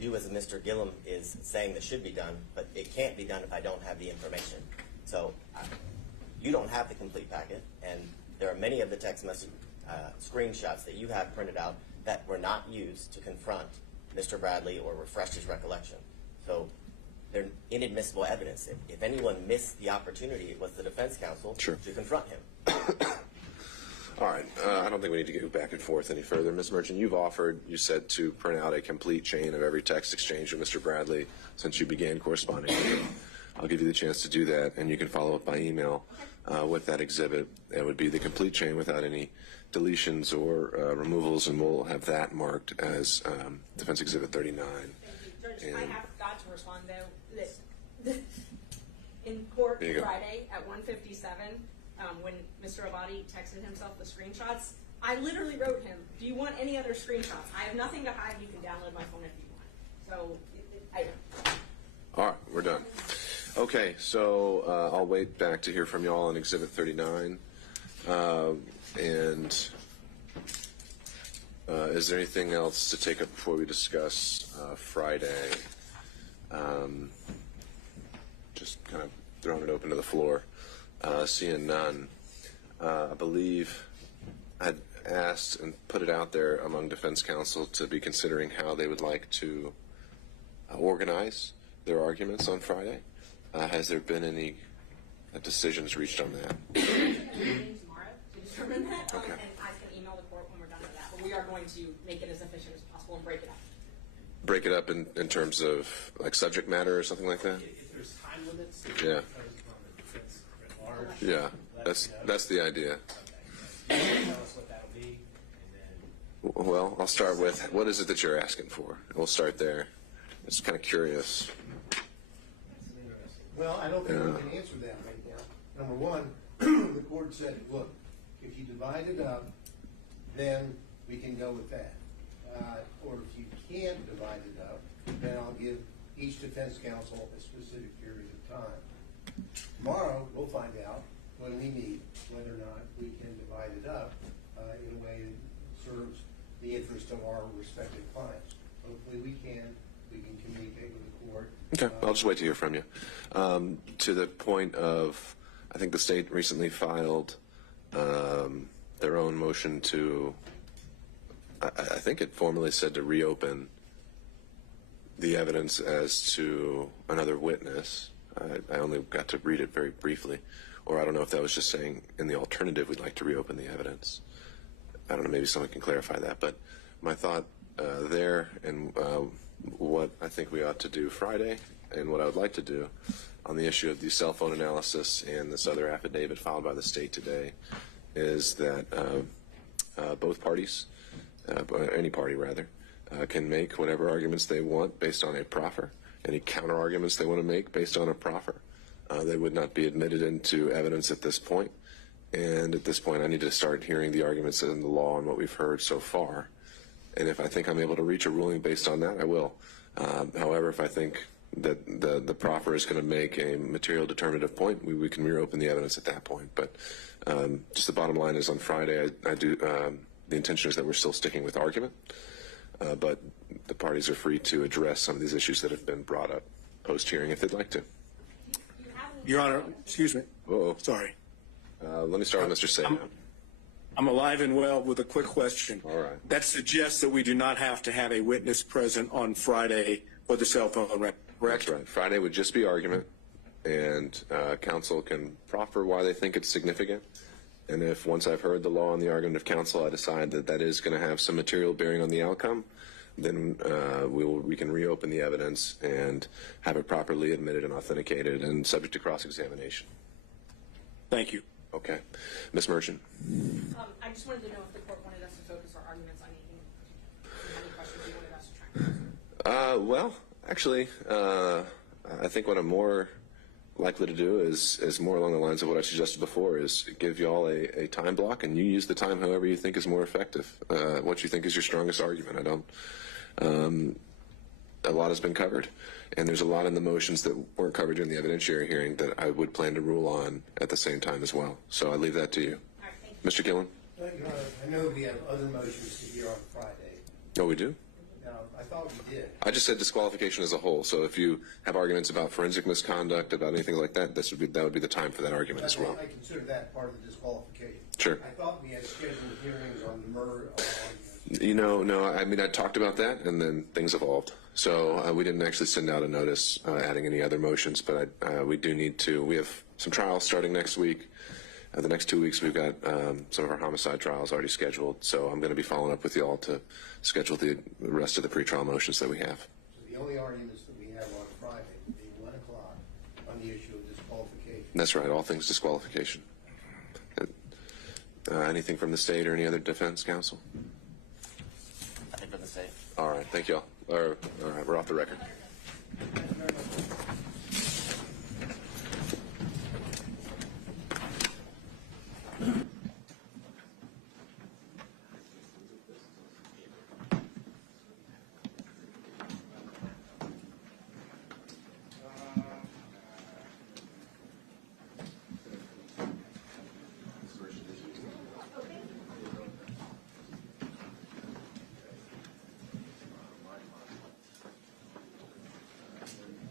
do as Mr. Gillum is saying that should be done, but it can't be done if I don't have the information. So you don't have the complete packet, and there are many of the text message screenshots that you have printed out that were not used to confront Mr. Bradley or refresh his recollection. So they're inadmissible evidence. If anyone missed the opportunity, it was the defense counsel to confront him. All right. I don't think we need to go back and forth any further. Ms. Merchant, you've offered, you said, to print out a complete chain of every text exchange with Mr. Bradley since you began corresponding with him. I'll give you the chance to do that, and you can follow up by email with that exhibit. It would be the complete chain without any deletions or removals, and we'll have that marked as Defense Exhibit 39. Thank you. Judge, I have got to respond, though, that in court Friday at 1:57, when Mr. Abadi texted himself the screenshots, I literally wrote him, do you want any other screenshots? I have nothing to hide. You can download my phone if you want. So, I don't. All right, we're done. Okay, so I'll wait back to hear from y'all on Exhibit 39. And is there anything else to take up before we discuss Friday? Just kind of throwing it open to the floor. Seeing none, I believe I'd asked and put it out there among defense counsel to be considering how they would like to organize their arguments on Friday. Has there been any decisions reached on that? Tomorrow to determine that, and I can email the court when we're done with that. But we are going to make it as efficient as possible and break it up. Break it up in terms of like subject matter or something like that? If there's time limits, yeah. Large, yeah, that's the idea. Okay. Tell us what that'll be, and then. Well, I'll start with what is it that you're asking for? We'll start there. It's kind of curious. Well, I don't think we can answer that right now. Number one, the court said, look, if you divide it up, then we can go with that. Or if you can't divide it up, then I'll give each defense counsel a specific period of time. Tomorrow, we'll find out when we meet whether or not we can divide it up in a way that serves the interest of our respective clients. Hopefully we can communicate with the court. Okay, I'll just wait to hear from you. To the point of, I think the state recently filed their own motion to, I think it formally said to reopen the evidence as to another witness. I only got to read it very briefly, or I don't know if that was just saying in the alternative we'd like to reopen the evidence. I don't know, maybe someone can clarify that, but my thought there and what I think we ought to do Friday and what I would like to do on the issue of the cell phone analysis and this other affidavit filed by the state today is that both parties, any party rather, can make whatever arguments they want based on a proffer. Any counter arguments they want to make based on a proffer. They would not be admitted into evidence at this point. And at this point, I need to start hearing the arguments in the law and what we've heard so far. And if I think I'm able to reach a ruling based on that, I will. However, if I think that the proffer is going to make a material determinative point, we can reopen the evidence at that point. But just the bottom line is on Friday, I do. The intention is that we're still sticking with argument. But the parties are free to address some of these issues that have been brought up post-hearing if they'd like to. Your Honor, excuse me. Uh-oh. Sorry. Let me start with Mr. Saban. I'm alive and well with a quick question. All right. That suggests that we do not have to have a witness present on Friday for the cell phone record, correct? That's right. Friday would just be argument, and counsel can proffer why they think it's significant. And if once I've heard the law and the argument of counsel, I decide that that is going to have some material bearing on the outcome, then we can reopen the evidence and have it properly admitted and authenticated and subject to cross-examination. Thank you. Okay. Ms. Merchant. I just wanted to know if the court wanted us to focus our arguments on anything in particular. Any questions you wanted us to try and answer? Well, actually, I think what I'm more likely to do is more along the lines of what I suggested before, is give you all a time block, and you use the time however you think is more effective, what you think is your strongest argument. a lot has been covered, and there's a lot in the motions that weren't covered during the evidentiary hearing that I would plan to rule on at the same time as well. So I leave that to you. Mr. Gillen? Your Honor, I know we have other motions to hear on Friday. Oh, we do? Now, I thought we did. I just said disqualification as a whole. So if you have arguments about forensic misconduct, about anything like that, that would be the time for that argument as well. I consider that part of the disqualification. Sure. I thought we had scheduled hearings on the murder arguments. You know, no, I mean, I talked about that, and then things evolved. So we didn't actually send out a notice adding any other motions, but we do need to. We have some trials starting next week. The next 2 weeks, we've got some of our homicide trials already scheduled, so I'm going to be following up with you all to schedule the rest of the pretrial motions that we have. So the only arguments that we have on Friday would be 1 o'clock on the issue of disqualification. That's right, all things disqualification. Anything from the state or any other defense counsel? Nothing from the state. All right, thank you all. All right, we're off the record.